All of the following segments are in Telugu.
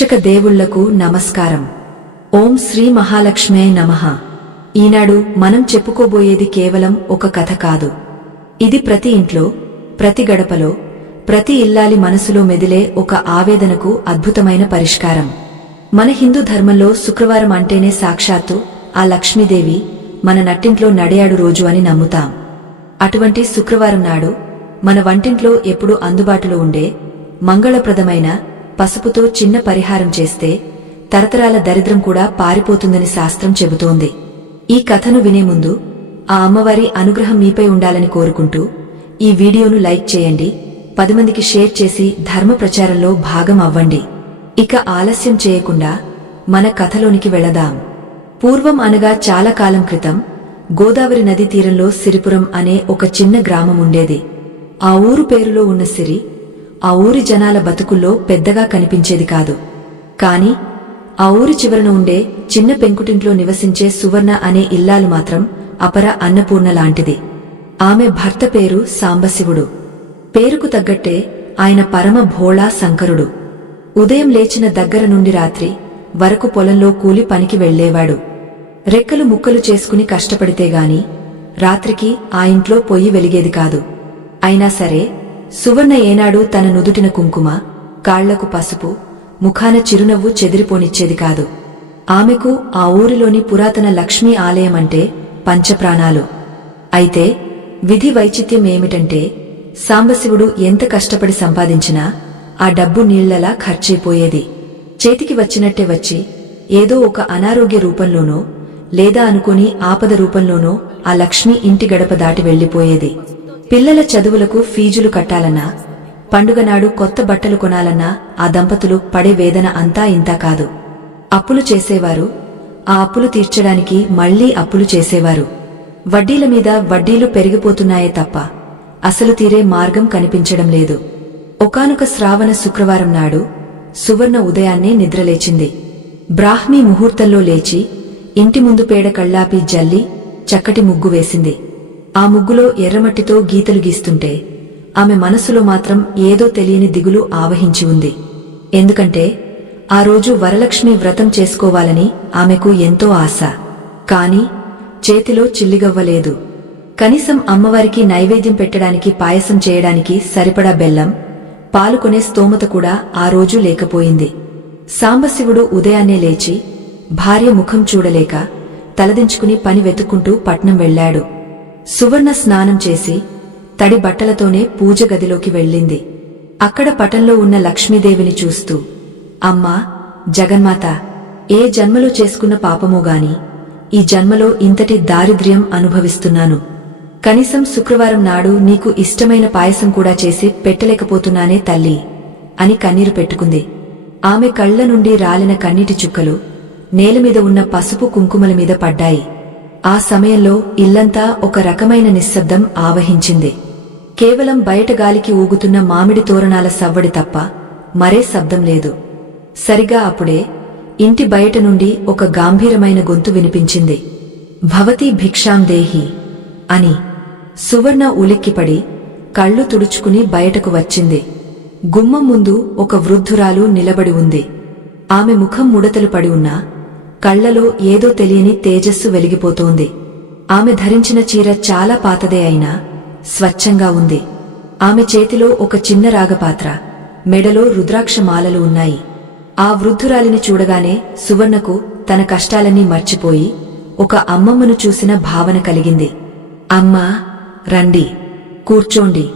శిక్షక దేవుళ్లకు నమస్కారం. ఓం శ్రీ మహాలక్ష్మే నమః. ఈనాడు మనం చెప్పుకోబోయేది కేవలం ఒక కథ కాదు. ఇది ప్రతి ఇంట్లో, ప్రతి గడపలో, ప్రతి ఇల్లాలి మనసులో మెదిలే ఒక ఆవేదనకు అద్భుతమైన పరిష్కారం. మన హిందూ ధర్మంలో శుక్రవారం అంటేనే సాక్షాత్తు ఆ లక్ష్మీదేవి మన నట్టింట్లో నడియాడు రోజు అని నమ్ముతాం. అటువంటి శుక్రవారం నాడు మన వంటింట్లో ఎప్పుడూ అందుబాటులో ఉండే మంగళప్రదమైన పసుపుతో చిన్న పరిహారం చేస్తే తరతరాల దరిద్రం కూడా పారిపోతుందని శాస్త్రం చెబుతోంది. ఈ కథను వినే ముందు ఆ అమ్మవారి అనుగ్రహం మీపై ఉండాలని కోరుకుంటూ ఈ వీడియోను లైక్ చేయండి, 10 మందికి షేర్ చేసి ధర్మ ప్రచారంలో భాగం అవ్వండి. ఇక ఆలస్యం చేయకుండా మన కథలోనికి వెళదాం. పూర్వం అనగా చాలా కాలం క్రితం గోదావరి నదీ తీరంలో సిరిపురం అనే ఒక చిన్న గ్రామం ఉండేది. ఆ ఊరు పేరులో ఉన్న సిరి ఆ ఊరి జనాల బతుకుల్లో పెద్దగా కనిపించేది కాదు. కాని ఆ ఊరి చివరన ఉండే చిన్న పెంకుటింట్లో నివసించే సువర్ణ అనే ఇల్లాలు మాత్రం అపర అన్నపూర్ణ లాంటిది. ఆమె భర్త పేరు సాంబశివుడు. పేరుకు తగ్గట్టే ఆయన పరమ భోళా శంకరుడు. ఉదయం లేచిన దగ్గర నుండి రాత్రి వరకు పొలంలో కూలి పనికి వెళ్లేవాడు. రెక్కలు ముక్కలు చేసుకుని కష్టపడితేగాని రాత్రికి ఆ ఇంట్లో పొయ్యి వెలిగేది కాదు. అయినా సరే సువర్ణ ఏనాడు తన నుదుటిన కుంకుమ, కాళ్లకు పసుపు, ముఖాన చిరునవ్వు చెదిరిపోనిచ్చేది కాదు. ఆమెకు ఆ ఊరిలోని పురాతన లక్ష్మీ ఆలయమంటే పంచప్రాణాలు. అయితే విధి వైచిత్యం ఏమిటంటే సాంబశివుడు ఎంత కష్టపడి సంపాదించినా ఆ డబ్బు నీళ్లలా ఖర్చయిపోయేది. చేతికి వచ్చినట్టే వచ్చి ఏదో ఒక అనారోగ్య రూపంలోనో లేదా అనుకుని ఆపద రూపంలోనో ఆ లక్ష్మి ఇంటి గడప దాటి వెళ్లిపోయేది. పిల్లల చదువులకు ఫీజులు కట్టాలన్నా, పండుగనాడు కొత్త బట్టలు కొనాలన్నా ఆ దంపతులు పడే వేదన అంతా ఇంతా కాదు. అప్పులు చేసేవారు, ఆ అప్పులు తీర్చడానికి మళ్లీ అప్పులు చేసేవారు. వడ్డీల మీద వడ్డీలు పెరిగిపోతున్నాయే తప్ప అసలు తీరే మార్గం కనిపించడం లేదు. ఒకానొక శ్రావణ శుక్రవారం నాడు సువర్ణ ఉదయాన్నే నిద్రలేచింది. బ్రాహ్మీ ముహూర్తంలో లేచి ఇంటి ముందు పేడ కళ్ళాపి జల్లి చక్కటి ముగ్గు వేసింది. ఆ ముగ్గులో ఎర్రమట్టితో గీతలు గీస్తుంటే ఆమె మనసులో మాత్రం ఏదో తెలియని దిగులు ఆవహించి ఉంది. ఎందుకంటే ఆ రోజు వరలక్ష్మి వ్రతం చేసుకోవాలని ఆమెకు ఎంతో ఆశ. కాని చేతిలో చిల్లిగవ్వలేదు. కనీసం అమ్మవారికి నైవేద్యం పెట్టడానికి పాయసం చేయడానికి సరిపడా బెల్లం, పాలు కొనే స్తోమత కూడా ఆ రోజు లేకపోయింది. సాంబశివుడు ఉదయాన్నే లేచి భార్య ముఖం చూడలేక తలదించుకుని పని వెతుక్కుంటూ పట్నం వెళ్లాడు. సువర్ణ స్నానం చేసి తడి బట్టలతోనే పూజ గదిలోకి వెళ్ళింది. అక్కడ పటంలో ఉన్న లక్ష్మీదేవిని చూస్తూ, అమ్మా జగన్మాత, ఏ జన్మలో చేసుకున్న పాపమో గాని ఈ జన్మలో ఇంతటి దారిద్ర్యం అనుభవిస్తున్నాను. కనీసం శుక్రవారం నాడు నీకు ఇష్టమైన పాయసం కూడా చేసి పెట్టలేకపోతున్నానే తల్లి అని కన్నీరు పెట్టుకుంది. ఆమె కళ్ల నుండి రాలిన కన్నీటి చుక్కలు నేలమీద ఉన్న పసుపు కుంకుమల మీద పడ్డాయి. ఆ సమయంలో ఇల్లంతా ఒక రకమైన నిశ్శబ్దం ఆవహించింది. కేవలం బయట గాలికి ఊగుతున్న మామిడి తోరణాల సవ్వడి తప్ప మరే శబ్దం లేదు. సరిగా అప్పుడే ఇంటి బయట నుండి ఒక గాంభీరమైన గొంతు వినిపించింది. భవతి భిక్షాం దేహి అని. సువర్ణ ఉలిక్కిపడి కళ్ళు తుడుచుకుని బయటకు వచ్చింది. గుమ్మం ముందు ఒక వృద్ధురాలు నిలబడి ఉంది. ఆమె ముఖం ముడతలు పడి ఉన్నా కళ్లలో ఏదో తెలియని తేజస్సు వెలిగిపోతోంది. ఆమె ధరించిన చీర చాలా పాతదే అయినా స్వచ్ఛంగా ఉంది. ఆమె చేతిలో ఒక చిన్న రాగపాత్ర, మెడలో రుద్రాక్షమాలలు ఉన్నాయి. ఆ వృద్ధురాలిని చూడగానే సువర్ణకు తన కష్టాలన్నీ మర్చిపోయి ఒక అమ్మమ్మను చూసిన భావన కలిగింది. అమ్మా రండి, కూర్చోండి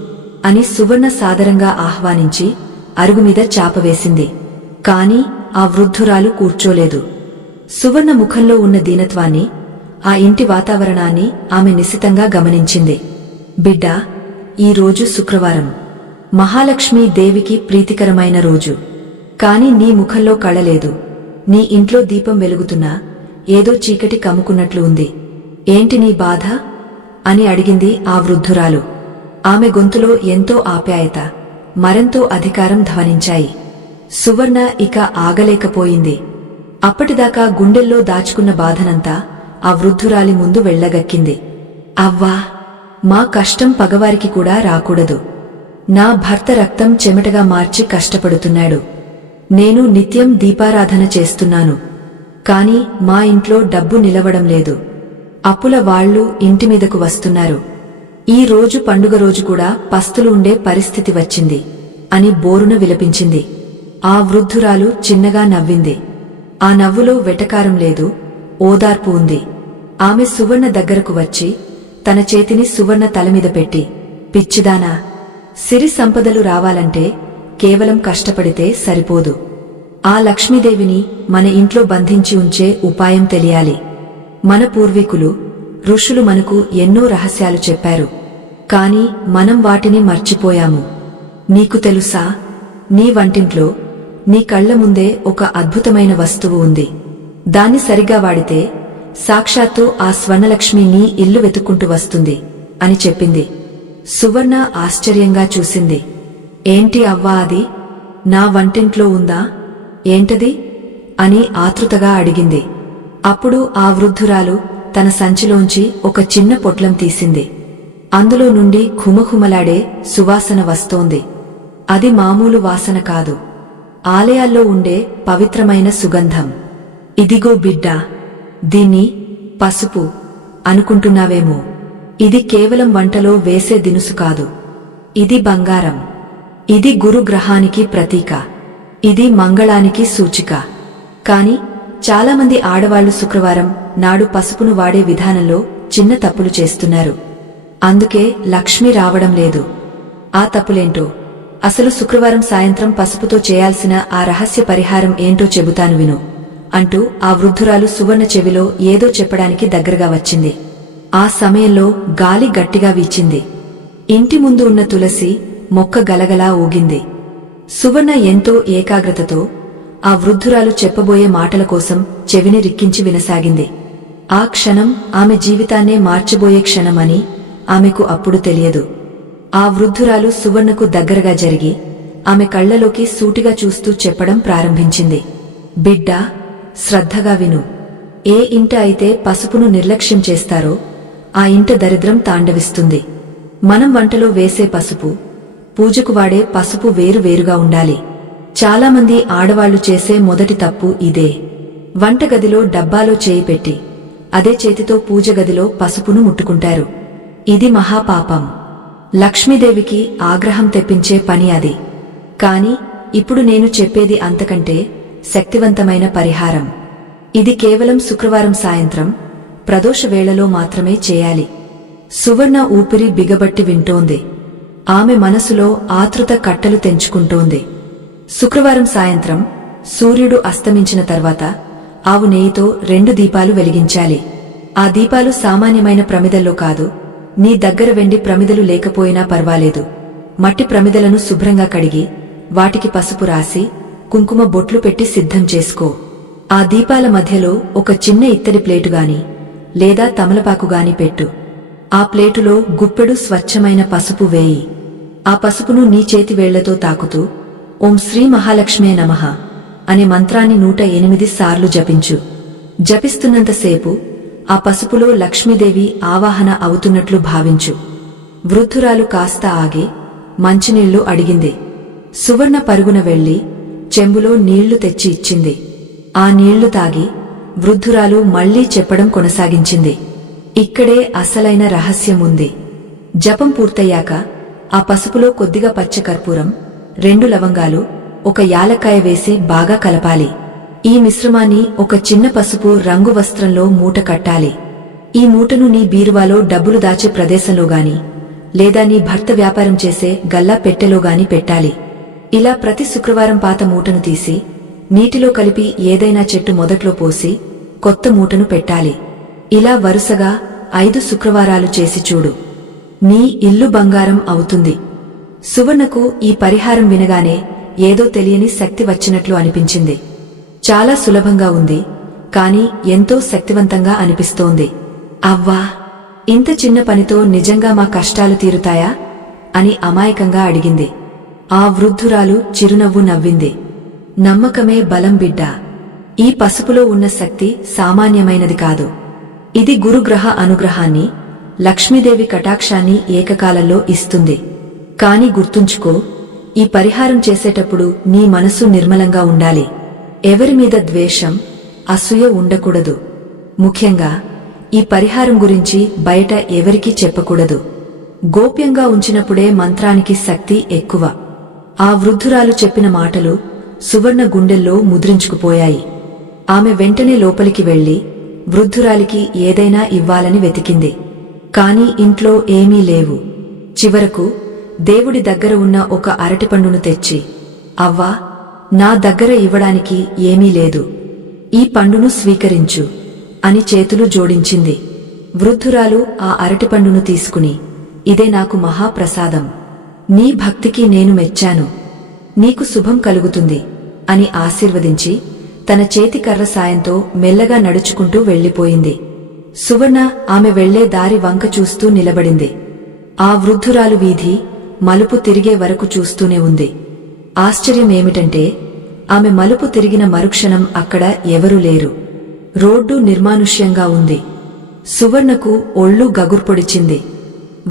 అని సువర్ణ సాదరంగా ఆహ్వానించి అరుగుమీద చాపవేసింది. కాని ఆ వృద్ధురాలు కూర్చోలేదు. సువర్ణ ముఖంలో ఉన్న దీనత్వాన్ని, ఆ ఇంటి వాతావరణాన్ని ఆమె నిశితంగా గమనించింది. బిడ్డా, ఈ రోజు శుక్రవారం, మహాలక్ష్మీ దేవికి ప్రీతికరమైన రోజు. కాని నీ ముఖంలో కళలేదు. నీ ఇంట్లో దీపం వెలుగుతున్నా ఏదో చీకటి కమ్ముకున్నట్లు ఉంది. ఏంటి నీ బాధ అని అడిగింది ఆ వృద్ధురాలు. ఆమె గొంతులో ఎంతో ఆప్యాయత, మరెంతో అధికారం ధ్వనించాయి. సువర్ణ ఇక ఆగలేకపోయింది. అప్పటిదాకా గుండెల్లో దాచుకున్న బాధనంతా ఆ వృద్ధురాలి ముందు వెళ్లగక్కింది. అవ్వా, మా కష్టం పగవారికి కూడా రాకూడదు. నా భర్త రక్తం చెమటగా మార్చి కష్టపడుతున్నాడు. నేను నిత్యం దీపారాధన చేస్తున్నాను. కాని మా ఇంట్లో డబ్బు నిలవడం లేదు. అప్పుల వాళ్ళు ఇంటిమీదకు వస్తున్నారు. ఈ రోజు పండుగ రోజు కూడా పస్తులు ఉండే పరిస్థితి వచ్చింది అని బోరున విలపించింది. ఆ వృద్ధురాలు చిన్నగా నవ్వింది. ఆ నవ్వులో వెటకారం లేదు, ఓదార్పు ఉంది. ఆమె సువర్ణ దగ్గరకు వచ్చి తన చేతిని సువర్ణ తలమీద పెట్టి, పిచ్చిదానా, సిరి సంపదలు రావాలంటే కేవలం కష్టపడితే సరిపోదు. ఆ లక్ష్మీదేవిని మన ఇంట్లో బంధించి ఉంచే ఉపాయం తెలియాలి. మన పూర్వీకులు ఋషులు మనకు ఎన్నో రహస్యాలు చెప్పారు. కాని మనం వాటిని మర్చిపోయాము. నీకు తెలుసా, నీ వంటింట్లో నీ కళ్ల ముందే ఒక అద్భుతమైన వస్తువు ఉంది. దాన్ని సరిగా వాడితే సాక్షాత్తు ఆ స్వర్ణలక్ష్మి నీ ఇల్లు వెతుక్కుంటూ వస్తుంది అని చెప్పింది. సువర్ణ ఆశ్చర్యంగా చూసింది. ఏంటి అవ్వా అది? నా వంటింట్లో ఉందా? ఏంటది అని ఆతృతగా అడిగింది. అప్పుడు ఆ వృద్ధురాలు తన సంచిలోంచి ఒక చిన్న పొట్లం తీసింది. అందులో నుండి ఘుమఘుమలాడే సువాసన వస్తోంది. అది మామూలు వాసన కాదు, ఆలయాల్లో ఉండే పవిత్రమైన సుగంధం. ఇదిగో బిడ్డా, దీన్ని పసుపు అనుకుంటున్నావేమో. ఇది కేవలం వంటలో వేసే దినుసు కాదు. ఇది బంగారం. ఇది గురుగ్రహానికి ప్రతీక. ఇది మంగళానికి సూచిక. కాని చాలామంది ఆడవాళ్లు శుక్రవారం నాడు పసుపును వాడే విధానంలో చిన్న తప్పులు చేస్తున్నారు. అందుకే లక్ష్మి రావడం లేదు. ఆ తప్పులేంటో, అసలు శుక్రవారం సాయంత్రం పసుపుతో చేయాల్సిన ఆ రహస్య పరిహారం ఏంటో చెబుతాను విను అంటూ ఆ వృద్ధురాలు సువర్ణ చెవిలో ఏదో చెప్పడానికి దగ్గరగా వచ్చింది. ఆ సమయంలో గాలి గట్టిగా వీచింది. ఇంటి ముందు ఉన్న తులసి మొక్క గలగలా ఊగింది. సువర్ణ ఎంతో ఏకాగ్రతతో ఆ వృద్ధురాలు చెప్పబోయే మాటల కోసం చెవిని రిక్కించి వినసాగింది. ఆ క్షణం ఆమె జీవితాన్నే మార్చబోయే క్షణమని ఆమెకు అప్పుడు తెలియదు. ఆ వృద్ధురాలు సువర్ణకు దగ్గరగా జరిగి ఆమె కళ్లలోకి సూటిగా చూస్తూ చెప్పడం ప్రారంభించింది. బిడ్డా, శ్రద్ధగా విను. ఏ ఇంట అయితే పసుపును నిర్లక్ష్యం చేస్తారో ఆ ఇంట దరిద్రం తాండవిస్తుంది. మనం వంటలో వేసే పసుపు, పూజకు వాడే పసుపు వేరువేరుగా ఉండాలి. చాలామంది ఆడవాళ్లు చేసే మొదటి తప్పు ఇదే. వంటగదిలో డబ్బాలో చేయి పెట్టి అదే చేతితో పూజ గదిలో పసుపును ముట్టుకుంటారు. ఇది మహాపాపం. లక్ష్మీదేవికి ఆగ్రహం తెప్పించే పని అది. కాని ఇప్పుడు నేను చెప్పేది అంతకంటే శక్తివంతమైన పరిహారం. ఇది కేవలం శుక్రవారం సాయంత్రం ప్రదోష వేళలో మాత్రమే చేయాలి. సువర్ణ ఊపిరి బిగబట్టి వింటోంది. ఆమె మనసులో ఆతృత కట్టలు తెంచుకుంటోంది. శుక్రవారం సాయంత్రం సూర్యుడు అస్తమించిన తర్వాత ఆవు నెయ్యితో 2 దీపాలు వెలిగించాలి. ఆ దీపాలు సామాన్యమైన ప్రమిదల్లో కాదు. నీ దగ్గర వెండి ప్రమిదలు లేకపోయినా పర్వాలేదు. మట్టి ప్రమిదలను శుభ్రంగా కడిగి వాటికి పసుపు రాసి కుంకుమ బొట్లు పెట్టి సిద్ధం చేసుకో. ఆ దీపాల మధ్యలో ఒక చిన్న ఇత్తడి ప్లేటుగాని లేదా తమలపాకుగాని పెట్టు. ఆ ప్లేటులో గుప్పెడు స్వచ్ఛమైన పసుపు వేయి. ఆ పసుపును నీ చేతి వేళ్లతో తాకుతూ ఓం శ్రీ మహాలక్ష్మే నమః అనే మంత్రాన్ని 108 సార్లు జపించు. జపిస్తున్నంతసేపు ఆ పసుపులో లక్ష్మీదేవి ఆవాహన అవుతున్నట్లు భావించు. వృద్ధురాలు కాస్త ఆగి మంచినీళ్లు అడిగింది. సువర్ణ పరుగున వెళ్లి చెంబులో నీళ్లు తెచ్చి ఇచ్చింది. ఆ నీళ్లు తాగి వృద్ధురాలు మళ్లీ చెప్పడం కొనసాగించింది. ఇక్కడే అసలైన రహస్యముంది. జపం పూర్తయ్యాక ఆ పసుపులో కొద్దిగా పచ్చకర్పూరం, 2 లవంగాలు, 1 యాలక్కాయ వేసి బాగా కలపాలి. ఈ మిశ్రమాన్ని ఒక చిన్న పసుపు రంగు వస్త్రంలో మూట కట్టాలి. ఈ మూటను నీ బీరువాలో డబ్బులు దాచే ప్రదేశంలోగాని లేదా నీ భర్త వ్యాపారం చేసే గల్లా పెట్టెలోగాని పెట్టాలి. ఇలా ప్రతి శుక్రవారం పాత మూటను తీసి నీటిలో కలిపి ఏదైనా చెట్టు మొదట్లో పోసి కొత్త మూటను పెట్టాలి. ఇలా వరుసగా 5 శుక్రవారాలు చేసి చూడు. నీ ఇల్లు బంగారం అవుతుంది. సువర్ణకు ఈ పరిహారం వినగానే ఏదో తెలియని శక్తి వచ్చినట్లు అనిపించింది. చాలా సులభంగా ఉంది, కాని ఎంతో శక్తివంతంగా అనిపిస్తోంది. అవ్వా, ఇంత చిన్న పనితో నిజంగా మా కష్టాలు తీరుతాయా అని అమాయకంగా అడిగింది. ఆ వృద్ధురాలు చిరునవ్వు నవ్వింది. నమ్మకమే బలం బిడ్డా. ఈ పసుపులో ఉన్న శక్తి సామాన్యమైనది కాదు. ఇది గురుగ్రహ అనుగ్రహాన్ని, లక్ష్మీదేవి కటాక్షాన్ని ఏకకాలంలో ఇస్తుంది. కాని గుర్తుంచుకో, ఈ పరిహారం చేసేటప్పుడు నీ మనసు నిర్మలంగా ఉండాలి. ఎవరి మీద ద్వేషం, అసూయ ఉండకూడదు. ముఖ్యంగా ఈ పరిహారం గురించి బయట ఎవరికీ చెప్పకూడదు. గోప్యంగా ఉంచినప్పుడే మంత్రానికి శక్తి ఎక్కువ. ఆ వృద్ధురాలు చెప్పిన మాటలు సువర్ణ గుండెల్లో ముద్రించుకుపోయాయి. ఆమె వెంటనే లోపలికి వెళ్లి వృద్ధురాలికి ఏదైనా ఇవ్వాలని వెతికింది. కాని ఇంట్లో ఏమీ లేవు. చివరకు దేవుడి దగ్గర ఉన్న ఒక అరటిపండును తెచ్చి, అవ్వా, నా దగ్గర ఇవ్వడానికి ఏమీ లేదు, ఈ పండును స్వీకరించు అని చేతులు జోడించింది. వృద్ధురాలు ఆ అరటిపండును తీసుకుని, ఇదే నాకు మహాప్రసాదం, నీ భక్తికి నేను మెచ్చాను, నీకు శుభం కలుగుతుంది అని ఆశీర్వదించి తన చేతికర్ర సాయంతో మెల్లగా నడుచుకుంటూ వెళ్లిపోయింది. సువర్ణ ఆమె వెళ్లే దారి వంక చూస్తూ నిలబడింది. ఆ వృద్ధురాలు వీధి మలుపు తిరిగే వరకు చూస్తూనే ఉంది. ఆశ్చర్యమేమిటంటే ఆమె మలుపు తిరిగిన మరుక్షణం అక్కడ ఎవరూ లేరు. రోడ్డు నిర్మానుష్యంగా ఉంది. సువర్ణకు ఒళ్ళు గగుర్పొడిచింది.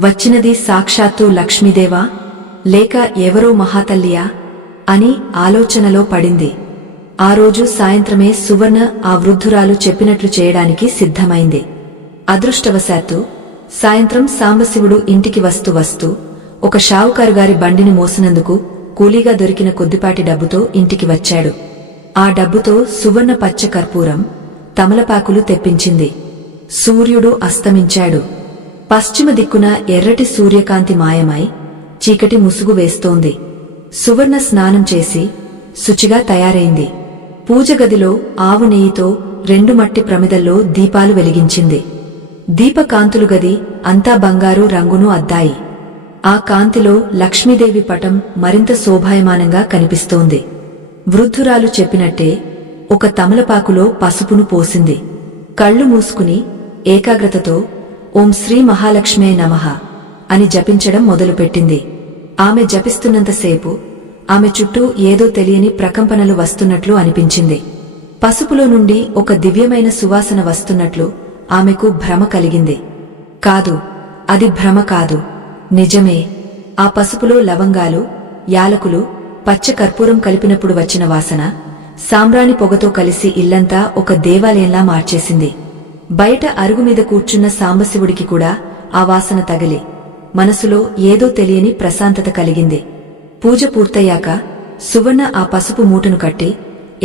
వచ్చినది సాక్షాత్తు లక్ష్మీదేవా లేక ఎవరో మహాతల్లియా అని ఆలోచనలో పడింది. ఆ రోజు సాయంత్రమే సువర్ణ ఆ వృద్ధురాలు చెప్పినట్లు చేయడానికి సిద్ధమైంది. అదృష్టవశాత్తు సాయంత్రం సాంబశివుడు ఇంటికి వస్తూ వస్తూ ఒక షావుకారుగారి బండిని మోసినందుకు కూలీగా దొరికిన కొద్దిపాటి డబ్బుతో ఇంటికి వచ్చాడు. ఆ డబ్బుతో సువర్ణ పచ్చ కర్పూరం, తమలపాకులు తెప్పించింది. సూర్యుడు అస్తమించాడు. పశ్చిమ దిక్కున ఎర్రటి సూర్యకాంతి మాయమై చీకటి ముసుగు వేస్తోంది. సువర్ణ స్నానం చేసి శుచిగా తయారైంది. పూజగదిలో ఆవు నెయ్యితో 2 మట్టి ప్రమిదల్లో దీపాలు వెలిగించింది. దీపకాంతులు గది అంతా బంగారు రంగును అద్దాయి. ఆ కాంతిలో లక్ష్మీదేవి పటం మరింత శోభాయమానంగా కనిపిస్తోంది. వృద్ధురాలు చెప్పినట్టే ఒక తమలపాకులో పసుపును పోసింది. కళ్ళు మూసుకుని ఏకాగ్రతతో ఓం శ్రీ మహాలక్ష్మే నమః అని జపించడం మొదలుపెట్టింది. ఆమె జపిస్తున్నంతసేపు ఆమె చుట్టూ ఏదో తెలియని ప్రకంపనలు వస్తున్నట్లు అనిపించింది. పసుపులో నుండి ఒక దివ్యమైన సువాసన వస్తున్నట్లు ఆమెకు భ్రమ కలిగింది. కాదు, అది భ్రమ కాదు, నిజమే. ఆ పసుపులో లవంగాలు, యాలకులు, పచ్చ కర్పూరం కలిపినప్పుడు వచ్చిన వాసన సాంబ్రాణి పొగతో కలిసి ఇల్లంతా ఒక దేవాలయంలా మార్చేసింది. బయట అరుగుమీద కూర్చున్న సాంబశివుడికి కూడా ఆ వాసన తగిలి మనసులో ఏదో తెలియని ప్రశాంతత కలిగింది. పూజ పూర్తయ్యాక సువర్ణ ఆ పసుపు మూటను కట్టి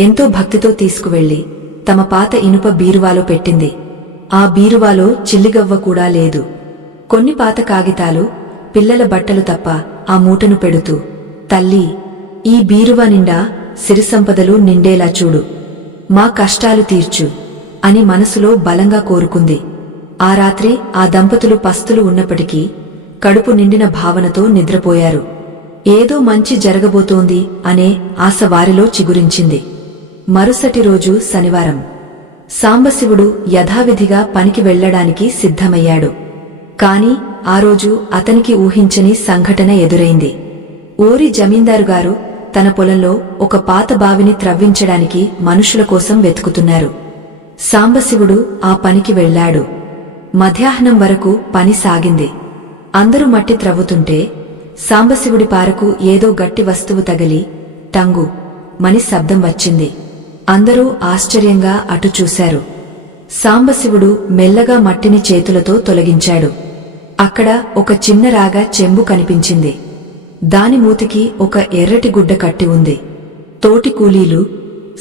ఎంతో భక్తితో తీసుకువెళ్లి తమ పాత ఇనుప బీరువాలో పెట్టింది. ఆ బీరువాలో చిల్లిగవ్వ కూడా లేదు. కొన్ని పాత కాగితాలు, పిల్లల బట్టలు తప్ప ఆ మూటను పెడుతూ, తల్లీ, ఈ బీరువా నిండా సిరిసంపదలు నిండేలా చూడు, మా కష్టాలు తీర్చు అని మనసులో బలంగా కోరుకుంది. ఆ రాత్రి ఆ దంపతులు పస్తులు ఉన్నప్పటికీ కడుపు నిండిన భావనతో నిద్రపోయారు. ఏదో మంచి జరగబోతోంది అనే ఆశ వారిలో చిగురించింది. మరుసటి రోజు శనివారం. సాంబశివుడు యథావిధిగా పనికి వెళ్లడానికి సిద్ధమయ్యాడు. కాని ఆ రోజు అతనికి ఊహించని సంఘటన ఎదురైంది. ఊరి జమీందారుగారు తన పొలంలో ఒక పాత బావిని త్రవ్వించడానికి మనుషుల కోసం వెతుకుతున్నారు. సాంబశివుడు ఆ పనికి వెళ్లాడు. మధ్యాహ్నం వరకు పని సాగింది. అందరూ మట్టి త్రవ్వుతుంటే సాంబశివుడి పారకు ఏదో గట్టి వస్తువు తగిలి టంగు మని శబ్దం వచ్చింది. అందరూ ఆశ్చర్యంగా అటు చూశారు. సాంబశివుడు మెల్లగా మట్టిని చేతులతో తొలగించాడు. అక్కడ ఒక చిన్న రాగా చెంబు కనిపించింది. దాని మూతికి ఒక ఎర్రటి గుడ్డ కట్టి ఉంది. తోటి కూలీలు,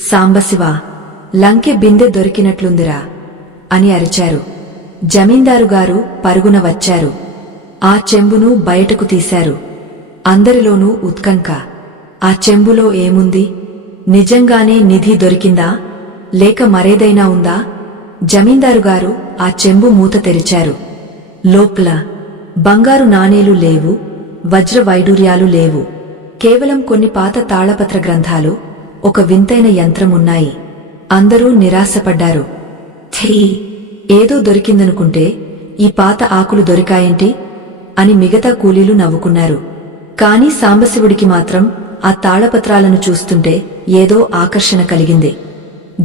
సాంబశివా, లంకె బిందె దొరికినట్లుందిరా అని అరిచారు. జమీందారుగారు పరుగున వచ్చారు. ఆ చెంబును బయటకు తీశారు. అందరిలోనూ ఉత్కంఠ. ఆ చెంబులో ఏముంది? నిజంగానే నిధి దొరికిందా లేక మరేదైనా ఉందా? జమీందారుగారు ఆ చెంబు మూత తెరిచారు. లోపల బంగారు నాణేలు లేవు, వజ్ర వైడూర్యాలు లేవు. కేవలం కొన్ని పాత తాళపత్ర గ్రంథాలు, ఒక వింతైన యంత్రమున్నాయి. అందరూ నిరాశపడ్డారు. ఛీ, ఏదో దొరికిందనుకుంటే ఈ పాత ఆకులు దొరికాయేంటి అని మిగతా కూలీలు నవ్వుకున్నారు. కాని సాంబశివుడికి మాత్రం ఆ తాళపత్రాలను చూస్తుంటే ఏదో ఆకర్షణ కలిగింది.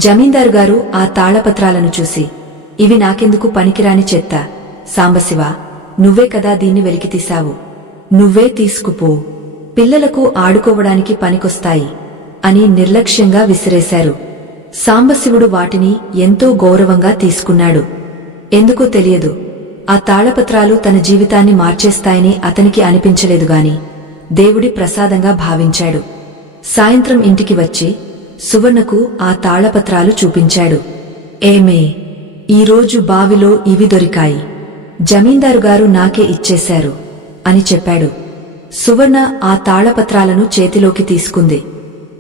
జమీందారుగారు ఆ తాళపత్రాలను చూసి, ఇవి నాకెందుకు పనికిరాని చెత్త, సాంబశివా, నువ్వే కదా దీన్ని వెలికితీశావు, నువ్వే తీసుకుపో పిల్లలకు ఆడుకోవడానికి పనికొస్తాయి అని నిర్లక్ష్యంగా విసిరేశారు. సాంబశివుడు వాటిని ఎంతో గౌరవంగా తీసుకున్నాడు. ఎందుకో తెలియదు, ఆ తాళపత్రాలు తన జీవితాన్ని మార్చేస్తాయని అతనికి అనిపించలేదుగాని దేవుడి ప్రసాదంగా భావించాడు. సాయంత్రం ఇంటికి వచ్చి సువర్ణకు ఆ తాళపత్రాలు చూపించాడు. ఏమే, ఈరోజు బావిలో ఇవి దొరికాయి, జమీందారుగారు నాకే ఇచ్చేశారు అని చెప్పాడు. సువర్ణ ఆ తాళపత్రాలను చేతిలోకి తీసుకుంది.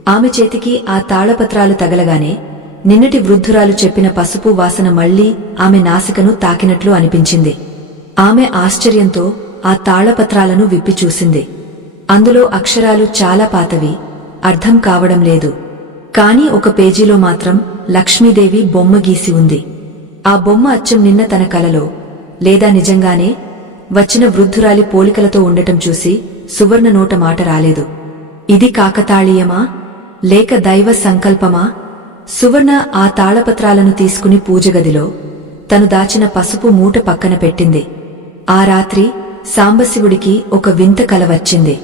ఆమె చేతికి ఆ తాళపత్రాలు తగలగానే నిన్నటి వృద్ధురాలు చెప్పిన పసుపు వాసన మళ్లీ ఆమె నాసికను తాకినట్లు అనిపించింది. ఆమె ఆశ్చర్యంతో ఆ తాళపత్రాలను విప్పి చూసింది. అందులో అక్షరాలు చాలా పాతవి, అర్థం కావడం లేదు. కాని ఒక పేజీలో మాత్రం లక్ష్మీదేవి బొమ్మ గీసి ఉంది. ఆ బొమ్మ అచ్చం నిన్న తన కలలో, లేదా నిజంగానే వచ్చిన వృద్ధురాలి పోలికలతో ఉండటం చూసి సువర్ణ నోట మాట రాలేదు. ఇది కాకతాళీయమా లేక దైవ సంకల్పమా? సువర్ణ ఆ తాళపత్రాలను తీసుకుని పూజగదిలో తను దాచిన పసుపు మూట పక్కన పెట్టింది. ఆ రాత్రి సాంబశివుడికి ఒక వింత కల వచ్చింది.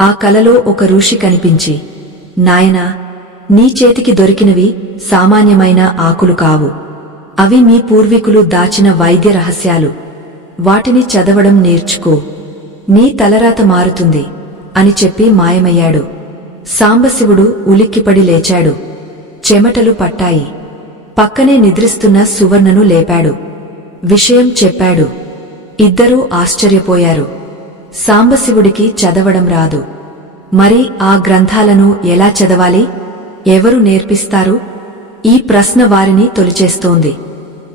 ఆ కలలో ఒక ఋషి కనిపించి, నాయనా, నీ చేతికి దొరికినవి సామాన్యమైన ఆకులు కావు. అవి మీ పూర్వీకులు దాచిన వైద్య రహస్యాలు. వాటిని చదవడం నేర్చుకో, నీ తలరాత మారుతుంది అని చెప్పి మాయమయ్యాడు. సాంబశివుడు ఉలిక్కిపడి లేచాడు. చెమటలు పట్టాయి. పక్కనే నిద్రిస్తున్న సువర్ణను లేపాడు. విషయం చెప్పాడు. ఇద్దరూ ఆశ్చర్యపోయారు. సాంబశివుడికి చదవడం రాదు. మరి ఆ గ్రంథాలను ఎలా చదవాలి? ఎవరు నేర్పిస్తారు? ఈ ప్రశ్న వారిని తొలిచేస్తోంది.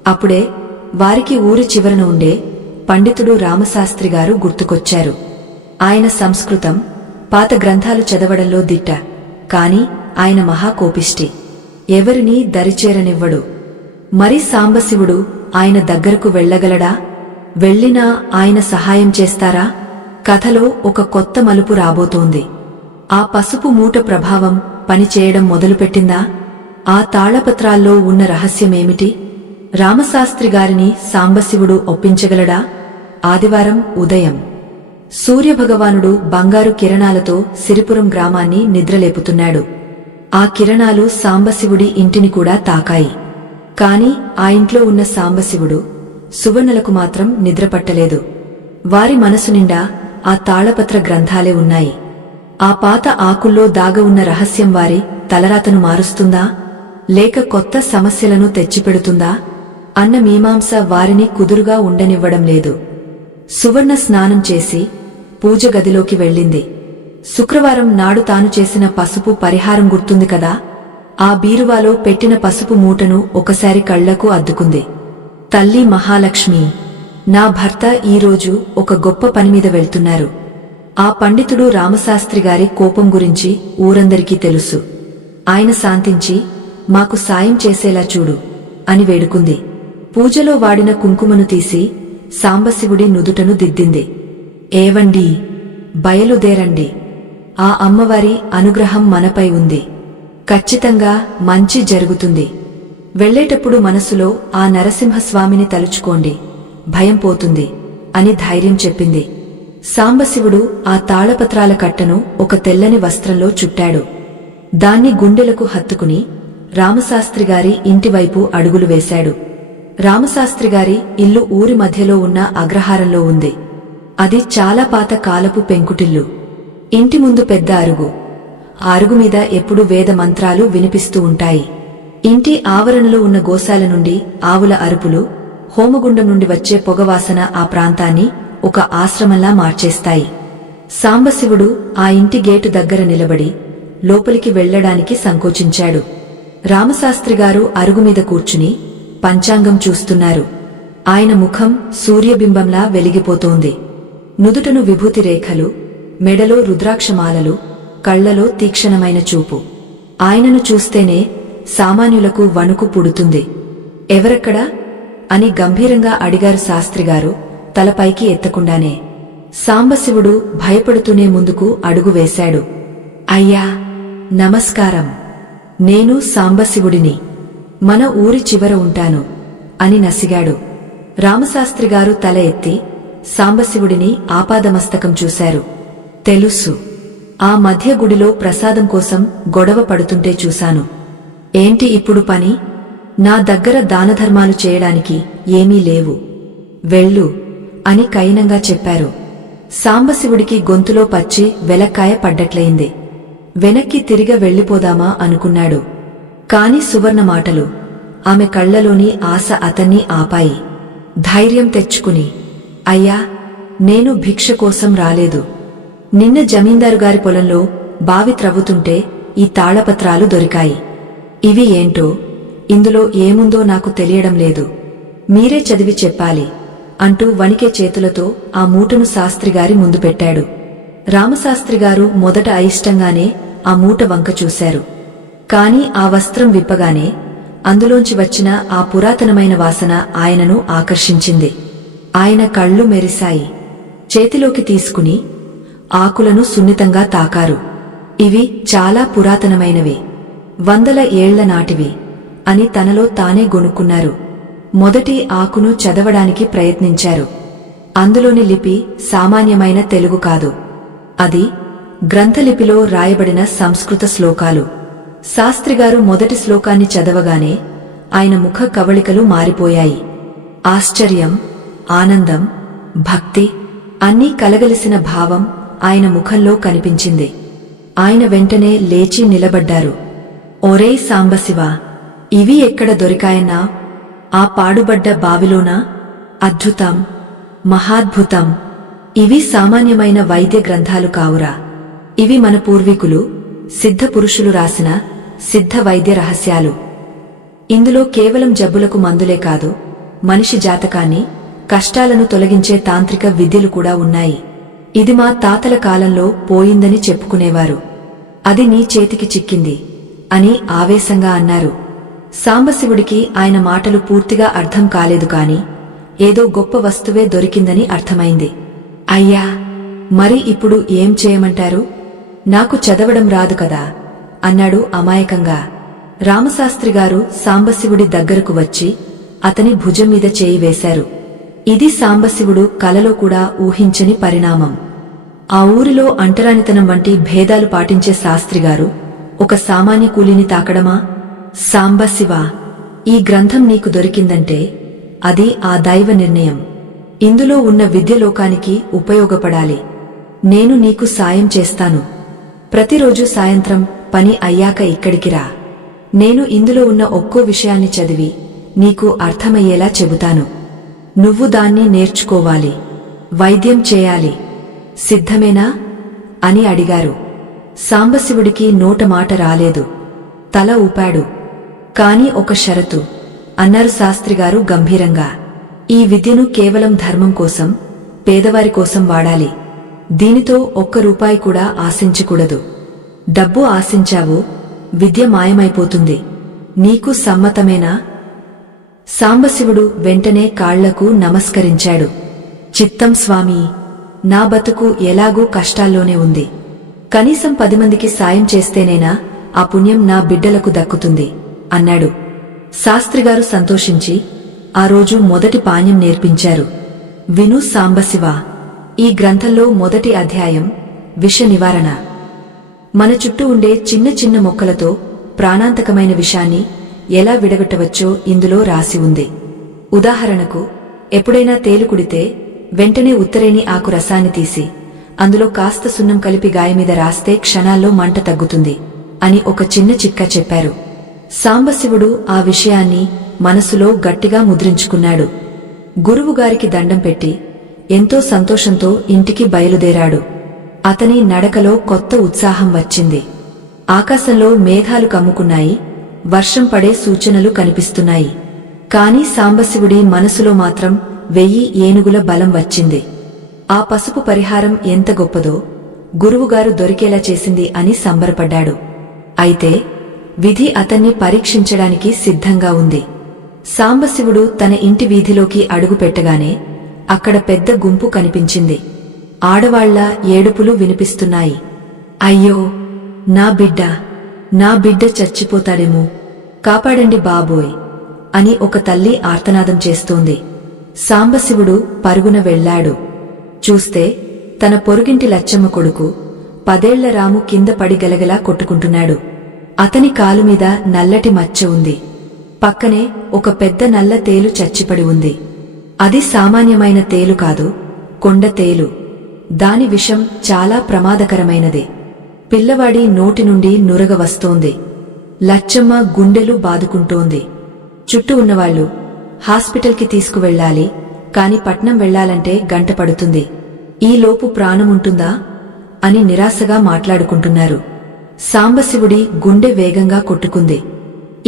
అప్పుడే వారికి ఊరి చివరన ఉండే పండితుడు రామశాస్త్రిగారు గుర్తుకొచ్చారు. ఆయన సంస్కృతం, పాత గ్రంథాలు చదవడంలో దిట్ట. కాని ఆయన మహాకోపిష్టి, ఎవరినీ దరిచేరనివ్వడు. మరి సాంబశివుడు ఆయన దగ్గరకు వెళ్లగలడా? వెళ్ళినా ఆయన సహాయం చేస్తారా? కథలో ఒక కొత్త మలుపు రాబోతోంది. ఆ పసుపు మూట ప్రభావం పనిచేయడం మొదలుపెట్టిందా? ఆ తాళపత్రాల్లో ఉన్న రహస్యమేమిటి? రామశాస్త్రిగారిని సాంబశివుడు ఒప్పించగలడా? ఆదివారం ఉదయం సూర్యభగవానుడు బంగారు కిరణాలతో సిరిపురం గ్రామాన్ని నిద్రలేపుతున్నాడు. ఆ కిరణాలు సాంబశివుడి ఇంటిని కూడా తాకాయి. కాని ఆ ఇంట్లో ఉన్న సాంబశివుడు, సువర్ణలకు మాత్రం నిద్రపట్టలేదు. వారి మనసు నిండా ఆ తాళపత్ర గ్రంథాలే ఉన్నాయి. ఆ పాత ఆకుల్లో దాగ ఉన్న రహస్యం వారి తలరాతను మారుస్తుందా, లేక కొత్త సమస్యలను తెచ్చిపెడుతుందా అన్న మీమాంస వారిని కుదురుగా ఉండనివ్వడం లేదు. సువర్ణ స్నానం చేసి పూజ గదిలోకి వెళ్ళింది. శుక్రవారం నాడు తాను చేసిన పసుపు పరిహారం గుర్తుంది కదా? ఆ బీరువాలో పెట్టిన పసుపు మూటను ఒకసారి కళ్లకు అద్దుకుంది. తల్లి మహాలక్ష్మి, నా భర్త ఈరోజు ఒక గొప్ప పనిమీద వెళ్తున్నారు. ఆ పండితుడు రామశాస్త్రిగారి కోపం గురించి ఊరందరికీ తెలుసు. ఆయన శాంతించి మాకు సాయం చేసేలా చూడు అని వేడుకుంది. పూజలో వాడిన కుంకుమను తీసి సాంబశివుడి నుదుటను దిద్దింది. ఏవండీ, బయలుదేరండి. ఆ అమ్మవారి అనుగ్రహం మనపై ఉంది. ఖచ్చితంగా మంచి జరుగుతుంది. వెళ్లేటప్పుడు మనసులో ఆ నరసింహస్వామిని తలుచుకోండి, భయం పోతుంది అని ధైర్యం చెప్పింది. సాంబశివుడు ఆ తాళపత్రాల కట్టను ఒక తెల్లని వస్త్రంలో చుట్టాడు. దాన్ని గుండెలకు హత్తుకుని రామశాస్త్రిగారి ఇంటివైపు అడుగులు వేశాడు. రామశాస్త్రిగారి ఇల్లు ఊరి మధ్యలో ఉన్న అగ్రహారంలో ఉంది. అది చాలా పాత కాలపు పెంకుటిల్లు. ఇంటి ముందు పెద్ద అరుగు. ఆ అరుగు మీద ఎప్పుడూ వేద మంత్రాలు వినిపిస్తూ ఉంటాయి. ఇంటి ఆవరణలో ఉన్న గోశాల నుండి ఆవుల అరుపులు, హోమగుండం నుండి వచ్చే పొగవాసన ఆ ప్రాంతాన్ని ఒక ఆశ్రమంలా మార్చేస్తాయి. సాంబశివుడు ఆ ఇంటి గేటు దగ్గర నిలబడి లోపలికి వెళ్లడానికి సంకోచించాడు. రామశాస్త్రిగారు అరుగుమీద కూర్చుని పంచాంగం చూస్తున్నారు. ఆయన ముఖం సూర్యబింబంలా వెలిగిపోతోంది. నుదుటను విభూతి రేఖలు, మెడలో రుద్రాక్షమాలలు, కళ్లలో తీక్షణమైన చూపు. ఆయనను చూస్తేనే సామాన్యులకు వణుకు పుడుతుంది. ఎవరక్కడా అని గంభీరంగా అడిగారు శాస్త్రిగారు తలపైకి ఎత్తకుండానే. సాంబశివుడు భయపడుతూనే ముందుకు అడుగు వేశాడు. అయ్యా, నమస్కారం. నేను సాంబశివుడిని. మన ఊరి చివర ఉంటాను అని నసిగాడు. రామశాస్త్రిగారు తల ఎత్తి సాంబశివుడిని ఆపాదమస్తకం చూశారు. తెలుసు, ఆ మధ్య గుడిలో ప్రసాదం కోసం గొడవ పడుతుంటే చూశాను. ఏంటి ఇప్పుడు పని? నా దగ్గర దానధర్మాలు చేయడానికి ఏమీ లేవు. వెళ్ళు అని కఠినంగా చెప్పారు. సాంబశివుడికి గొంతులో పచ్చి వెలక్కాయ పడ్డట్లయింది. వెనక్కి తిరిగి వెళ్ళిపోదామా అనుకున్నాడు. కాని సువర్ణ మాటలు, ఆమె కళ్లలోని ఆశ అతన్ని ఆపాయి. ధైర్యం తెచ్చుకుని, అయ్యా, నేను భిక్ష కోసం రాలేదు. నిన్న జమీందారుగారి పొలంలో బావి త్రవ్వుతుంటే ఈ తాళపత్రాలు దొరికాయి. ఇవి ఏంటో, ఇందులో ఏముందో నాకు తెలియడం లేదు. మీరే చదివి చెప్పాలి అంటూ వణికే చేతులతో ఆ మూటను శాస్త్రిగారి ముందు పెట్టాడు. రామశాస్త్రిగారు మొదట అయిష్టంగానే ఆ మూట వంక చూశారు. కాని ఆ వస్త్రం విప్పగానే అందులోంచి వచ్చిన ఆ పురాతనమైన వాసన ఆయనను ఆకర్షించింది. ఆయన కళ్ళు మెరిశాయి. చేతిలోకి తీసుకుని ఆకులను సున్నితంగా తాకారు. ఇవి చాలా పురాతనమైనవి, 100 ఏళ్ల నాటివి అని తనలో తానే గొనుక్కున్నారు. మొదటి ఆకును చదవడానికి ప్రయత్నించారు. అందులోని లిపి సామాన్యమైన తెలుగు కాదు. అది గ్రంథలిపిలో రాయబడిన సంస్కృత శ్లోకాలు. శాస్త్రిగారు మొదటి శ్లోకాన్ని చదవగానే ఆయన ముఖ కవళికలు మారిపోయాయి. ఆశ్చర్యం, ఆనందం, భక్తి అన్నీ కలగలిసిన భావం ఆయన ముఖంలో కనిపించింది. ఆయన వెంటనే లేచి నిలబడ్డారు. ఒరేయ్ సాంబశివా, ఇవి ఎక్కడ దొరికాయన్నా? ఆ పాడుబడ్డ బావిలోనా? అద్భుతం, మహాద్భుతం. ఇవి సామాన్యమైన వైద్య గ్రంథాలు కావురా. ఇవి మన పూర్వీకులు, సిద్ధ పురుషులు రాసిన సిద్ధ వైద్య రహస్యాలు. ఇందులో కేవలం జబ్బులకు మందులే కాదు, మనిషి జాతకాన్ని, కష్టాలను తొలగించే తాంత్రిక విద్యలు కూడా ఉన్నాయి. ఇది మా తాతల కాలంలో పోయిందని చెప్పుకునేవారు. అది నీ చేతికి చిక్కింది అని ఆవేశంగా అన్నారు. సాంబశివుడికి ఆయన మాటలు పూర్తిగా అర్థం కాలేదు కాని ఏదో గొప్ప వస్తువే దొరికిందని అర్థమైంది. అయ్యా, మరి ఇప్పుడు ఏం చేయమంటారు? నాకు చదవడం రాదు కదా అన్నాడు అమాయకంగా. రామశాస్త్రిగారు సాంబశివుడి దగ్గరకు వచ్చి అతని భుజం మీద చేయి వేశారు. ఇది సాంబశివుడు కలలో కూడా ఊహించని పరిణామం. ఆ ఊరిలో అంటరానితనం వంటి భేదాలు పాటించే శాస్త్రిగారు ఒక సామాన్య కూలీని తాకడమా? సాంబశివా, ఈ గ్రంథం నీకు దొరికిందంటే అది ఆ దైవ నిర్ణయం. ఇందులో ఉన్న విద్యలోకానికి ఉపయోగపడాలి. నేను నీకు సాయం చేస్తాను. ప్రతిరోజు సాయంత్రం పని అయ్యాక ఇక్కడికి రా. నేను ఇందులో ఉన్న ఒక్కో విషయాన్ని చదివి నీకు అర్థమయ్యేలా చెబుతాను. నువ్వు దాన్ని నేర్చుకోవాలి, వైద్యం చేయాలి. సిద్ధమేనా అని అడిగారు. సాంబశివుడికి నోట మాట రాలేదు. తల ఊపాడు. కాని ఒక షరతు అన్నారు శాస్త్రిగారు గంభీరంగా. ఈ విద్యను కేవలం ధర్మం కోసం, పేదవారి కోసం వాడాలి. దీనితో ఒక్క రూపాయి కూడా ఆశించకూడదు. డబ్బు ఆశించావు, విద్య మాయమైపోతుంది. నీకు సమ్మతమేనా? సాంబశివుడు వెంటనే కాళ్లకు నమస్కరించాడు. చిత్తం స్వామీ, నా బతుకు ఎలాగూ కష్టాల్లోనే ఉంది. కనీసం 10 మందికి సాయం చేస్తేనేనా ఆ పుణ్యం నా బిడ్డలకు దక్కుతుంది అన్నాడు. శాస్త్రిగారు సంతోషించి ఆ రోజు మొదటి పాణ్యం నేర్పించారు. విను సాంబశివా, ఈ గ్రంథంలో మొదటి అధ్యాయం విష నివారణ. మన చుట్టూ ఉండే చిన్న చిన్న మొక్కలతో ప్రాణాంతకమైన విషాన్ని ఎలా విడగొట్టవచ్చో ఇందులో రాసి ఉంది. ఉదాహరణకు, ఎప్పుడైనా తేలు కుడితే వెంటనే ఉత్తరేణి ఆకు రసాన్ని తీసి అందులో కాస్త సున్నం కలిపి గాయమీద రాస్తే క్షణాల్లో మంట తగ్గుతుంది అని ఒక చిన్న చిట్కా చెప్పారు. సాంబశివుడు ఆ విషయాన్ని మనసులో గట్టిగా ముద్రించుకున్నాడు. గురువుగారికి దండం పెట్టి ఎంతో సంతోషంతో ఇంటికి బయలుదేరాడు. అతని నడకలో కొత్త ఉత్సాహం వచ్చింది. ఆకాశంలో మేఘాలు కమ్ముకున్నాయి, వర్షం పడే సూచనలు కనిపిస్తున్నాయి. కాని సాంబశివుడి మనసులో మాత్రం 1000 ఏనుగుల బలం వచ్చింది. ఆ పసుపు పరిహారం ఎంత గొప్పదో గురువుగారు దొరికేలా చేసింది అని సంబరపడ్డాడు. అయితే విధి అతన్ని పరీక్షించడానికి సిద్ధంగా ఉంది. సాంబశివుడు తన ఇంటి వీధిలోకి అడుగు పెట్టగానే అక్కడ పెద్ద గుంపు కనిపించింది. ఆడవాళ్ల ఏడుపులు వినిపిస్తున్నాయి. అయ్యో, నా బిడ్డ, నా బిడ్డ చచ్చిపోతాడేమో, కాపాడండి బాబోయ్ అని ఒక తల్లి ఆర్తనాదం చేస్తోంది. సాంబశివుడు పరుగున వెళ్లాడు. చూస్తే తన పొరుగింటి లచ్చమ్మ కొడుకు 10 ఏళ్ల రాము కింద పడి గలగలా కొట్టుకుంటున్నాడు. అతని కాలుమీద నల్లటి మచ్చ ఉంది. పక్కనే ఒక పెద్ద నల్ల తేలు చచ్చిపడి ఉంది. అది సామాన్యమైన తేలు కాదు, కొండ తేలు. దాని విషం చాలా ప్రమాదకరమైనది. పిల్లవాడి నోటి నుండి నురగ వస్తోంది. లచ్చమ్మ గుండెలు బాదుకుంటోంది. చుట్టూ ఉన్నవాళ్లు హాస్పిటల్కి తీసుకువెళ్ళాలి, కాని పట్నం వెళ్లాలంటే గంట పడుతుంది. ఈలోపు ప్రాణముంటుందా అని నిరాశగా మాట్లాడుకుంటున్నారు. సాంబశివుడి గుండె వేగంగా కొట్టుకుంది.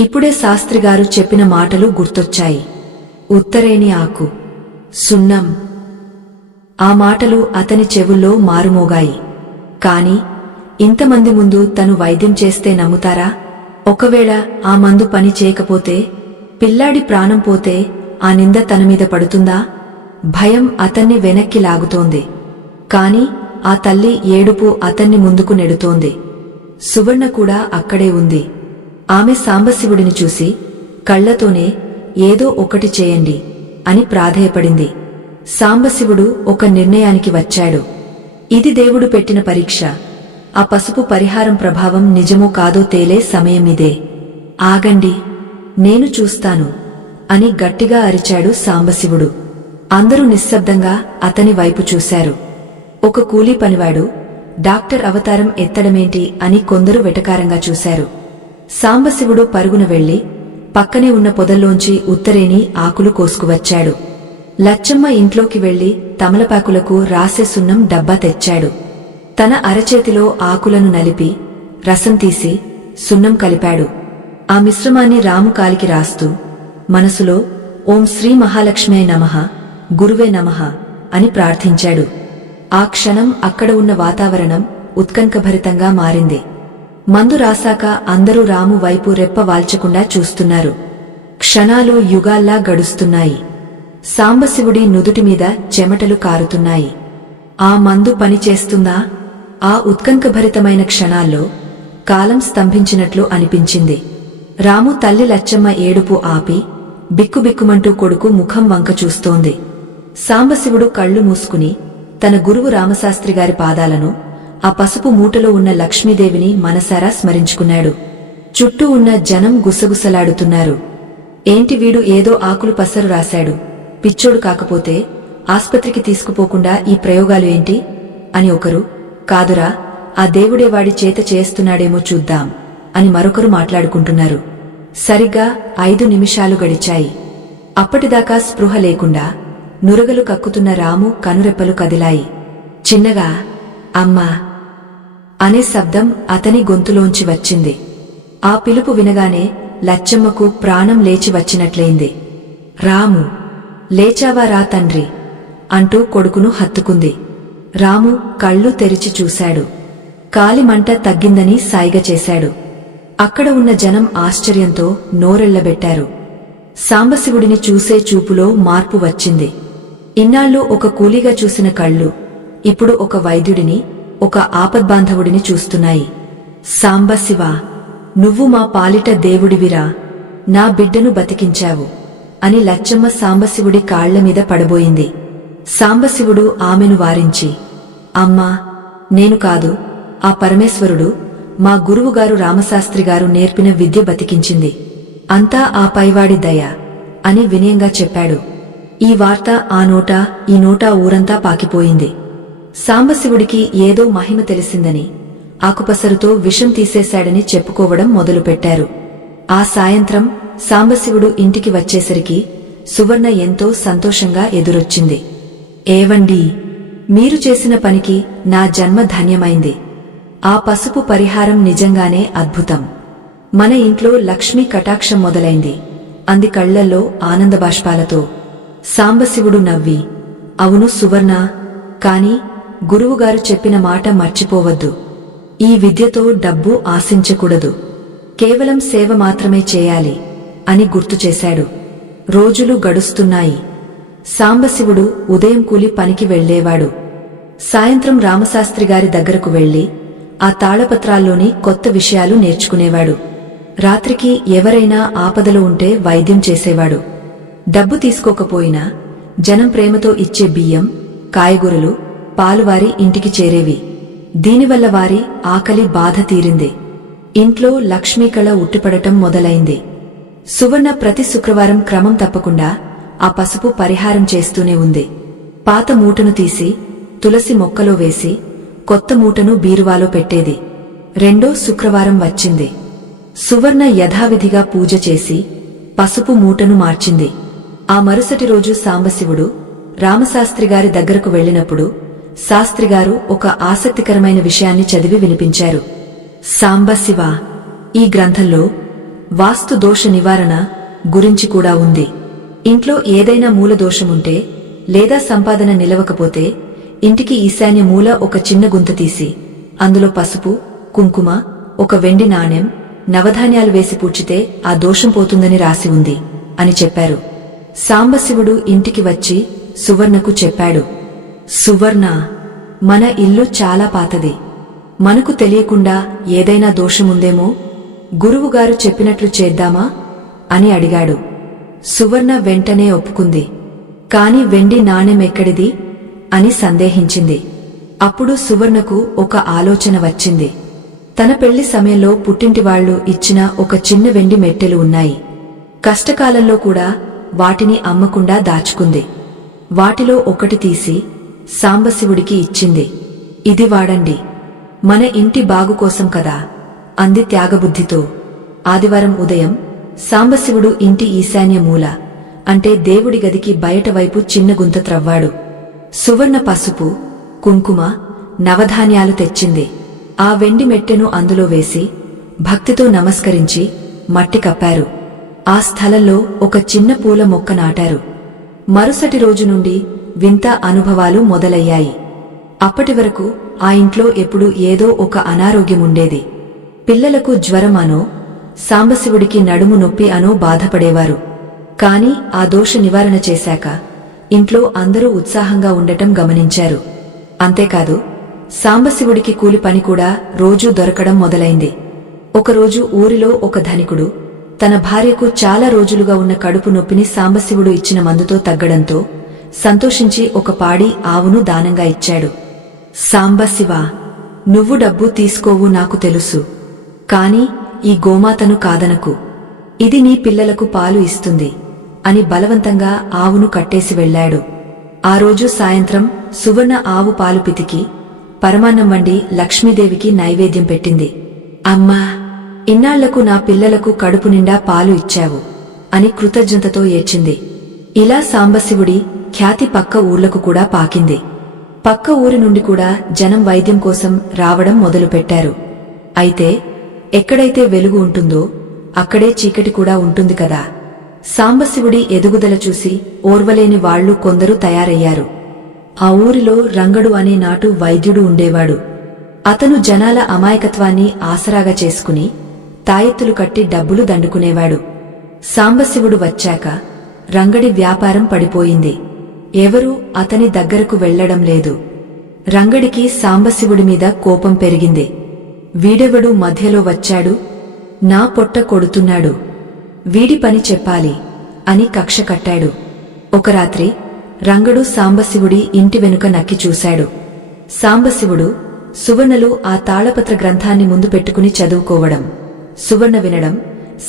ఇప్పుడే శాస్త్రిగారు చెప్పిన మాటలు గుర్తొచ్చాయి. ఉత్తరేణి ఆకు, సున్నం. ఆ మాటలు అతని చెవుల్లో మారుమోగాయి. కాని ఇంతమంది ముందు తను వైద్యం చేస్తే నమ్ముతారా? ఒకవేళ ఆ మందు పని చేయకపోతే, పిల్లాడి ప్రాణం పోతే ఆ నింద తనమీద పడుతుందా? భయం అతన్ని వెనక్కి లాగుతోంది. కాని ఆ తల్లి ఏడుపు అతన్ని ముందుకు నెడుతోంది. సువర్ణ కూడా అక్కడే ఉంది. ఆమె సాంబశివుడిని చూసి కళ్లతోనే ఏదో ఒకటి చేయండి అని ప్రాధేయపడింది. సాంబశివుడు ఒక నిర్ణయానికి వచ్చాడు. ఇది దేవుడు పెట్టిన పరీక్ష. ఆ పసుపు పరిహారం ప్రభావం నిజమో కాదో తేలే సమయమిదే. ఆగండి, నేను చూస్తాను అని గట్టిగా అరిచాడు సాంబశివుడు. అందరూ నిశ్శబ్దంగా అతని వైపు చూశారు. ఒక కూలీ పనివాడు డాక్టర్ అవతారం ఎత్తడమేంటి అని కొందరు వెటకారంగా చూశారు. సాంబశివుడు పరుగున వెళ్లి పక్కనే ఉన్న పొదల్లోంచి ఉత్తరేణి ఆకులు కోసుకువచ్చాడు. లచ్చమ్మ ఇంట్లోకి వెళ్లి తమలపాకులకు రాసే సున్నం డబ్బా తెచ్చాడు. తన అరచేతిలో ఆకులను నలిపి రసం తీసి సున్నం కలిపాడు. ఆ మిశ్రమాన్ని రాము కాలికి రాస్తూ మనసులో ఓం శ్రీ మహాలక్ష్మే నమః, గురువే నమః అని ప్రార్థించాడు. ఆ క్షణం అక్కడ ఉన్న వాతావరణం ఉత్కంఠభరితంగా మారింది. మందు రాసాక అందరూ రాము వైపు రెప్ప వాల్చకుండా చూస్తున్నారు. క్షణాలు యుగాల్లా గడుస్తున్నాయి. సాంబశివుడి నుదుటిమీద చెమటలు కారుతున్నాయి. ఆ మందు పనిచేస్తుందా? ఆ ఉత్కంఠభరితమైన క్షణాల్లో కాలం స్తంభించినట్లు అనిపించింది. రాము తల్లి లచ్చమ్మ ఏడుపు ఆపి బిక్కుబిక్కుమంటూ కొడుకు ముఖం వంక చూస్తోంది. సాంబశివుడు కళ్లు మూసుకుని తన గురువు రామశాస్త్రిగారి పాదాలను, ఆ పసుపు మూటలో ఉన్న లక్ష్మీదేవిని మనసారా స్మరించుకున్నాడు. చుట్టూ ఉన్న జనం గుసగుసలాడుతున్నారు. ఏంటి వీడు ఏదో ఆకులు పసరు రాశాడు, పిచ్చోడు కాకపోతే ఆస్పత్రికి తీసుకుపోకుండా ఈ ప్రయోగాలు ఏంటి అని ఒకరు, కాదురా ఆ దేవుడే వాడి చేత చేస్తున్నాడేమో చూద్దాం అని మరొకరు మాట్లాడుకుంటున్నారు. సరిగ్గా 5 నిమిషాలు గడిచాయి. అప్పటిదాకా స్పృహ లేకుండా నురగలు కక్కుతున్న రాము కనురెప్పలు కదిలాయి. చిన్నగా అమ్మా అనే శబ్దం అతని గొంతులోంచి వచ్చింది. ఆ పిలుపు వినగానే లచ్చమ్మకు ప్రాణం లేచి వచ్చినట్లయింది. రాము, లేచావా రా తండ్రి అంటూ కొడుకును హత్తుకుంది. రాము కళ్ళు తెరిచి చూశాడు. కాలిమంట తగ్గిందని సాయిగ చేశాడు. అక్కడ ఉన్న జనం ఆశ్చర్యంతో నోరెళ్లబెట్టారు. సాంబశివుడిని చూసే చూపులో మార్పు వచ్చింది. ఇన్నాళ్లు ఒక కూలీగా చూసిన కళ్ళు ఇప్పుడు ఒక వైద్యుడిని, ఒక ఆపద్బాంధవుడిని చూస్తున్నాయి. సాంబశివ, నువ్వు మా పాలిట దేవుడివిరా, నా బిడ్డను బతికించావు అని లచ్చమ్మ సాంబశివుడి కాళ్లమీద పడబోయింది. సాంబశివుడు ఆమెను వారించి, అమ్మా, నేను కాదు, ఆ పరమేశ్వరుడు, మా గురువుగారు రామశాస్త్రిగారు నేర్పిన విద్య బతికించింది. అంతా ఆ పైవాడి దయ అని వినయంగా చెప్పాడు. ఈ వార్త ఆ నోటా ఈ నోటా ఊరంతా పాకిపోయింది. సాంబశివుడికి ఏదో మహిమ తెలిసిందని, ఆకుపసరుతో విషం తీసేశాడని చెప్పుకోవడం మొదలుపెట్టారు. ఆ సాయంత్రం సాంబశివుడు ఇంటికి వచ్చేసరికి సువర్ణ ఎంతో సంతోషంగా ఎదురొచ్చింది. ఏవండీ, మీరు చేసిన పనికి నా జన్మ ధన్యమైంది. ఆ పసుపు పరిహారం నిజంగానే అద్భుతం. మన ఇంట్లో లక్ష్మీ కటాక్షం మొదలైంది అంది కళ్లల్లో ఆనందబాష్పాలతో. సాంబశివుడు నవ్వి, అవును సువర్ణ, కాని గురువుగారు చెప్పిన మాట మర్చిపోవద్దు. ఈ విద్యతో డబ్బు ఆశించకూడదు, కేవలం సేవ మాత్రమే చేయాలి అని గుర్తుచేశాడు. రోజులు గడుస్తున్నాయి. సాంబశివుడు ఉదయం కూలి పనికి వెళ్లేవాడు. సాయంత్రం రామశాస్త్రిగారి దగ్గరకు వెళ్లి ఆ తాళపత్రాల్లోని కొత్త విషయాలు నేర్చుకునేవాడు. రాత్రికి ఎవరైనా ఆపదలో ఉంటే వైద్యం చేసేవాడు. డబ్బు తీసుకోకపోయినా జనం ప్రేమతో ఇచ్చే బియ్యం, కాయగూరలు, పాలువారి ఇంటికి చేరేవి. దీనివల్ల వారి ఆకలి బాధ తీరింది. ఇంట్లో లక్ష్మీ కళ ఉట్టిపడటం మొదలైంది. సువర్ణ ప్రతి శుక్రవారం క్రమం తప్పకుండా ఆ పసుపు పరిహారం చేస్తూనే ఉంది. పాత మూటను తీసి తులసి మొక్కలో వేసి కొత్త మూటను బీరువాలో పెట్టేది. రెండో శుక్రవారం వచ్చింది. సువర్ణ యథావిధిగా పూజ చేసి పసుపు మూటను మార్చింది. ఆ మరుసటి రోజు సాంబశివుడు రామశాస్త్రిగారి దగ్గరకు వెళ్లినప్పుడు శాస్త్రిగారు ఒక ఆసక్తికరమైన విషయాన్ని చదివి వినిపించారు. సాంబశివ, ఈ గ్రంథంలో వాస్తు దోష నివారణ గురించి కూడా ఉంది. ఇంట్లో ఏదైనా మూల దోషముంటే లేదా సంపాదన నిలవకపోతే ఇంటికి ఈశాన్య మూల ఒక చిన్న గుంత తీసి అందులో పసుపు, కుంకుమ, ఒక వెండి నాణెం, నవధాన్యాలు వేసి పూడ్చితే ఆ దోషం పోతుందని రాసి ఉంది అని చెప్పారు. సాంబశివుడు ఇంటికి వచ్చి సువర్ణకు చెప్పాడు. సువర్ణ, మన ఇల్లు చాలా పాతది. మనకు తెలియకుండా ఏదైనా దోషముందేమో, గురువుగారు చెప్పినట్లు చేద్దామా అని అడిగాడు. సువర్ణ వెంటనే ఒప్పుకుంది. కాని వెండి నాణెమెక్కడిది అని సందేహించింది. అప్పుడు సువర్ణకు ఒక ఆలోచన వచ్చింది. తన పెళ్లి సమయంలో పుట్టింటివాళ్లు ఇచ్చిన ఒక చిన్న వెండి మెట్టెలు ఉన్నాయి. కష్టకాలంలో కూడా వాటిని అమ్మకుండా దాచుకుంది. వాటిలో ఒకటి తీసి సాంబశివుడికి ఇచ్చింది. ఇది వాడండి, మన ఇంటి బాగు కోసం కదా అంది త్యాగబుద్ధితో. ఆదివారం ఉదయం సాంబశివుడు ఇంటి ఈశాన్య మూల అంటే దేవుడి గదికి బయటవైపు చిన్న గుంత త్రవ్వాడు. సువర్ణ పసుపు, కుంకుమ, నవధాన్యాలు తెచ్చింది. ఆ వెండి మెట్టెను అందులో వేసి భక్తితో నమస్కరించి మట్టి కప్పారు. ఆ స్థలంలో ఒక చిన్న పూల మొక్క నాటారు. మరుసటి రోజు నుండి వింత అనుభవాలు మొదలయ్యాయి. అప్పటివరకు ఆ ఇంట్లో ఎప్పుడూ ఏదో ఒక అనారోగ్యముండేది. పిల్లలకు జ్వరం అనో, సాంబశివుడికి నడుము నొప్పి అనో బాధపడేవారు. కాని ఆ దోష నివారణ చేశాక ఇంట్లో అందరూ ఉత్సాహంగా ఉండటం గమనించారు. అంతేకాదు, సాంబశివుడికి కూలి పని కూడా రోజూ దొరకడం మొదలైంది. ఒకరోజు ఊరిలో ఒక ధనికుడు తన భార్యకు చాలా రోజులుగా ఉన్న కడుపు నొప్పిని సాంబశివుడు ఇచ్చిన మందుతో తగ్గడంతో సంతోషించి ఒక పాడి ఆవును దానంగా ఇచ్చాడు. సాంబశివ, నువ్వు డబ్బు తీసుకోవు నాకు తెలుసు. కాని ఈ గోమాతను కాదనకు. ఇది నీ పిల్లలకు పాలు ఇస్తుంది అని బలవంతంగా ఆవును కట్టేసి వెళ్లాడు. ఆ రోజు సాయంత్రం సువర్ణ ఆవు పాలు పితికి పరమాన్నం వండి లక్ష్మీదేవికి నైవేద్యం పెట్టింది. అమ్మా, ఇన్నాళ్లకు నా పిల్లలకు కడుపు నిండా పాలు ఇచ్చావు అని కృతజ్ఞతతో ఏడ్చింది. ఇలా సాంబశివుడి ఖ్యాతి పక్క ఊర్లకు కూడా పాకింది. పక్క ఊరి నుండి కూడా జనం వైద్యం కోసం రావడం మొదలుపెట్టారు. అయితే ఎక్కడైతే వెలుగు ఉంటుందో అక్కడే చీకటి కూడా ఉంటుంది కదా. సాంబశివుడి ఎదుగుదల చూసి ఓర్వలేని వాళ్లు కొందరు తయారయ్యారు. ఆ ఊరిలో రంగడు అనే నాటు వైద్యుడు ఉండేవాడు. అతను జనాల అమాయకత్వాన్ని ఆసరాగా చేసుకుని తాయెత్తులు కట్టి డబ్బులు దండుకునేవాడు. సాంబశివుడు వచ్చాక రంగడి వ్యాపారం పడిపోయింది. ఎవరూ అతని దగ్గరకు వెళ్లడం లేదు. రంగడికి సాంబశివుడి మీద కోపం పెరిగింది. వీడెవడు మధ్యలో వచ్చాడు, నా పొట్ట కొడుతున్నాడు, వీడి పని చెప్పాలి అని కక్ష కట్టాడు. ఒక రాత్రి రంగడు సాంబశివుడి ఇంటి వెనుక నక్కి చూశాడు. సాంబశివుడు సువర్ణలు ఆ తాళపత్ర గ్రంథాన్ని ముందు పెట్టుకుని చదువుకోవడం, సువర్ణ వినడం,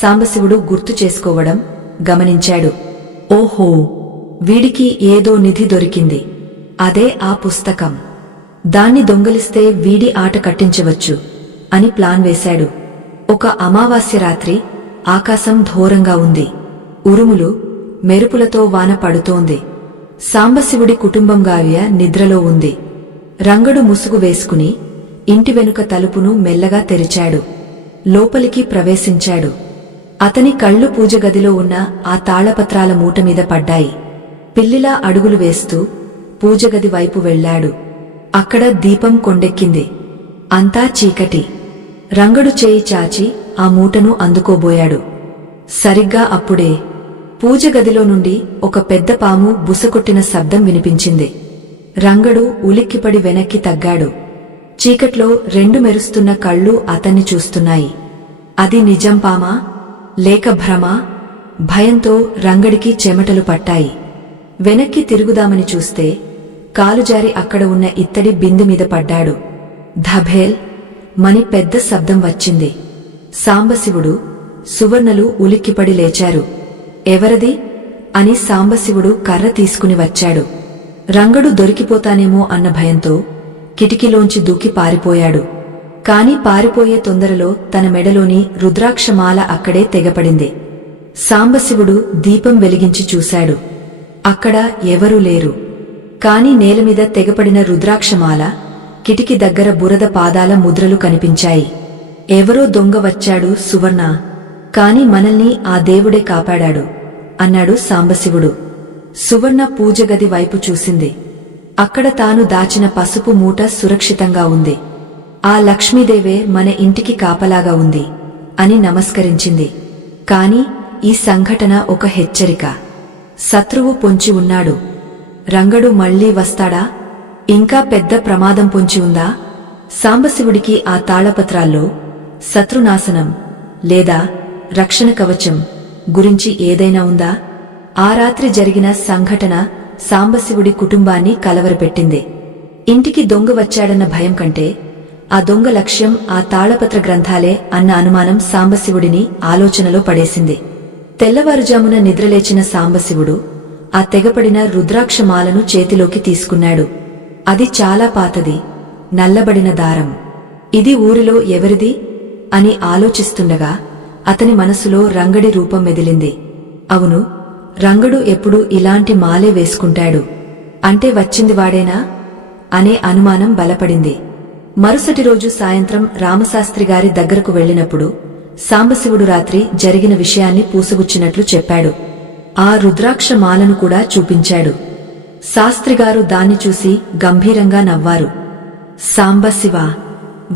సాంబశివుడు గుర్తు చేసుకోవడం గమనించాడు. ఓహో, వీడికి ఏదో నిధి దొరికింది. అదే ఆ పుస్తకం. దాన్ని దొంగలిస్తే వీడి ఆట కట్టించవచ్చు అని ప్లాన్ వేశాడు. ఒక అమావాస్య రాత్రి ఆకాశం ఘోరంగా ఉంది. ఉరుములు, మెరుపులతో వాన పడుతోంది. సాంబశివుడి కుటుంబం గావ్య నిద్రలో ఉంది. రంగడు ముసుగు వేసుకుని ఇంటి వెనుక తలుపును మెల్లగా తెరిచాడు. లోపలికి ప్రవేశించాడు. అతని కళ్ళు పూజగదిలో ఉన్న ఆ తాళపత్రాల మూటమీద పడ్డాయి. పిల్లిలా అడుగులు వేస్తూ పూజగది వైపు వెళ్లాడు. అక్కడ దీపం కొండెక్కింది. అంతా చీకటి. రంగడు చేయి చాచి ఆ మూటను అందుకోబోయాడు. సరిగ్గా అప్పుడే పూజగదిలో నుండి ఒక పెద్ద పాము బుసకొట్టిన శబ్దం వినిపించింది. రంగడు ఉలిక్కిపడి వెనక్కి తగ్గాడు. చీకట్లో రెండు మెరుస్తున్న కళ్ళు అతన్ని చూస్తున్నాయి. అది నిజం పామా లేక భ్రమా? భయంతో రంగడికి చెమటలు పట్టాయి. వెనక్కి తిరుగుదామని చూస్తే కాలుజారి అక్కడ ఉన్న ఇత్తడి బిందె మీద పడ్డాడు. ధభేల్ మని పెద్ద శబ్దం వచ్చింది. సాంబశివుడు, సువర్ణలు ఉలిక్కిపడి లేచారు. ఎవరది అని సాంబశివుడు కర్ర తీసుకుని వచ్చాడు. రంగడు దొరికిపోతానేమో అన్న భయంతో కిటికీలోంచి దూకి పారిపోయాడు. కాని పారిపోయే తొందరలో తన మెడలోని రుద్రాక్షమాల అక్కడే తెగపడింది. సాంబశివుడు దీపం వెలిగించి చూశాడు. అక్కడ ఎవరూ లేరు. కాని నేలమీద తెగపడిన రుద్రాక్షమాల, కిటికీ దగ్గర బురద పాదాల ముద్రలు కనిపించాయి. ఎవరో దొంగ వచ్చాడు సువర్ణ, కాని మనల్ని ఆ దేవుడే కాపాడాడు అన్నాడు సాంబశివుడు. సువర్ణ పూజగది వైపు చూసింది. అక్కడ తాను దాచిన పసుపు మూట సురక్షితంగా ఉంది. ఆ లక్ష్మీదేవే మన ఇంటికి కాపలాగా ఉంది అని నమస్కరించింది. కాని ఈ సంఘటన ఒక హెచ్చరిక. శత్రువు పొంచి ఉన్నాడు. రంగడు మళ్లీ వస్తాడా? ఇంకా పెద్ద ప్రమాదం పొంచి ఉందా? సాంబశివుడికి ఆ తాళపత్రాల్లో శత్రునాశనం లేదా రక్షణ కవచం గురించి ఏదైనా ఉందా? ఆ రాత్రి జరిగిన సంఘటన సాంబశివుడి కుటుంబాన్ని కలవరపెట్టింది. ఇంటికి దొంగ వచ్చాడన్న భయం కంటే ఆ దొంగ లక్ష్యం ఆ తాళపత్ర గ్రంథాలే అన్న అనుమానం సాంబశివుడిని ఆలోచనలో పడేసింది. తెల్లవారుజామున నిద్రలేచిన సాంబశివుడు ఆ తెగపడిన రుద్రాక్షమాలను చేతిలోకి తీసుకున్నాడు. అది చాలా పాతది, నల్లబడిన దారం. ఇది ఊరిలో ఎవరిది అని ఆలోచిస్తుండగా అతని మనసులో రంగడి రూపం మెదిలింది. అవును, రంగడు ఎప్పుడూ ఇలాంటి మాలే వేసుకుంటాడు. అంటే వచ్చింది వాడేనా అనే అనుమానం బలపడింది. మరుసటి రోజు సాయంత్రం రామశాస్త్రిగారి దగ్గరకు వెళ్లినప్పుడు సాంబశివుడు రాత్రి జరిగిన విషయాన్ని పూసగుచ్చినట్లు చెప్పాడు. ఆ రుద్రాక్ష మాలను కూడా చూపించాడు. శాస్త్రిగారు దాన్ని చూసి గంభీరంగా నవ్వారు. సాంబశివ,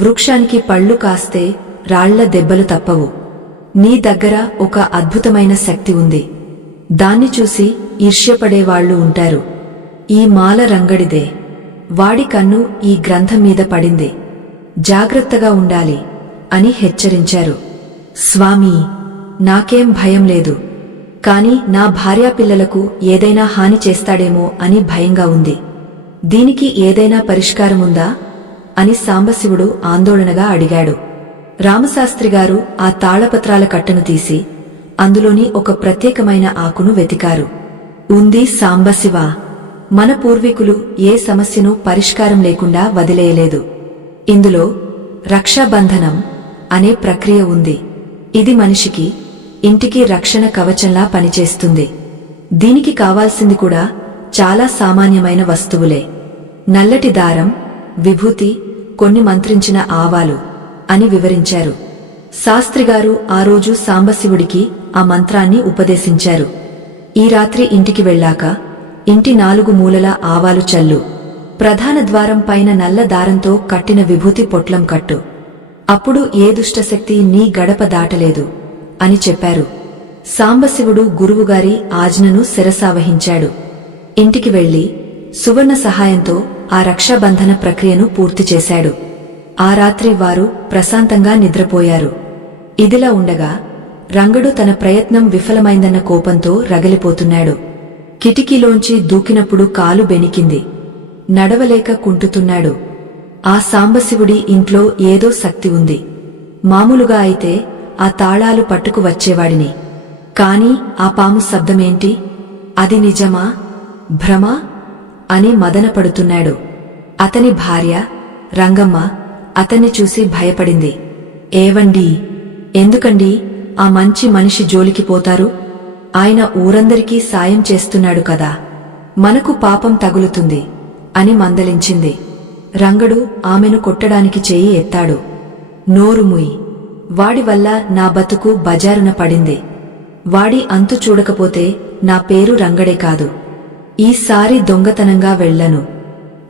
వృక్షానికి పళ్ళు కాస్తే రాళ్ల దెబ్బలు తప్పవు. నీ దగ్గర ఒక అద్భుతమైన శక్తి ఉంది. దాన్ని చూసి ఈర్ష్యపడేవాళ్లు ఉంటారు. ఈ మాల రంగడిదే. వాడి కన్ను ఈ గ్రంథం మీద పడింది. జాగ్రత్తగా ఉండాలి అని హెచ్చరించారు. స్వామీ, నాకేం భయం లేదు. కాని నా భార్యాపిల్లలకు ఏదైనా హాని చేస్తాడేమో అని భయంగా ఉంది. దీనికి ఏదైనా పరిష్కారముందా అని సాంబశివుడు ఆందోళనగా అడిగాడు. రామశాస్త్రిగారు ఆ తాళపత్రాల కట్టను తీసి అందులోని ఒక ప్రత్యేకమైన ఆకును వెతికారు. ఉంది సాంబశివ, మన పూర్వీకులు ఏ సమస్యను పరిష్కారం లేకుండా వదిలేయలేదు. ఇందులో రక్షాబంధనం అనే ప్రక్రియ ఉంది. ఇది మనిషికి, ఇంటికి రక్షణ కవచంలా పనిచేస్తుంది. దీనికి కావాల్సింది కూడా చాలా సామాన్యమైన వస్తువులే. నల్లటి దారం, విభూతి, కొన్ని మంత్రించిన ఆవాలు అని వివరించారు. శాస్త్రిగారు ఆ రోజు సాంబశివుడికి ఆ మంత్రాన్ని ఉపదేశించారు. ఈ రాత్రి ఇంటికి వెళ్ళాక ఇంటి 4 మూలల ఆవాలు చల్లు. ప్రధాన ద్వారం పైన నల్ల దారంతో కట్టిన విభూతి పొట్లం కట్టు. అప్పుడు ఏ దుష్టశక్తి నీ గడప దాటలేదు అని చెప్పారు. సాంబశివుడు గురువుగారి ఆజ్ఞను శిరసావహించాడు. ఇంటికి వెళ్లి సువర్ణ సహాయంతో ఆ రక్షాబంధన ప్రక్రియను పూర్తి చేశాడు. ఆ రాత్రి వారు ప్రశాంతంగా నిద్రపోయారు. ఇదిలా ఉండగా రంగడు తన ప్రయత్నం విఫలమైందన్న కోపంతో రగిలిపోతున్నాడు. కిటికీలోంచి దూకినప్పుడు కాలు బెనికింది. నడవలేక కుంటుతున్నాడు. ఆ సాంబశివుడి ఇంట్లో ఏదో శక్తి ఉంది. మామూలుగా అయితే ఆ తాళాలు పట్టుకు వచ్చేవాడిని. కాని ఆ పాము శబ్దమేంటి? అది నిజమా, భ్రమా అని మదనపడుతున్నాడు. అతని భార్య రంగమ్మ అతన్ని చూసి భయపడింది. ఏవండీ, ఎందుకండీ ఆ మంచి మనిషి జోలికి పోతారు? ఆయన ఊరందరికీ సాయం చేస్తున్నాడు కదా, మనకు పాపం తగులుతుంది అని మందలించింది. రంగడు ఆమెను కొట్టడానికి చేయి ఎత్తాడు. నోరుముయ్, వాడి వల్ల నా బతుకు బజారున పడింది. వాడి అంతు చూడకపోతే నా పేరు రంగడే కాదు. ఈసారి దొంగతనంగా వెళ్లను.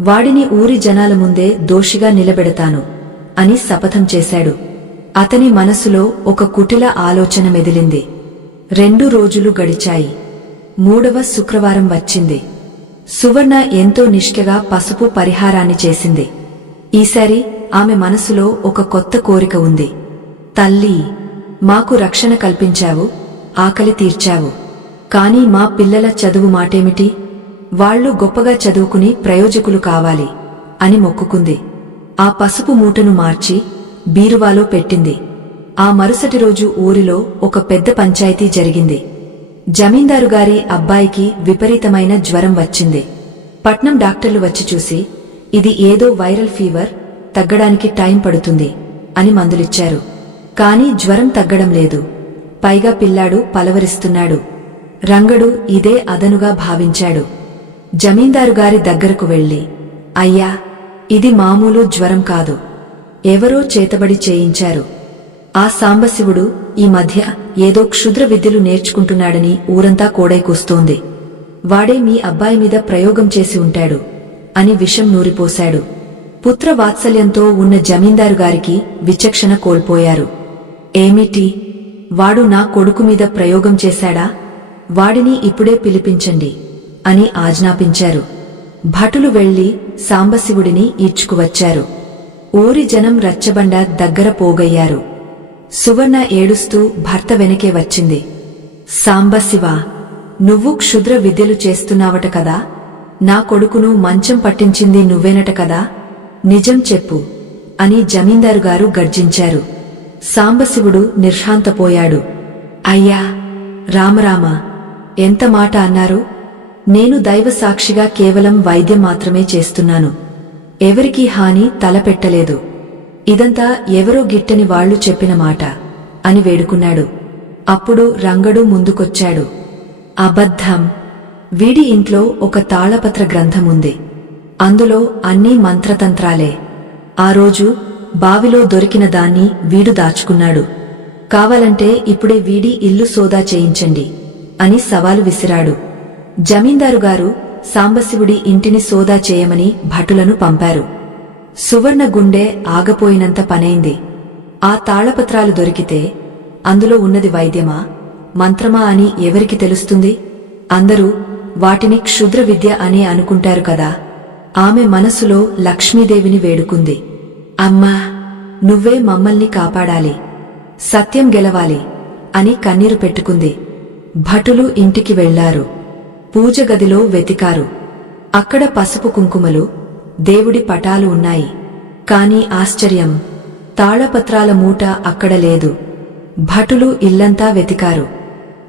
వాడిని ఊరి జనాల ముందే దోషిగా నిలబెడతాను అని శపథం చేశాడు. అతని మనసులో ఒక కుటిల ఆలోచన మెదిలింది. 2 రోజులు గడిచాయి. 3వ శుక్రవారం వచ్చింది. సువర్ణ ఎంతో నిష్ఠగా పసుపు పరిహారాన్ని చేసింది. ఈసారి ఆమె మనసులో ఒక కొత్త కోరిక ఉంది. తల్లీ, మాకు రక్షణ కల్పించావు, ఆకలి తీర్చావు. కాని మా పిల్లల చదువు మాటేమిటి? వాళ్లు గొప్పగా చదువుకుని ప్రయోజకులు కావాలి అని మొక్కుకుంది. ఆ పసుపు మూటను మార్చి బీరువాలో పెట్టింది. ఆ మరుసటి రోజు ఊరిలో ఒక పెద్ద పంచాయతీ జరిగింది. జమీందారుగారి అబ్బాయికి విపరీతమైన జ్వరం వచ్చింది. పట్నం డాక్టర్లు వచ్చి చూసి, ఇది ఏదో వైరల్ ఫీవర్, తగ్గడానికి టైం పడుతుంది అని మందులిచ్చారు. కాని జ్వరం తగ్గడం లేదు. పైగా పిల్లాడు పలవరిస్తున్నాడు. రంగడు ఇదే అదనుగా భావించాడు. జమీందారుగారి దగ్గరకు వెళ్లి, అయ్యా, ఇది మామూలు జ్వరం కాదు, ఎవరో చేతబడి చేయించారు. ఆ సాంబశివుడు ఈ మధ్య ఏదో క్షుద్ర విద్యలు నేర్చుకుంటున్నాడని ఊరంతా కోడై కూస్తోంది. వాడే మీ అబ్బాయి మీద ప్రయోగం చేసి ఉంటాడు అని విషం నూరిపోశాడు. పుత్ర వాత్సల్యంతో ఉన్న జమీందారుగారికి విచక్షణ కోల్పోయారు. ఏమిటి, వాడు నా కొడుకు మీద ప్రయోగం చేశాడా? వాడిని ఇప్పుడే పిలిపించండి అని ఆజ్ఞాపించారు. భటులు వెళ్లి సాంబశివుడిని ఈడ్చుకువచ్చారు. ఊరి జనం రచ్చబండ దగ్గర పోగయ్యారు. సువర్ణ ఏడుస్తూ భర్త వెనకే వచ్చింది. సాంబశివ, నువ్వు క్షుద్ర విద్యలు చేస్తున్నావట కదా? నా కొడుకును మంచం పట్టించింది నువ్వేనట కదా? నిజం చెప్పు అని జమీందారుగారు గర్జించారు. సాంబశివుడు నిర్శాంతపోయాడు. అయ్యా, రామరామ, ఎంత మాట అన్నారు? నేను దైవ సాక్షిగా కేవలం వైద్యం మాత్రమే చేస్తున్నాను. ఎవరికీ హాని తలపెట్టలేదు. ఇదంతా ఎవరో గిట్టని వాళ్లు చెప్పిన మాట అని వేడుకున్నాడు. అప్పుడు రంగడు ముందుకొచ్చాడు. అబద్ధం! వీడి ఇంట్లో ఒక తాళపత్ర గ్రంథముంది. అందులో అన్నీ మంత్రతంత్రాలే. ఆ రోజు బావిలో దొరికిన దాన్ని వీడు దాచుకున్నాడు. కావాలంటే ఇప్పుడే వీడి ఇల్లు సోదా చేయించండి అని సవాలు విసిరాడు. జమీందారుగారు సాంబశివుడి ఇంటిని సోదా చేయమని భటులను పంపారు. సువర్ణ గుండె ఆగపోయినంత పనైంది. ఆ తాళపత్రాలు దొరికితే అందులో ఉన్నది వైద్యమా, మంత్రమా అని ఎవరికి తెలుస్తుంది? అందరూ వాటిని క్షుద్ర విద్య అని అనుకుంటారు కదా. ఆమె మనసులో లక్ష్మీదేవిని వేడుకుంది. అమ్మా, నువ్వే మమ్మల్ని కాపాడాలి, సత్యం గెలవాలి అని కన్నీరు పెట్టుకుంది. భటులు ఇంటికి వెళ్లారు. పూజ గదిలో వెతికారు. అక్కడ పసుపు కుంకుమలు, దేవుడి పటాలు ఉన్నాయి. కాని ఆశ్చర్యం, తాళపత్రాల మూట అక్కడ లేదు. భటులు ఇల్లంతా వెతికారు.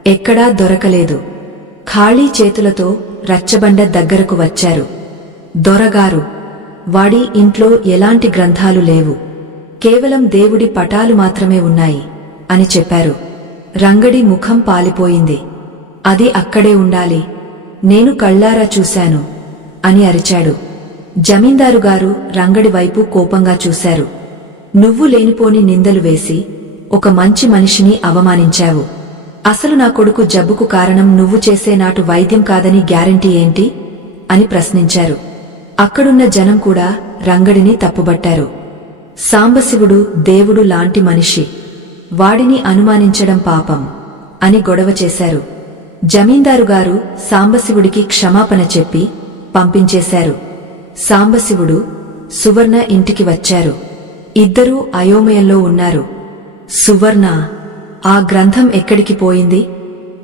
ఎక్కడా దొరకలేదు. ఖాళీ చేతులతో రచ్చబండ దగ్గరకు వచ్చారు. దొరగారు, వాడి ఇంట్లో ఎలాంటి గ్రంథాలు లేవు, కేవలం దేవుడి పటాలు మాత్రమే ఉన్నాయి అని చెప్పారు. రంగడి ముఖం పాలిపోయింది. అది అక్కడే ఉండాలి, నేను కళ్ళారా చూశాను అని అరిచాడు. జమీందారుగారు రంగడి వైపు కోపంగా చూశారు. నువ్వు లేనిపోని నిందలు వేసి ఒక మంచి మనిషిని అవమానించావు. అసలు నా కొడుకు జబ్బుకు కారణం నువ్వు చేసే నాటు వైద్యం కాదని గ్యారంటీ ఏంటి అని ప్రశ్నించారు. అక్కడున్న జనం కూడా రంగడిని తప్పుబట్టారు. సాంబశివుడు దేవుడు లాంటి మనిషి, వాడిని అనుమానించడం పాపం అని గొడవ చేశారు. జమీందారుగారు సాంబశివుడికి క్షమాపణ చెప్పి పంపించేశారు. సాంబశివుడు, సువర్ణ ఇంటికి వచ్చారు. ఇద్దరూ అయోమయంలో ఉన్నారు. సువర్ణ, ఆ గ్రంథం ఎక్కడికి పోయింది?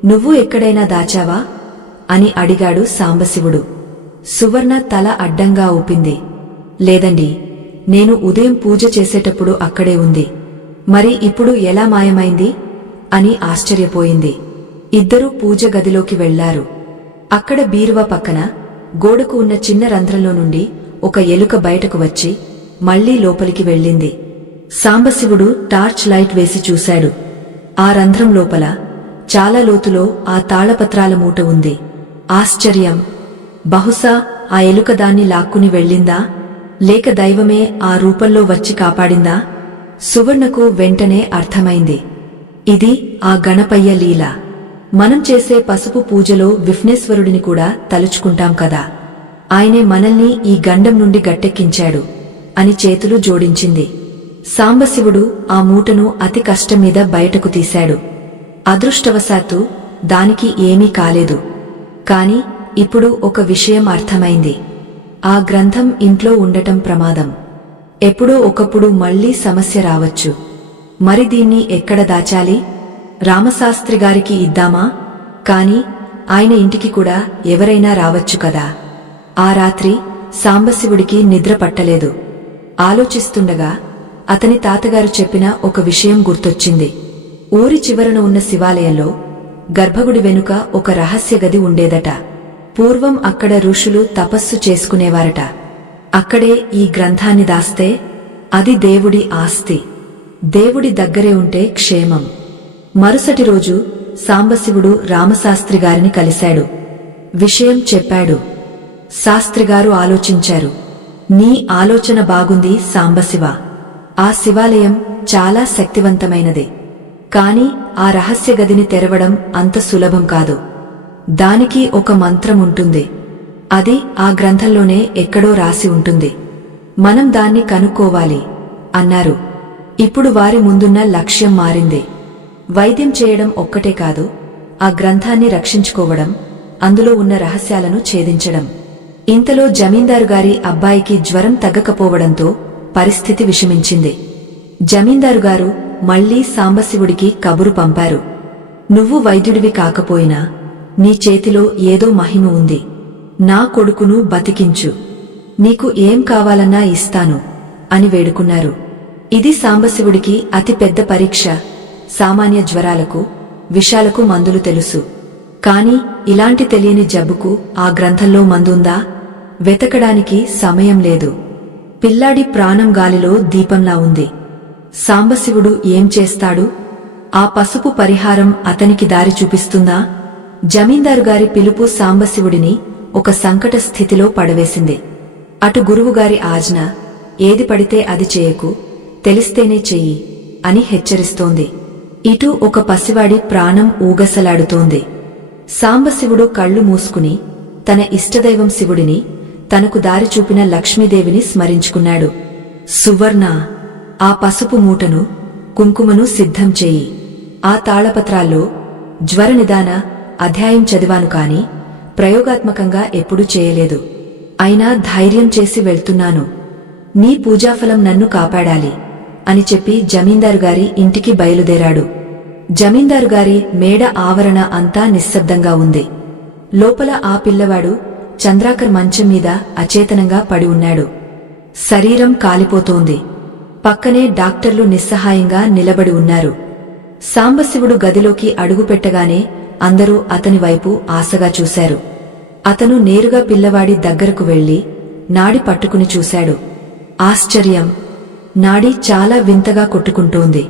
నువ్వు ఎక్కడైనా దాచావా అని అడిగాడు సాంబశివుడు. సువర్ణ తల అడ్డంగా ఊపింది. లేదండి, నేను ఉదయం పూజ చేసేటప్పుడు అక్కడే ఉంది. మరి ఇప్పుడు ఎలా మాయమైంది అని ఆశ్చర్యపోయింది. ఇద్దరూ పూజ గదిలోకి వెళ్లారు. అక్కడ బీరువా పక్కన గోడకు ఉన్న చిన్న రంధ్రంలో నుండి ఒక ఎలుక బయటకు వచ్చి మళ్లీ లోపలికి వెళ్ళింది. సాంబశివుడు టార్చ్ లైట్ వేసి చూశాడు. ఆ రంధ్రం లోపల చాలా లోతులో ఆ తాళపత్రాల మూట ఉంది. ఆశ్చర్యం! బహుశా ఆ ఎలుక దాన్ని లాక్కుని వెళ్ళిందా, లేక దైవమే ఆ రూపంలో వచ్చి కాపాడిందా? సువర్ణకు వెంటనే అర్థమైంది. ఇది ఆ గణపయ్య లీల. మనం చేసే పసుపు పూజలో విఘ్నేశ్వరుడిని కూడా తలుచుకుంటాం కదా, ఆయనే మనల్ని ఈ గండం నుండి గట్టెక్కించాడు అని చేతులు జోడించింది. సాంబశివుడు ఆ మూటను అతి కష్టం మీద బయటకు తీశాడు. అదృష్టవశాత్తు దానికి ఏమీ కాలేదు. కాని ఇప్పుడు ఒక విషయం అర్థమైంది. ఆ గ్రంథం ఇంట్లో ఉండటం ప్రమాదం. ఎప్పుడో ఒకప్పుడు మళ్లీ సమస్య రావచ్చు. మరి దీన్ని ఎక్కడ దాచాలి? రామశాస్త్రిగారికి ఇద్దామా? కాని ఆయన ఇంటికి కూడా ఎవరైనా రావచ్చు కదా. ఆ రాత్రి సాంబశివుడికి నిద్ర పట్టలేదు. ఆలోచిస్తుండగా అతని తాతగారు చెప్పిన ఒక విషయం గుర్తొచ్చింది. ఊరి చివరన ఉన్న శివాలయంలో గర్భగుడి వెనుక ఒక రహస్య గది ఉండేదట. పూర్వం అక్కడ ఋషులు తపస్సు చేసుకునేవారట. అక్కడే ఈ గ్రంథాన్ని దాస్తే అది దేవుడి ఆస్తి. దేవుడి దగ్గరే ఉంటే క్షేమం. మరుసటి రోజు సాంబశివుడు రామశాస్త్రి గారిని కలిశాడు. విషయం చెప్పాడు. శాస్త్రిగారు ఆలోచించారు. నీ ఆలోచన బాగుంది సాంబశివ. ఆ శివాలయం చాలా శక్తివంతమైనది. కాని ఆ రహస్య గదిని తెరవడం అంత సులభం కాదు. దానికి ఒక మంత్రముంటుంది. అది ఆ గ్రంథంలోనే ఎక్కడో రాసి ఉంటుంది. మనం దాన్ని కనుక్కోవాలి అన్నారు. ఇప్పుడు వారి ముందున్న లక్ష్యం మారింది. వైద్యం చేయడం ఒక్కటే కాదు, ఆ గ్రంథాన్ని రక్షించుకోవడం, అందులో ఉన్న రహస్యాలను ఛేదించడం. ఇంతలో జమీందారు గారి అబ్బాయికి జ్వరం తగ్గకపోవడంతో పరిస్థితి విషమించింది. జమీందారు గారు మళ్లీ సాంబశివుడికి కబురు పంపారు. నువ్వు వైద్యుడివి కాకపోయినా నీ చేతిలో ఏదో మహిమ ఉంది. నా కొడుకును బతికించు. నీకు ఏం కావాలన్నా ఇస్తాను అని వేడుకున్నారు. ఇది సాంబశివుడికి అతి పెద్ద పరీక్ష. సామాన్య జ్వరాలకు, విషాలకు మందులు తెలుసు. కాని ఇలాంటి తెలియని జబ్బుకు ఆ గ్రంథంలో మందుందా? వెతకడానికి సమయం లేదు. పిల్లాడి ప్రాణం గాలిలో దీపంలా ఉంది. సాంబశివుడు ఏం చేస్తాడు? ఆ పసుపు పరిహారం అతనికి దారి చూపిస్తుందా? జమీందారు గారి పిలుపు సాంబశివుడిని ఒక సంకట స్థితిలో పడవేసింది. అటు గురువుగారి ఆజ్ఞ, ఏది పడితే అది చేయకు, తెలిస్తేనే చెయ్యి అని హెచ్చరిస్తోంది. ఇటు ఒక పసివాడి ప్రాణం ఊగసలాడుతోంది. సాంబశివుడు కళ్ళు మూసుకుని తన ఇష్టదైవం శివుడిని, తనకు దారి చూపిన లక్ష్మీదేవిని స్మరించుకున్నాడు. సువర్ణ, ఆ పసుపు మూటను, కుంకుమను సిద్ధం చెయ్యి. ఆ తాళపత్రాల్లో జ్వర నిదాన అధ్యాయం చదివాను కాని ప్రయోగాత్మకంగా ఎప్పుడూ చేయలేదు. అయినా ధైర్యం చేసి వెళ్తున్నాను. నీ పూజాఫలం నన్ను కాపాడాలి అని చెప్పి జమీందారు గారి ఇంటికి బయలుదేరాడు. జమీందారు గారి మేడ ఆవరణ అంతా నిశ్శబ్దంగా ఉంది. లోపల ఆ పిల్లవాడు చంద్రాకర్ మంచం మీద అచేతనంగా పడి ఉన్నాడు. శరీరం కాలిపోతోంది. పక్కనే డాక్టర్లు నిస్సహాయంగా నిలబడి ఉన్నారు. సాంబశివుడు గదిలోకి అడుగుపెట్టగానే అందరూ అతని వైపు ఆశగా చూశారు. అతను నేరుగా పిల్లవాడి దగ్గరకు వెళ్లి నాడి పట్టుకుని చూశాడు. ఆశ్చర్యం! నాడి చాలా వింతగా కొట్టుకుంటోంది.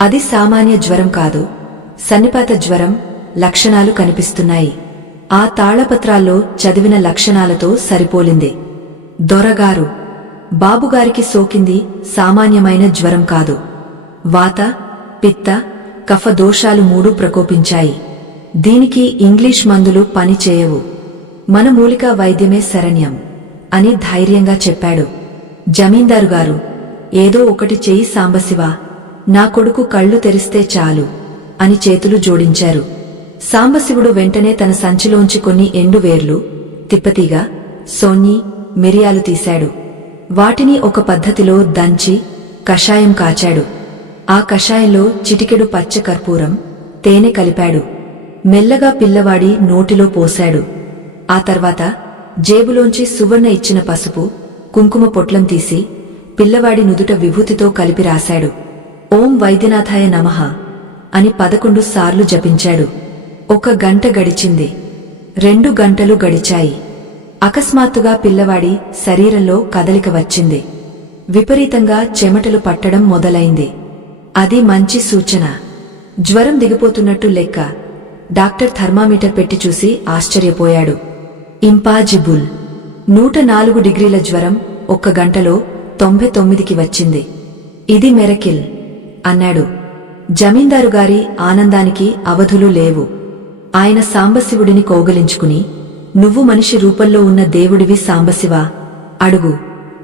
అది సామాన్య జ్వరం కాదు, సన్నిపాత జ్వరం లక్షణాలు కనిపిస్తున్నాయి. ఆ తాళపత్రాల్లో చదివిన లక్షణాలతో సరిపోలింది. దొరగారు, బాబుగారికి సోకింది సామాన్యమైన జ్వరం కాదు. వాత, పిత్త, కఫ దోషాలు 3 ప్రకోపించాయి. దీనికి ఇంగ్లీష్ మందులు పని చేయవు. మన మూలికా వైద్యమే శరణ్యం అని ధైర్యంగా చెప్పాడు. జమీందారు గారు, ఏదో ఒకటి చెయ్యి సాంబశివ, నా కొడుకు కళ్ళు తెరిస్తే చాలు అని చేతులు జోడించారు. సాంబశివుడు వెంటనే తన సంచిలోంచి కొన్ని ఎండువేర్లు, తిప్పతీగ, సోన్ని, మిరియాలు తీశాడు. వాటిని ఒక పద్ధతిలో దంచి కషాయం కాచాడు. ఆ కషాయంలో చిటికెడు పచ్చ కర్పూరం, తేనె కలిపాడు. మెల్లగా పిల్లవాడి నోటిలో పోశాడు. ఆ తర్వాత జేబులోంచి సువర్ణ ఇచ్చిన పసుపు, కుంకుమ పొట్లం తీసి పిల్లవాడి నుదుట విభూతితో కలిపి రాశాడు. ఓం వైద్యనాథాయ నమః అని 11 సార్లు జపించాడు. 1 గంట గడిచింది. 2 గంటలు గడిచాయి. అకస్మాత్తుగా పిల్లవాడి శరీరంలో కదలిక వచ్చింది. విపరీతంగా చెమటలు పట్టడం మొదలైంది. అది మంచి సూచన. జ్వరం దిగిపోతున్నట్టు లెక్క. డాక్టర్ థర్మామీటర్ పెట్టి చూసి ఆశ్చర్యపోయాడు. ఇంపాజిబుల్! 104 డిగ్రీల జ్వరం 1 గంటలో 99కి వచ్చింది. ఇది మెరకిల్ అన్నాడు. జమీందారు గారి ఆనందానికి అవధులు లేవు. ఆయన సాంబశివుడిని కౌగలించుకుని, నువ్వు మనిషి రూపంలో ఉన్న దేవుడివి సాంబశివ, అడుగు,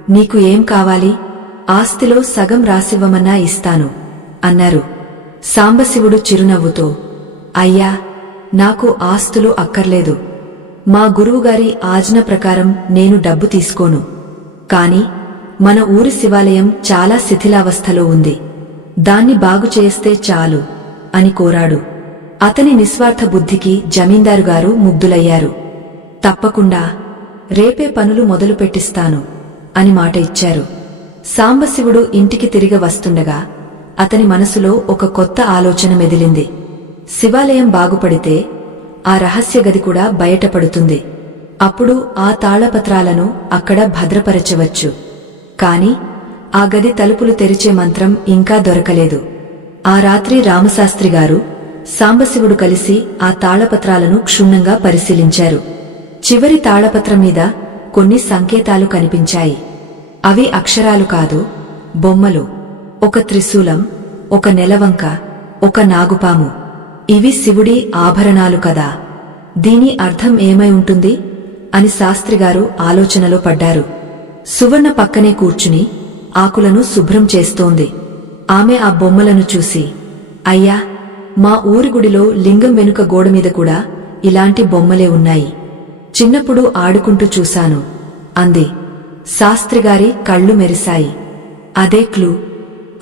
నీకు ఏం కావాలి? ఆస్తిలో సగం రాసివ్వమన్నా ఇస్తాను అన్నారు. సాంబశివుడు చిరునవ్వుతో, అయ్యా, నాకు ఆస్తులు అక్కర్లేదు. మా గురువుగారి ఆజ్ఞ ప్రకారం నేను డబ్బు తీసుకోను. కాని మన ఊరి శివాలయం చాలా శిథిలావస్థలో ఉంది. దాన్ని బాగు చేస్తే చాలు అని కోరాడు. అతని నిస్వార్థ బుద్ధికి జమీందారుగారు ముగ్ధులయ్యారు. తప్పకుండా, రేపే పనులు మొదలు పెట్టిస్తాను అని మాట ఇచ్చారు. సాంబశివుడు ఇంటికి తిరిగి వస్తుండగా అతని మనసులో ఒక కొత్త ఆలోచన మెదిలింది. శివాలయం బాగుపడితే ఆ రహస్య గది కూడా బయటపడుతుంది. అప్పుడు ఆ తాళపత్రాలను అక్కడ భద్రపరచవచ్చు. కాని ఆ గది తలుపులు తెరిచే మంత్రం ఇంకా దొరకలేదు. ఆ రాత్రి రామశాస్త్రిగారు, సాంబశివుడు కలిసి ఆ తాళపత్రాలను క్షుణ్ణంగా పరిశీలించారు. చివరి తాళపత్రం మీద కొన్ని సంకేతాలు కనిపించాయి. అవి అక్షరాలు కాదు, బొమ్మలు. ఒక త్రిశూలం, ఒక నెలవంక, ఒక నాగుపాము. ఇవి శివుడి ఆభరణాలు కదా. దీని అర్థం ఏమై ఉంటుంది అని శాస్త్రిగారు ఆలోచనలో పడ్డారు. సువర్ణ పక్కనే కూర్చుని ఆకులను శుభ్రం చేస్తోంది. ఆమె ఆ బొమ్మలను చూసి, అయ్యా, మా ఊరి గుడిలో లింగం వెనుక గోడమీద కూడా ఇలాంటి బొమ్మలే ఉన్నాయి. చిన్నప్పుడు ఆడుకుంటూ చూశాను అంది. శాస్త్రిగారి కళ్ళు మెరిశాయి. అదే క్లూ.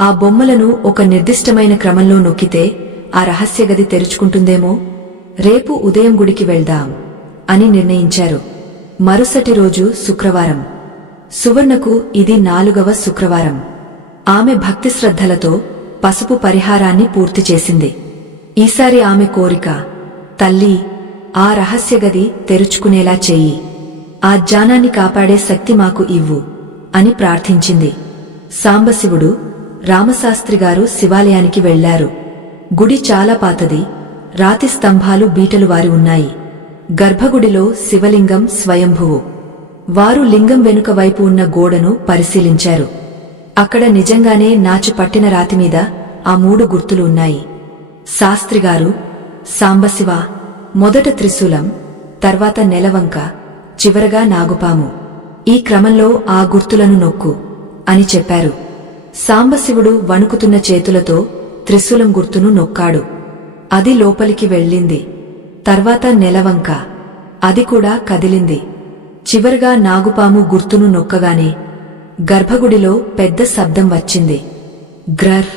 ఆ బొమ్మలను ఒక నిర్దిష్టమైన క్రమంలో నొక్కితే ఆ రహస్యగది తెరుచుకుంటుందేమో. రేపు ఉదయం గుడికి వెళ్దాం అని నిర్ణయించారు. మరుసటి రోజు శుక్రవారం. సువర్ణకు ఇది 4వ శుక్రవారం. ఆమె భక్తి శ్రద్ధలతో పసుపు పరిహారాన్ని పూర్తి చేసింది. ఈసారి ఆమె కోరిక, తల్లి, ఆ రహస్యగది తెరుచుకునేలా చెయ్యి. ఆ జ్ఞానాన్ని కాపాడే శక్తి మాకు ఇవ్వు అని ప్రార్థించింది. సాంబశివుడు, రామశాస్త్రిగారు శివాలయానికి వెళ్లారు. గుడి చాలా పాతది. రాతి స్తంభాలు బీటలు వారి ఉన్నాయి. గర్భగుడిలో శివలింగం స్వయంభువు. వారు లింగం వెనుక వైపు ఉన్న గోడను పరిశీలించారు. అక్కడ నిజంగానే నాచు పట్టిన రాతిమీద ఆ 3 గుర్తులు ఉన్నాయి. శాస్త్రిగారు, సాంబశివ, మొదట త్రిశూలం, తర్వాత నెలవంక, చివరగా నాగుపాము. ఈ క్రమంలో ఆ గుర్తులను నొక్కు అని చెప్పారు. సాంబశివుడు వణుకుతున్న చేతులతో త్రిశూలం గుర్తును నొక్కాడు. అది లోపలికి వెళ్ళింది. తర్వాత నెలవంక, అది కూడా కదిలింది. చివరగా నాగుపాము గుర్తును నొక్కగానే గర్భగుడిలో పెద్ద శబ్దం వచ్చింది. గ్రర్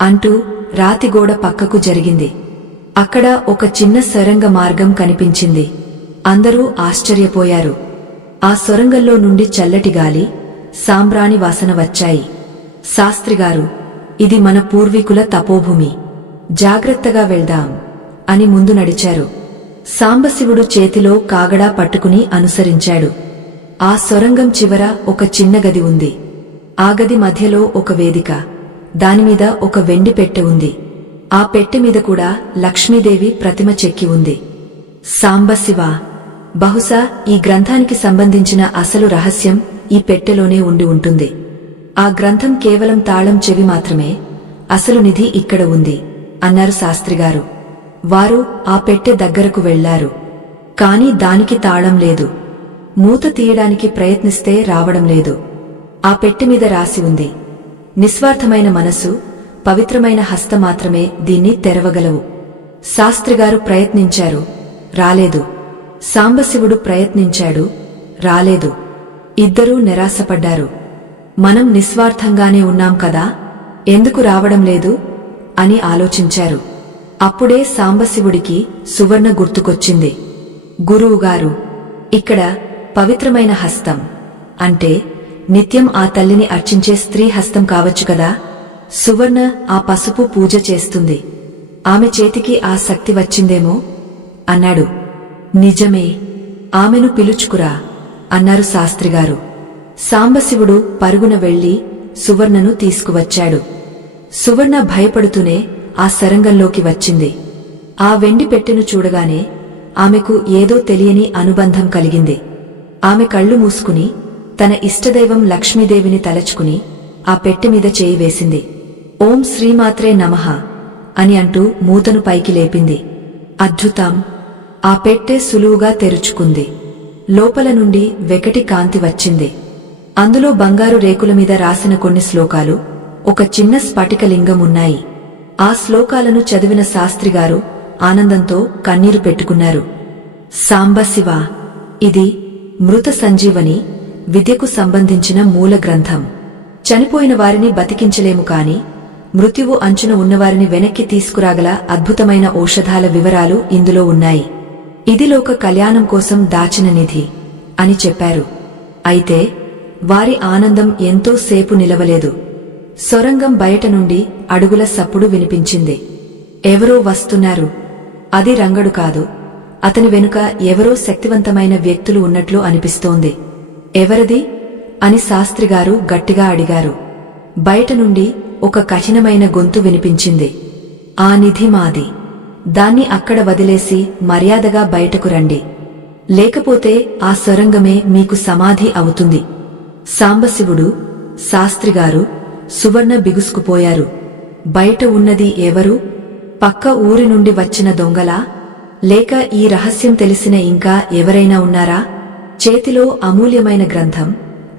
అంటూ రాతిగోడ పక్కకు జరిగింది. అక్కడ ఒక చిన్న సొరంగ మార్గం కనిపించింది. అందరూ ఆశ్చర్యపోయారు. ఆ సొరంగంలో నుండి చల్లటి గాలి, సాంబ్రాణి వాసన వచ్చాయి. శాస్త్రిగారు, ఇది మన పూర్వీకుల తపోభూమి. జాగ్రత్తగా వెళ్దాం అని ముందు నడిచారు. సాంబశివుడు చేతిలో కాగడా పట్టుకుని అనుసరించాడు. ఆ సొరంగం చివర ఒక చిన్న గది ఉంది. ఆ గది మధ్యలో ఒక వేదిక. దానిమీద ఒక వెండి పెట్టె ఉంది. ఆ పెట్టె మీద కూడా లక్ష్మీదేవి ప్రతిమ చెక్కి ఉంది. సాంబశివ, బహుశా ఈ గ్రంథానికి సంబంధించిన అసలు రహస్యం ఈ పెట్టెలోనే ఉండి ఉంటుంది. ఆ గ్రంథం కేవలం తాళం చెవి మాత్రమే. అసలు నిధి ఇక్కడ ఉంది అన్నారు శాస్త్రిగారు. వారు ఆ పెట్టె దగ్గరకు వెళ్లారు. కాని దానికి తాళం లేదు. మూత తీయడానికి ప్రయత్నిస్తే రావడం లేదు. ఆ పెట్టె మీద రాసి ఉంది, నిస్వార్థమైన మనసు, పవిత్రమైన హస్త మాత్రమే దీన్ని తెరవగలవు. శాస్త్రిగారు ప్రయత్నించారు, రాలేదు. సాంబశివుడు ప్రయత్నించాడు, రాలేదు. ఇద్దరూ నిరాశపడ్డారు. మనం నిస్వార్థంగానే ఉన్నాం కదా, ఎందుకు రావడం లేదు అని ఆలోచించారు. అప్పుడే సాంబశివుడికి సువర్ణ గుర్తుకొచ్చింది. గురువుగారు, ఇక్కడ పవిత్రమైన హస్తం అంటే నిత్యం ఆ తల్లిని అర్చించే స్త్రీ హస్తం కావచ్చు కదా. సువర్ణ ఆ పసుపు పూజ చేస్తుంది. ఆమె చేతికి ఆ శక్తి వచ్చిందేమో అన్నాడు. నిజమే, ఆమెను పిలుచుకురా అన్నారు శాస్త్రిగారు. సాంబశివుడు పరుగున వెళ్లి సువర్ణను తీసుకువచ్చాడు. సువర్ణ భయపడుతూనే ఆ సరంగంలోకి వచ్చింది. ఆ వెండి పెట్టెను చూడగానే ఆమెకు ఏదో తెలియని అనుబంధం కలిగింది. ఆమె కళ్ళు మూసుకుని తన ఇష్టదైవం లక్ష్మీదేవిని తలచుకుని ఆ పెట్టె మీద చేయి వేసింది. ఓం శ్రీమాత్రే నమః అని అంటూ మూతను పైకి లేపింది. అద్భుతం! ఆ పెట్టె సులువుగా తెరుచుకుంది. లోపల నుండి వెకటి కాంతి వచ్చింది. అందులో బంగారు రేకుల మీద రాసిన కొన్ని శ్లోకాలు, ఒక చిన్న స్ఫటికలింగం ఉన్నాయి. ఆ శ్లోకాలను చదివిన శాస్త్రిగారు ఆనందంతో కన్నీరు పెట్టుకున్నారు. సాంబశివ, ఇది మృత సంజీవని, విద్యకు సంబంధించిన మూల గ్రంథం. చనిపోయిన వారిని బతికించలేము కాని మృత్యువు అంచున ఉన్నవారిని వెనక్కి తీసుకురాగల అద్భుతమైన ఔషధాల వివరాలు ఇందులో ఉన్నాయి. ఇది లోక కళ్యాణం కోసం దాచిన నిధి అని చెప్పారు. అయితే వారి ఆనందం ఎంతో సేపు నిలవలేదు. సొరంగం బయట నుండి అడుగుల సప్పుడు వినిపించింది. ఎవరో వస్తున్నారు. అది రంగడు కాదు. అతని వెనుక ఎవరో శక్తివంతమైన వ్యక్తులు ఉన్నట్లు అనిపిస్తోంది. ఎవరది అని శాస్త్రిగారు గట్టిగా అడిగారు. బయట నుండి ఒక కఠినమైన గొంతు వినిపించింది. ఆ నిధి మాది. దాన్ని అక్కడ వదిలేసి మర్యాదగా బయటకు రండి. లేకపోతే ఆ సొరంగమే మీకు సమాధి అవుతుంది. సాంబశివుడు, శాస్త్రిగారు, సువర్ణ బిగుసుకుపోయారు. బయట ఉన్నది ఎవరు? పక్క ఊరి నుండి వచ్చిన దొంగలా? లేక ఈ రహస్యం తెలిసిన ఇంకా ఎవరైనా ఉన్నారా? చేతిలో అమూల్యమైన గ్రంథం,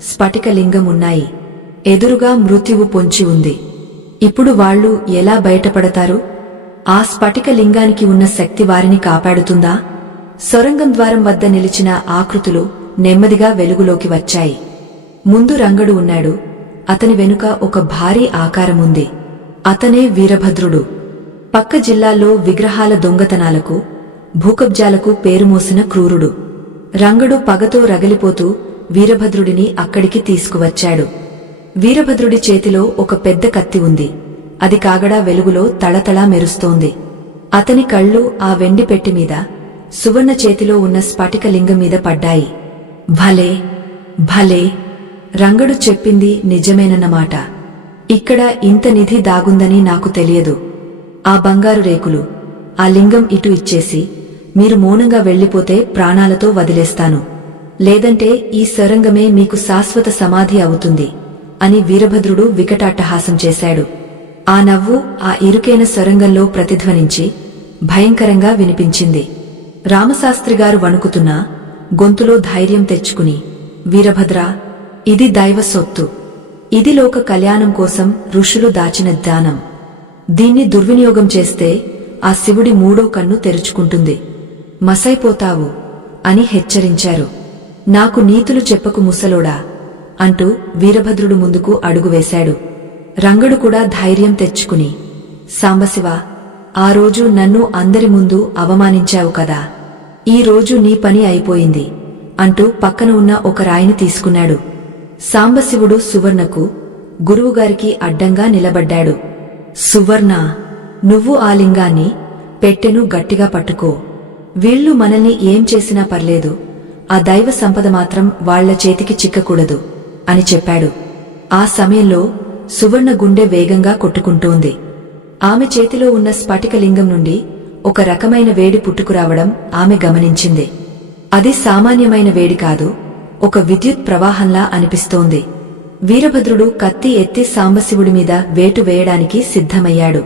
స్ఫటికలింగం ఉన్నాయి. ఎదురుగా మృత్యువు పొంచి ఉంది. ఇప్పుడు వాళ్ళు ఎలా బయటపడతారు? ఆ స్ఫటికలింగానికి ఉన్న శక్తి వారిని కాపాడుతుందా? సొరంగం ద్వారం వద్ద నిలిచిన ఆకృతులు నెమ్మదిగా వెలుగులోకి వచ్చాయి. ముందు రంగడు ఉన్నాడు. అతని వెనుక ఒక భారీ ఆకారముంది. అతనే వీరభద్రుడు. పక్క జిల్లాల్లో విగ్రహాల దొంగతనాలకు, భూకబ్జాలకు పేరుమోసిన క్రూరుడు. రంగడు పగతో రగిలిపోతూ వీరభద్రుడిని అక్కడికి తీసుకువచ్చాడు. వీరభద్రుడి చేతిలో ఒక పెద్ద కత్తి ఉంది. అది కాగడా వెలుగులో తళతళా మెరుస్తోంది. అతని కళ్ళు ఆ వెండి పెట్టె మీద, సువర్ణ చేతిలో ఉన్న స్ఫటికలింగం మీద పడ్డాయి. భలే భలే, రంగడు చెప్పింది నిజమేనన్నమాట. ఇక్కడ ఇంత నిధి దాగుందని నాకు తెలియదు. ఆ బంగారు రేకులు, ఆ లింగం ఇటు ఇచ్చేసి మీరు మౌనంగా వెళ్లిపోతే ప్రాణాలతో వదిలేస్తాను. లేదంటే ఈ సొరంగమే మీకు శాశ్వత సమాధి అవుతుంది అని వీరభద్రుడు వికటాట్టహాసం చేశాడు. ఆ నవ్వు ఆ ఇరుకైన సొరంగంలో ప్రతిధ్వనించి భయంకరంగా వినిపించింది. రామశాస్త్రిగారు వణుకుతున్నా గొంతులో ధైర్యం తెచ్చుకుని, వీరభద్రా, ఇది దైవ సొత్తు. ఇది లోక కళ్యాణం కోసం ఋషులు దాచిన దానం. దీన్ని దుర్వినియోగం చేస్తే ఆ శివుడి మూడో కన్ను తెరుచుకుంటుంది. మసైపోతావు అని హెచ్చరించారు. నాకు నీతులు చెప్పకు ముసలోడా అంటూ వీరభద్రుడు ముందుకు అడుగు వేశాడు. రంగడు కూడా ధైర్యం తెచ్చుకుని, సాంబశివ, ఆ రోజు నన్ను అందరి ముందు అవమానించావు కదా, ఈ రోజు నీ పని అయిపోయింది అంటూ పక్కన ఉన్న ఒక రాయిని తీసుకున్నాడు. సాంబశివుడు సువర్ణకు, గురువుగారికి అడ్డంగా నిలబడ్డాడు. సువర్ణ, నువ్వు ఆ లింగాన్ని, పెట్టెను గట్టిగా పట్టుకో. వీళ్లు మనల్ని ఏం చేసినా పర్లేదు, ఆ దైవ సంపద మాత్రం వాళ్ల చేతికి చిక్కకూడదు అని చెప్పాడు. ఆ సమయంలో సువర్ణ గుండె వేగంగా కొట్టుకుంటోంది. ఆమె చేతిలో ఉన్న స్ఫటికలింగం నుండి ఒక రకమైన వేడి పుట్టుకురావడం ఆమె గమనించింది. అది సామాన్యమైన వేడి కాదు, ఒక విద్యుత్ ప్రవాహంలా అనిపిస్తోంది. వీరభద్రుడు కత్తి ఎత్తి సాంబశివుడి మీద వేటు వేయడానికి సిద్ధమయ్యాడు.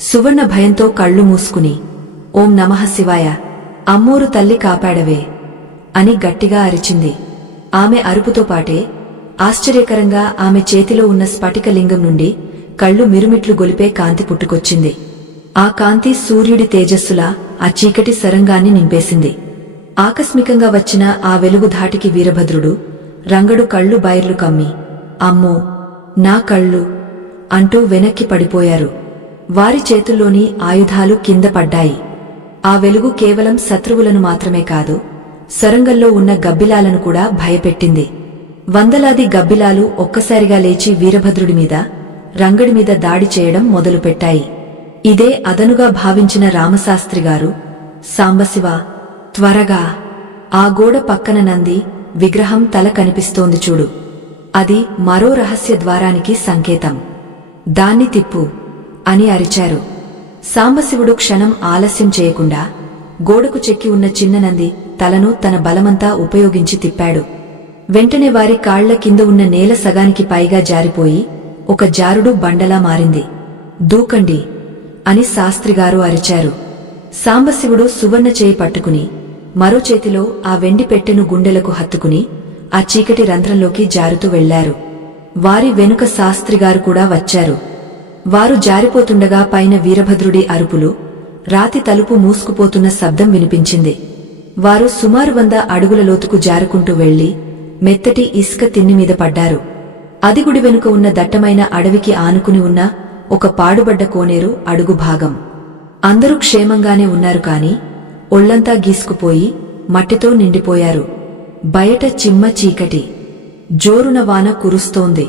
సువర్ణ భయంతో కళ్ళు మూసుకుని, ఓం నమః శివాయ, అమ్మోరు తల్లి కాపాడవే అని గట్టిగా అరిచింది. ఆమె అరుపుతో పాటే ఆశ్చర్యకరంగా ఆమె చేతిలో ఉన్న స్ఫటికలింగం నుండి కళ్ళు మిరుమిట్లు గొలిపే కాంతి పుట్టుకొచ్చింది. ఆ కాంతి సూర్యుడి తేజస్సులా ఆ చీకటి సరంగాన్ని నింపేసింది. ఆకస్మికంగా వచ్చిన ఆ వెలుగు ధాటికి వీరభద్రుడు, రంగడు కళ్ళు బైర్లు కమ్మి, అమ్మో, నా కళ్ళు అంటూ వెనక్కి పడిపోయారు. వారి చేతుల్లోని ఆయుధాలు కింద పడ్డాయి. ఆ వెలుగు కేవలం శత్రువులను మాత్రమే కాదు, సొరంగంలో ఉన్న గబ్బిలాలను కూడా భయపెట్టింది. వందలాది గబ్బిలాలు ఒక్కసారిగా లేచి వీరభద్రుడి మీద, రంగడి మీద దాడి చేయడం మొదలుపెట్టాయి. ఇదే అదనుగా భావించిన రామశాస్త్రిగారు, సాంబశివ, త్వరగా ఆ గోడ పక్కన నంది విగ్రహం తల కనిపిస్తోంది చూడు, అది మరో రహస్య ద్వారానికి సంకేతం. దాన్ని తిప్పు అని అరిచారు. సాంబశివుడు క్షణం ఆలస్యం చేయకుండా గోడకు చెక్కి ఉన్న చిన్న నంది తలను తన బలమంతా ఉపయోగించి తిప్పాడు. వెంటనే వారి కాళ్ల కింద ఉన్న నేల సగానికి పైగా జారిపోయి ఒక జారుడు బండలా మారింది. దూకండి అని శాస్త్రిగారు అరిచారు. సాంబశివుడు సువర్ణ చేయి పట్టుకుని మరో చేతిలో ఆ వెండి పెట్టెను గుండెలకు హత్తుకుని ఆ చీకటి రంధ్రంలోకి జారుతూ వెళ్లారు. వారి వెనుక శాస్త్రిగారు కూడా వచ్చారు. వారు జారిపోతుండగా పైన వీరభద్రుడి అరుపులు, రాతి తలుపు మూసుకుపోతున్న శబ్దం వినిపించింది. వారు సుమారు 100 అడుగుల లోతుకు జారుకుంటూ వెళ్లి మెత్తటి ఇసుక తిన్నె మీద పడ్డారు. అది గుడి వెనుక ఉన్న దట్టమైన అడవికి ఆనుకుని ఉన్న ఒక పాడుబడ్డ కోనేరు అడుగు భాగం. అందరూ క్షేమంగానే ఉన్నారు కాని ఒళ్లంతా గీసుకుపోయి మట్టితో నిండిపోయారు. బయట చిమ్మ చీకటి. జోరున వాన కురుస్తోంది.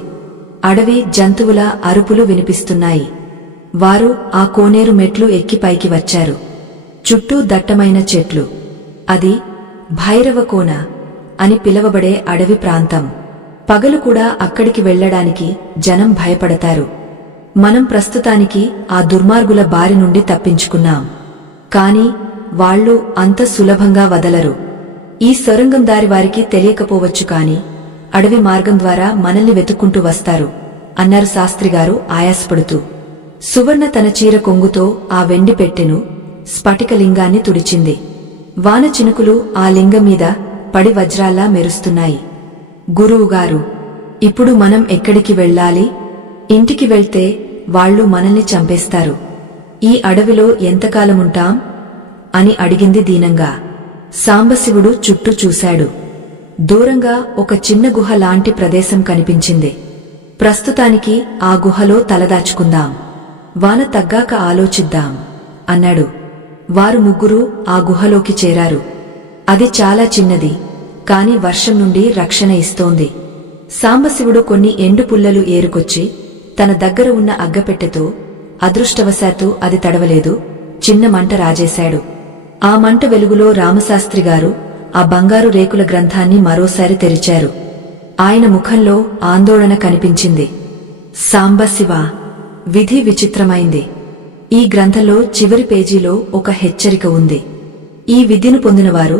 అడవి జంతువుల అరుపులు వినిపిస్తున్నాయి. వారు ఆ కోనేరు మెట్లు ఎక్కి పైకి వచ్చారు. చుట్టూ దట్టమైన చెట్లు. అది భైరవకోన అని పిలవబడే అడవి ప్రాంతం. పగలు కూడా అక్కడికి వెళ్లడానికి జనం భయపడతారు. మనం ప్రస్తుతానికి ఆ దుర్మార్గుల బారి నుండి తప్పించుకున్నాం. కాని వాళ్ళు అంత సులభంగా వదలరు. ఈ సొరంగం దారి వారికి తెలియకపోవచ్చు కాని అడవి మార్గం ద్వారా మనల్ని వెతుక్కుంటూ వస్తారు అన్నారు శాస్త్రిగారు ఆయాసపడుతూ. సువర్ణ తన చీర కొంగుతో ఆ వెండి పెట్టెను, స్ఫటికలింగాన్ని తుడిచింది. వాన చినుకులు ఆ లింగం మీద పడి వజ్రాల్లా మెరుస్తున్నాయి. గురువుగారు, ఇప్పుడు మనం ఎక్కడికి వెళ్ళాలి? ఇంటికి వెళ్తే వాళ్ళు మనల్ని చంపేస్తారు. ఈ అడవిలో ఎంతకాలముంటాం అని అడిగింది దీనంగా. సాంబశివుడు చుట్టూ చూశాడు. దూరంగా ఒక చిన్న గుహ లాంటి ప్రదేశం కనిపించింది. ప్రస్తుతానికి ఆ గుహలో తలదాచుకుందాం. వాన తగ్గాక ఆలోచిద్దాం అన్నాడు. వారు ముగ్గురూ ఆ గుహలోకి చేరారు. అది చాలా చిన్నది, కాని వర్షం నుండి రక్షణ ఇస్తోంది. సాంబశివుడు కొన్ని ఎండు పుల్లలు ఏరుకొచ్చి తన దగ్గర ఉన్న అగ్గపెట్టెతో, అదృష్టవశాత్తు అది తడవలేదు, చిన్న మంట రాజేశాడు. ఆ మంట వెలుగులో రామశాస్త్రిగారు ఆ బంగారు రేకుల గ్రంథాన్ని మరోసారి తెరిచారు. ఆయన ముఖంలో ఆందోళన కనిపించింది. సాంబశివ, విధి విచిత్రమైంది. ఈ గ్రంథంలో చివరి పేజీలో ఒక హెచ్చరిక ఉంది. ఈ విద్యను పొందినవారు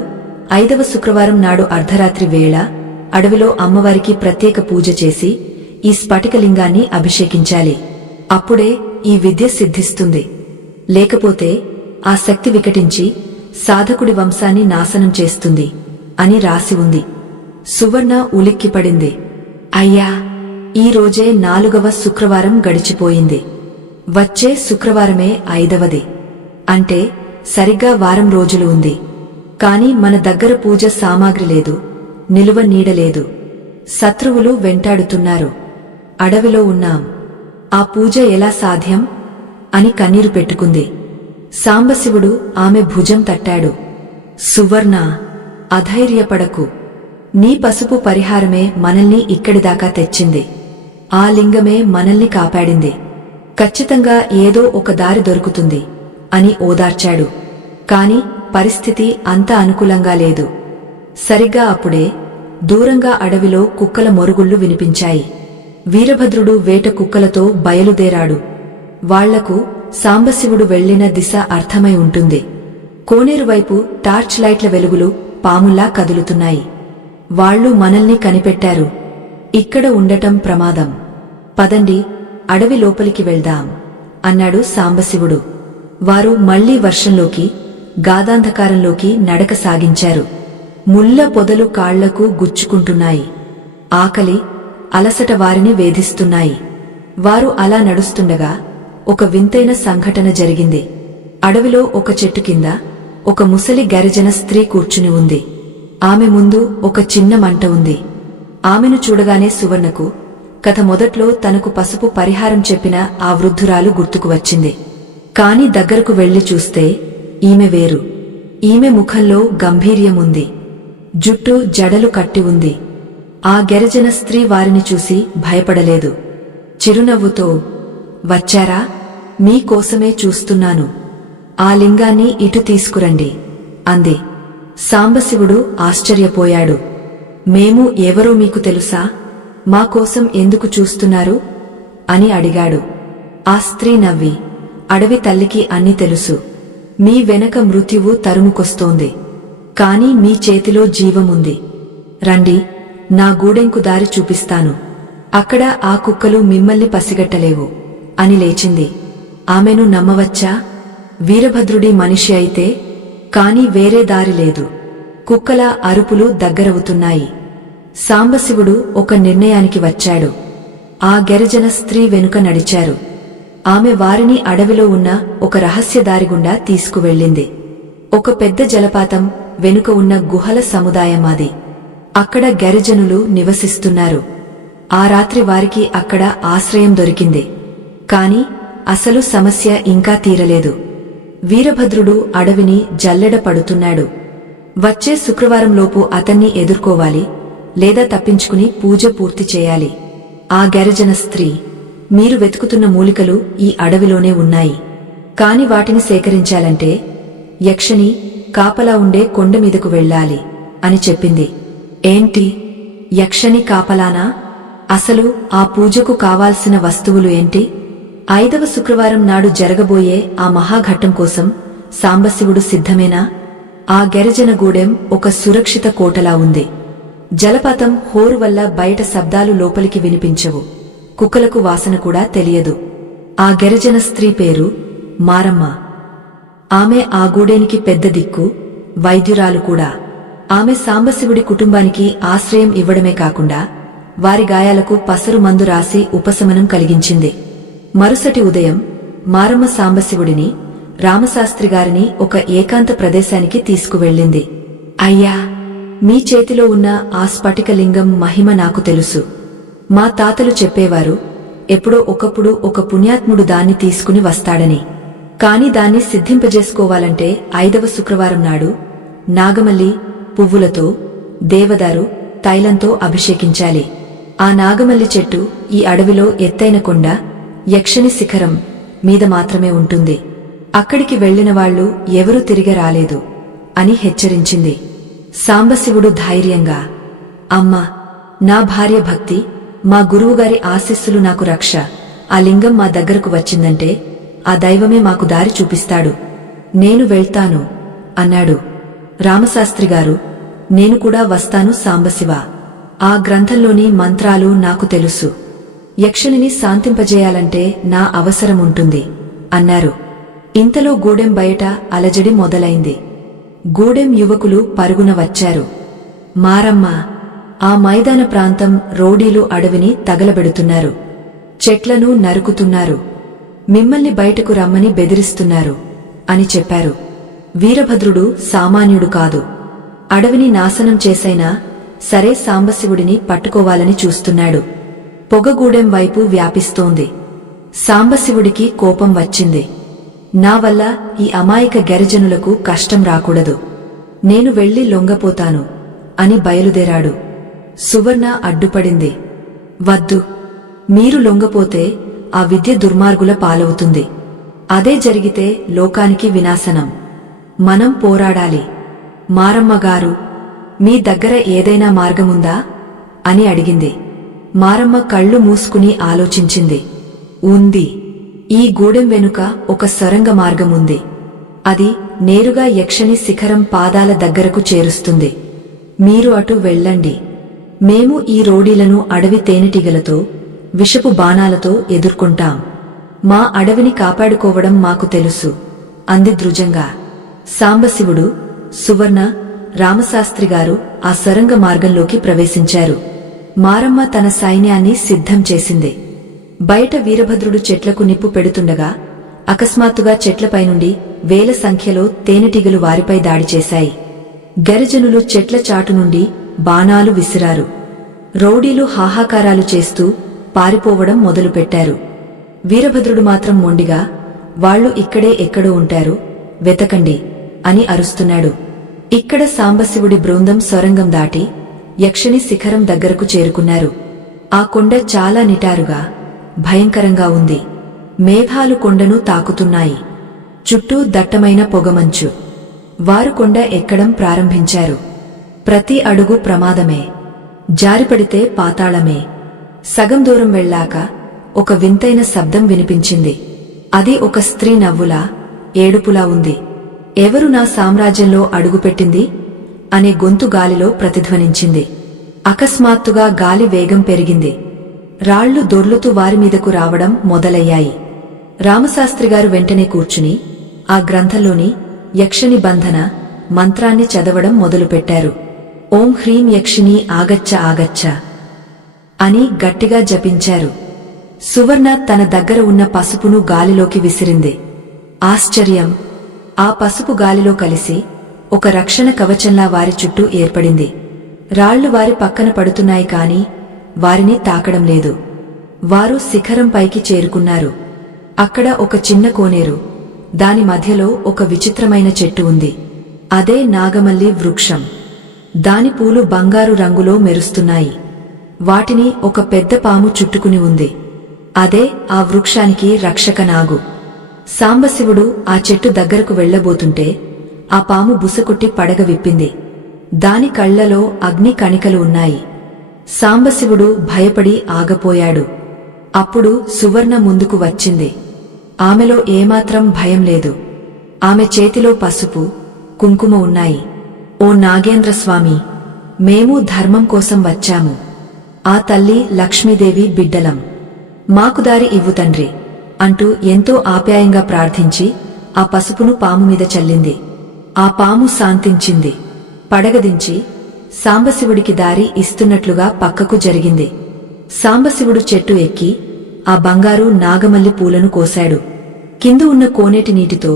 5వ శుక్రవారం నాడు అర్ధరాత్రి వేళ అడవిలో అమ్మవారికి ప్రత్యేక పూజ చేసి ఈ స్ఫటికలింగాన్ని అభిషేకించాలి. అప్పుడే ఈ విద్య సిద్ధిస్తుంది. లేకపోతే ఆ శక్తి వికటించి సాధకుడి వంశాన్ని నాశనం చేస్తుంది అని రాసి ఉంది. సువర్ణ ఉలిక్కిపడింది. అయ్యా, ఈ రోజే 4వ శుక్రవారం గడిచిపోయింది. వచ్చే శుక్రవారమే 5వది. అంటే సరిగ్గా వారం రోజులు ఉంది. కాని మన దగ్గర పూజ సామాగ్రి లేదు, నిలువ నీడలేదు. శత్రువులు వెంటాడుతున్నారు. అడవిలో ఉన్నాం. ఆ పూజ ఎలా సాధ్యం అని కన్నీరు పెట్టుకుంది. సాంబశివుడు ఆమె భుజం తట్టాడు. సువర్ణ, అధైర్యపడకు. నీ పసుపు పరిహారమే మనల్ని ఇక్కడిదాకా తెచ్చింది. ఆ లింగమే మనల్ని కాపాడింది. ఖచ్చితంగా ఏదో ఒక దారి దొరుకుతుంది అని ఓదార్చాడు. కాని పరిస్థితి అంత అనుకూలంగా లేదు. సరిగ్గా అప్పుడే దూరంగా అడవిలో కుక్కల మొరుగుళ్లు వినిపించాయి. వీరభద్రుడు వేట కుక్కలతో బయలుదేరాడు. వాళ్లకు సాంబశివుడు వెళ్లిన దిశ అర్థమై ఉంటుంది. కోనేరు వైపు టార్చ్ లైట్ల వెలుగులు పాముల్లా కదులుతున్నాయి. వాళ్లు మనల్ని కనిపెట్టారు. ఇక్కడ ఉండటం ప్రమాదం. పదండి, అడవి లోపలికి వెళ్దాం అన్నాడు సాంబశివుడు. వారు మళ్లీ వర్షంలోకి, గాదాంధకారంలోకి నడక సాగించారు. ముళ్ల పొదలు కాళ్లకు గుచ్చుకుంటున్నాయి. ఆకలి, అలసట వారిని వేధిస్తున్నాయి. వారు అలా నడుస్తుండగా ఒక వింతైన సంఘటన జరిగింది. అడవిలో ఒక చెట్టు కింద ఒక ముసలి గరిజన స్త్రీ కూర్చుని ఉంది. ఆమె ముందు ఒక చిన్న మంట ఉంది. ఆమెను చూడగానే సువర్ణకు కథ మొదట్లో తనకు పసుపు పరిహారం చెప్పిన ఆ వృద్ధురాలు గుర్తుకు వచ్చింది. కాని దగ్గరకు వెళ్లి చూస్తే ఈమె వేరు. ఈమె ముఖంలో గంభీర్యం ఉంది. జుట్టు జడలు కట్టి ఉంది. ఆ గిరిజన స్త్రీ వారిని చూసి భయపడలేదు. చిరునవ్వుతో, వచ్చారా? మీకోసమే చూస్తున్నాను. ఆ లింగాన్ని ఇటు తీసుకురండి అంది. సాంబశివుడు ఆశ్చర్యపోయాడు. మేము ఎవరో మీకు తెలుసా? మాకోసం ఎందుకు చూస్తున్నారు అని అడిగాడు. ఆ స్త్రీ నవ్వి, అడవి తల్లికి అన్ని తెలుసు. మీ వెనక మృత్యువు తరుముకొస్తోంది. కాని మీ చేతిలో జీవముంది. రండి, నా గూడెంకు దారి చూపిస్తాను. అక్కడ ఆ కుక్కలు మిమ్మల్ని పసిగట్టలేవు అని లేచింది. ఆమెను నమ్మవచ్చా? వీరభద్రుడి మనిషి అయితే? కాని వేరే దారి లేదు. కుక్కల అరుపులు దగ్గరవుతున్నాయి. సాంబశివుడు ఒక నిర్ణయానికి వచ్చాడు. ఆ గిరిజన స్త్రీ వెనుక నడిచారు. ఆమె వారిని అడవిలో ఉన్న ఒక రహస్య దారిగుండా తీసుకువెళ్ళింది. ఒక పెద్ద జలపాతం వెనుక ఉన్న గుహల సముదాయం అది. అక్కడ గిరిజనులు నివసిస్తున్నారు. ఆ రాత్రి వారికి అక్కడ ఆశ్రయం దొరికింది. కాని అసలు సమస్య ఇంకా తీరలేదు. వీరభద్రుడు అడవిని జల్లెడ పడుతున్నాడు. వచ్చే శుక్రవారంలోపు అతన్ని ఎదుర్కోవాలి. లేదా తప్పించుకుని పూజ పూర్తి చేయాలి. ఆ గిరిజన స్త్రీ, మీరు వెతుకుతున్న మూలికలు ఈ అడవిలోనే ఉన్నాయి. కాని వాటిని సేకరించాలంటే యక్షిని కాపలా ఉండే కొండ మీదకు వెళ్ళాలి అని చెప్పింది. ఏంటి, యక్షిని కాపలానా? అసలు ఆ పూజకు కావాల్సిన వస్తువులు ఏంటి? 5వ శుక్రవారం నాడు జరగబోయే ఆ మహాఘట్టం కోసం సాంబశివుడు సిద్ధమేనా? ఆ గిరిజన గూడెం ఒక సురక్షిత కోటలా ఉంది. జలపాతం హోరు వల్ల బయట శబ్దాలు లోపలికి వినిపించవు. కుక్కలకు వాసన కూడా తెలియదు. ఆ గిరిజన స్త్రీ పేరు మారమ్మ. ఆమె ఆ గూడెనికి పెద్ద దిక్కు, వైద్యురాలు కూడా. ఆమె సాంబశివుడి కుటుంబానికి ఆశ్రయం ఇవ్వడమే కాకుండా వారి గాయాలకు పసరు మందు రాసి ఉపశమనం కలిగించింది. మరుసటి ఉదయం మారమ్మ సాంబశివుడిని, రామశాస్త్రిగారిని ఒక ఏకాంత ప్రదేశానికి తీసుకువెళ్ళింది. అయ్యా, మీ చేతిలో ఉన్న ఆ స్ఫటికలింగం మహిమ నాకు తెలుసు. మా తాతలు చెప్పేవారు, ఎప్పుడో ఒకప్పుడు ఒక పుణ్యాత్ముడు దాన్ని తీసుకుని వస్తాడని. కాని దాన్ని సిద్ధింపజేసుకోవాలంటే 5వ శుక్రవారం నాడు నాగమల్లి పువ్వులతో, దేవదారు తైలంతో అభిషేకించాలి. ఆ నాగమల్లి చెట్టు ఈ అడవిలో ఎత్తైన కొండ, యక్షిని శిఖరం మీద మాత్రమే ఉంటుంది. అక్కడికి వెళ్లిన వాళ్లు ఎవరూ తిరిగి రాలేదు అని హెచ్చరించింది. సాంబశివుడు ధైర్యంగా, అమ్మా, నా భార్య భక్తి, మా గురువుగారి ఆశీస్సులు నాకు రక్ష. ఆ లింగం మా దగ్గరకు వచ్చిందంటే ఆ దైవమే మాకు దారి చూపిస్తాడు. నేను వెళ్తాను అన్నాడు. రామశాస్త్రిగారు, నేను కూడా వస్తాను సాంబశివ. ఆ గ్రంథంలోని మంత్రాలు నాకు తెలుసు. యక్షినిని శాంతింపజేయాలంటే నా అవసరముంటుంది అన్నారు. ఇంతలో గూడెం బయట అలజడి మొదలైంది. గూడెం యువకులు పరుగున వచ్చారు. మారమ్మ, ఆ మైదాన ప్రాంతం రౌడీలు అడవిని తగలబెడుతున్నారు. చెట్లను నరుకుతున్నారు. మిమ్మల్ని బయటకు రమ్మని బెదిరిస్తున్నారు అని చెప్పారు. వీరభద్రుడు సామాన్యుడు కాదు. అడవిని నాశనం చేసైనా సరే సాంబశివుడిని పట్టుకోవాలని చూస్తున్నాడు. పొగగూడెం వైపు వ్యాపిస్తోంది. సాంబశివుడికి కోపం వచ్చింది. నా వల్ల ఈ అమాయక గిరిజనులకు కష్టం రాకూడదు. నేను వెళ్లి లొంగపోతాను అని బయలుదేరాడు. సువర్ణ అడ్డుపడింది. వద్దు, మీరు లొంగపోతే ఆ విద్య దుర్మార్గుల పాలవుతుంది. అదే జరిగితే లోకానికి వినాశనం. మనం పోరాడాలి. మారమ్మగారు, మీ దగ్గర ఏదైనా మార్గముందా అని అడిగింది. మారమ్మ కళ్ళు మూసుకుని ఆలోచించింది. ఉంది. ఈ గూడెం వెనుక ఒక సొరంగ మార్గముంది. అది నేరుగా యక్షిని శిఖరం పాదాల దగ్గరకు చేరుస్తుంది. మీరు అటు వెళ్ళండి. మేము ఈ రోడీలను అడవి తేనెటీగలతో, విషపు బాణాలతో ఎదుర్కొంటాం. మా అడవిని కాపాడుకోవడం మాకు తెలుసు అంది దృజంగా. సాంబశివుడు, సువర్ణ, రామశాస్త్రిగారు ఆ సొరంగ మార్గంలోకి ప్రవేశించారు. మారమ్మ తన సైన్యాన్ని సిద్ధం చేసింది. బయట వీరభద్రుడు చెట్లకు నిప్పు పెడుతుండగా అకస్మాత్తుగా చెట్లపైనుండి వేల సంఖ్యలో తేనెటీగలు వారిపై దాడి చేశాయి. గిరిజనులు చెట్ల చాటు నుండి బాణాలు విసిరారు. రౌడీలు హాహాకారాలు చేస్తూ పారిపోవడం మొదలుపెట్టారు. వీరభద్రుడు మాత్రం మొండిగా, వాళ్లు ఇక్కడే ఎక్కడో ఉంటారు, వెతకండి అని అరుస్తున్నాడు. ఇక్కడ సాంబశివుడి బృందం సొరంగం దాటి యక్షిని శిఖరం దగ్గరకు చేరుకున్నారు. ఆ కొండ చాలా నిటారుగా, భయంకరంగా ఉంది. మేఘాలు కొండను తాకుతున్నాయి. చుట్టూ దట్టమైన పొగమంచు. వారు కొండ ఎక్కడం ప్రారంభించారు. ప్రతి అడుగు ప్రమాదమే. జారిపడితే పాతాళమే. సగం దూరం వెళ్ళాక ఒక వింతైన శబ్దం వినిపించింది. అది ఒక స్త్రీ నవ్వులా, ఏడుపులా ఉంది. ఎవరు నా సామ్రాజ్యంలో అడుగుపెట్టింది అనే గొంతు గాలిలో ప్రతిధ్వనించింది. అకస్మాత్తుగా గాలి వేగం పెరిగింది. రాళ్లు దొర్లుతూ వారిమీదకు రావడం మొదలయ్యాయి. రామశాస్త్రిగారు వెంటనే కూర్చుని ఆ గ్రంథంలోని యక్షిని బంధన మంత్రాన్ని చదవడం మొదలుపెట్టారు. ఓం హ్రీం యక్షిని ఆగచ్చ ఆగచ్చ అని గట్టిగా జపించారు. సువర్ణ తన దగ్గర ఉన్న పసుపును గాలిలోకి విసిరింది. ఆశ్చర్యం! ఆ పసుపు గాలిలో కలిసి ఒక రక్షణ కవచంలా వారి చుట్టూ ఏర్పడింది. రాళ్లు వారి పక్కన పడుతున్నాయి కాని వారిని తాకడం లేదు. వారు శిఖరం పైకి చేరుకున్నారు. అక్కడ ఒక చిన్న కోనేరు, దాని మధ్యలో ఒక విచిత్రమైన చెట్టు ఉంది. అదే నాగమల్లి వృక్షం. దాని పూలు బంగారు రంగులో మెరుస్తున్నాయి. వాటిని ఒక పెద్ద పాము చుట్టుకుని ఉంది. అదే ఆ వృక్షానికి రక్షక నాగు. సాంబశివుడు ఆ చెట్టు దగ్గరకు వెళ్లబోతుంటే ఆ పాము బుసకొట్టి పడగ విప్పింది. దాని కళ్లలో అగ్ని కణికలు ఉన్నాయి. సాంబశివుడు భయపడి ఆగపోయాడు. అప్పుడు సువర్ణ ముందుకు వచ్చింది. ఆమెలో ఏమాత్రం భయం లేదు. ఆమె చేతిలో పసుపు, కుంకుమ ఉన్నాయి. ఓ నాగేంద్రస్వామి, మేము ధర్మం కోసం వచ్చాము. ఆ తల్లి లక్ష్మీదేవి బిడ్డలం. మాకు దారి ఇవ్వు తండ్రి అంటూ ఎంతో ఆప్యాయంగా ప్రార్థించి ఆ పసుపును పాము మీద చల్లింది. ఆ పాము శాంతించింది. పడగదించి సాంబశివుడికి దారి ఇస్తున్నట్లుగా పక్కకు జరిగింది. సాంబశివుడు చెట్టు ఎక్కి ఆ బంగారు నాగమల్లి పూలను కోశాడు. కింద ఉన్న కోనేటి నీటితో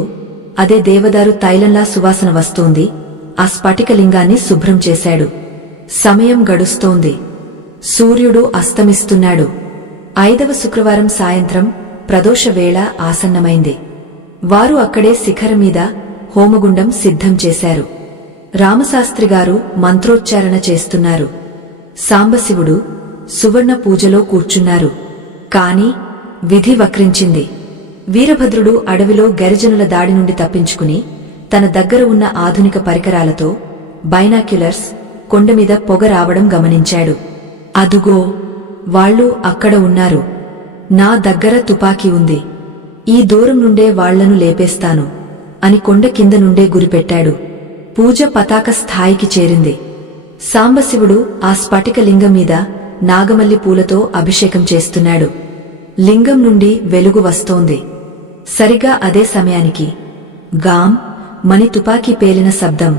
అదే దేవదారు తైలంలా సువాసన వస్తోంది. ఆ స్ఫటికలింగాన్ని శుభ్రం చేశాడు. సమయం గడుస్తోంది. సూర్యుడు అస్తమిస్తున్నాడు. 5వ శుక్రవారం సాయంత్రం ప్రదోష వేళ ఆసన్నమైంది. వారు అక్కడే శిఖరమీద హోమగుండం సిద్ధం చేశారు. రామశాస్త్రిగారు మంత్రోచ్చారణ చేస్తున్నారు. సాంబశివుడు సువర్ణ పూజలో కూర్చున్నారు. కాని విధి వక్రించింది. వీరభద్రుడు అడవిలో గరిజనుల దాడి నుండి తప్పించుకుని తన దగ్గర ఉన్న ఆధునిక పరికరాలతో బైనాక్యులర్స్ కొండమీద పొగ రావడం గమనించాడు. అదుగో, వాళ్ళు అక్కడ ఉన్నారు. నా దగ్గర తుపాకీ ఉంది. ఈ దూరం నుండే వాళ్లను లేపేస్తాను అని కొండ కింద నుండే గురిపెట్టాడు. పూజ పతాక స్థాయికి చేరింది. సాంబశివుడు ఆ స్ఫటికలింగం మీద నాగమల్లి పూలతో అభిషేకం చేస్తున్నాడు. లింగం నుండి వెలుగు వస్తోంది. సరిగా అదే సమయానికి గాం మని తుపాకీ పేలిన శబ్దం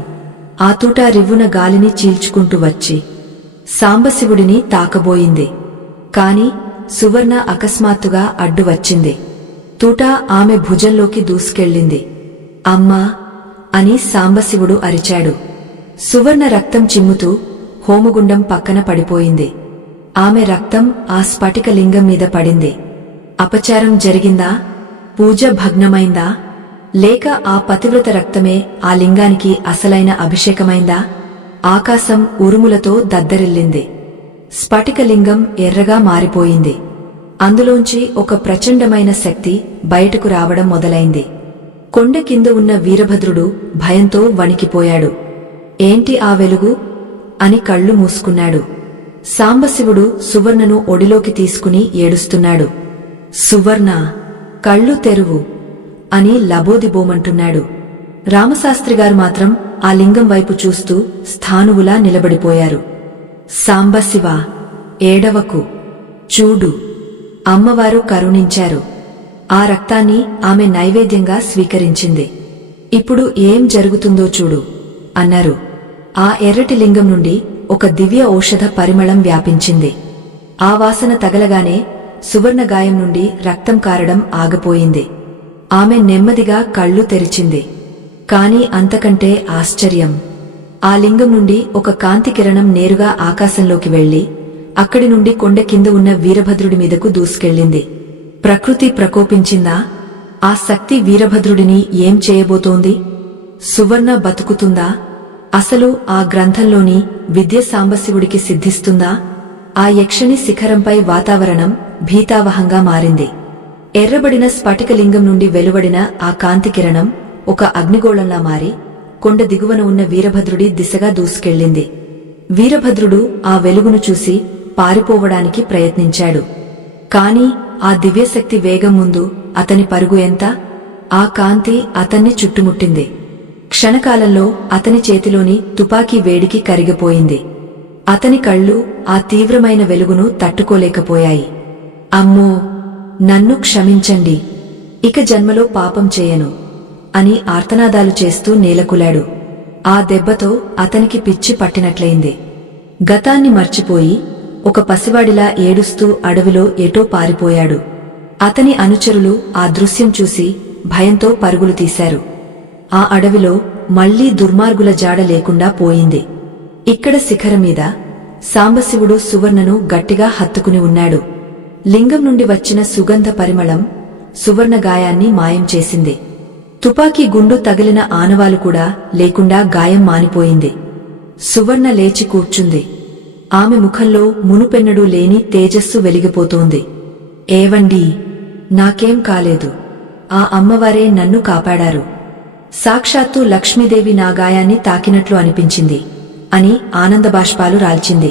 ఆ తూట రివ్వున గాలిని చీల్చుకుంటూ వచ్చి సాంబశివుడిని తాకబోయింది. కాని సువర్ణ అకస్మాత్తుగా అడ్డు వచ్చింది. తూట ఆమె భుజంలోకి దూసుకెళ్ళింది. అమ్మా అని సాంబశివుడు అరిచాడు. సువర్ణ రక్తం చిమ్ముతూ హోమగుండం పక్కన పడిపోయింది. ఆమె రక్తం ఆ స్ఫటికలింగం మీద పడింది. అపచారం జరిగిందా? పూజ భగ్నమైందా? లేక ఆ పతివ్రత రక్తమే ఆ లింగానికి అసలైన అభిషేకమైందా? ఆకాశం ఉరుములతో దద్దరిల్లింది. స్ఫటికలింగం ఎర్రగా మారిపోయింది. అందులోంచి ఒక ప్రచండమైన శక్తి బయటకు రావడం మొదలైంది. కొండ కింద ఉన్న వీరభద్రుడు భయంతో వణికిపోయాడు. ఏంటి ఆ వెలుగు అని కళ్ళు మూసుకున్నాడు. సాంబశివుడు సువర్ణను ఒడిలోకి తీసుకుని ఏడుస్తున్నాడు. సువర్ణ, కళ్ళు తెరువు అని లబోదిబోమంటున్నాడు. రామశాస్త్రిగారు మాత్రం ఆ లింగం వైపు చూస్తూ స్థానువులా నిలబడిపోయారు. సాంబశివ, ఏడవకు, చూడు. అమ్మవారు కరుణించారు. ఆ రక్తాన్ని ఆమె నైవేద్యంగా స్వీకరించింది. ఇప్పుడు ఏం జరుగుతుందో చూడు అన్నారు. ఆ ఎర్రటి లింగం నుండి ఒక దివ్య ఔషధ పరిమళం వ్యాపించింది. ఆ వాసన తగలగానే సువర్ణ గాయం నుండి రక్తం కారడం ఆగిపోయింది. ఆమె నెమ్మదిగా కళ్ళు తెరిచింది. కాని అంతకంటే ఆశ్చర్యం, ఆ లింగం నుండి ఒక కాంతి కిరణం నేరుగా ఆకాశంలోకి వెళ్లి అక్కడి నుండి కొండ కింద ఉన్న వీరభద్రుడి మీదకు దూసుకెళ్ళింది. ప్రకృతి ప్రకోపించిందా? ఆ శక్తి వీరభద్రుడిని ఏం చేయబోతోంది? సువర్ణ బతుకుతుందా? అసలు ఆ గ్రంథంలోని విద్య సాంబశివుడికి సిద్ధిస్తుందా? ఆ యక్షిణి శిఖరంపై వాతావరణం భీతావహంగా మారింది. ఎర్రబడిన స్ఫటికలింగం నుండి వెలువడిన ఆ కాంతి కిరణం ఒక అగ్నిగోళంలా మారి కొండ దిగువన ఉన్న వీరభద్రుడి దిశగా దూసుకెళ్ళింది. వీరభద్రుడు ఆ వెలుగును చూసి పారిపోవడానికి ప్రయత్నించాడు. కాని ఆ దివ్యశక్తి వేగం ముందు అతని పరుగు ఎంత? ఆ కాంతి అతన్ని చుట్టుముట్టింది. క్షణకాలంలో అతని చేతిలోని తుపాకీ వేడికి కరిగిపోయింది. అతని కళ్ళు ఆ తీవ్రమైన వెలుగును తట్టుకోలేకపోయాయి. అమ్మో, నన్ను క్షమించండి, ఇక జన్మలో పాపం చేయను అని ఆర్తనాదాలు చేస్తూ నేలకులాడు. ఆ దెబ్బతో అతనికి పిచ్చి పట్టినట్లయింది. గతాన్ని మర్చిపోయి ఒక పసివాడిలా ఏడుస్తూ అడవిలో ఎటో పారిపోయాడు. అతని అనుచరులు ఆ దృశ్యం చూసి భయంతో పరుగులు తీశారు. ఆ అడవిలో మళ్లీ దుర్మార్గుల జాడ లేకుండా పోయింది. ఇక్కడ శిఖరమీద సాంబశివుడు సువర్ణను గట్టిగా హత్తుకుని ఉన్నాడు. లింగం నుండి వచ్చిన సుగంధ పరిమళం సువర్ణ గాయాన్ని మాయం చేసింది. తుపాకీ గుండు తగిలిన ఆనవాలు కూడా లేకుండా గాయం మానిపోయింది. సువర్ణ లేచి కూర్చుంది. ఆమె ముఖంలో మునుపెన్నడూ లేని తేజస్సు వెలిగిపోతోంది. ఏవండీ, నాకేం కాలేదు. ఆ అమ్మవారే నన్ను కాపాడారు. సాక్షాత్తు లక్ష్మీదేవి నా గాయాన్ని తాకినట్లు అనిపించింది అని ఆనందబాష్పాలు రాల్చింది.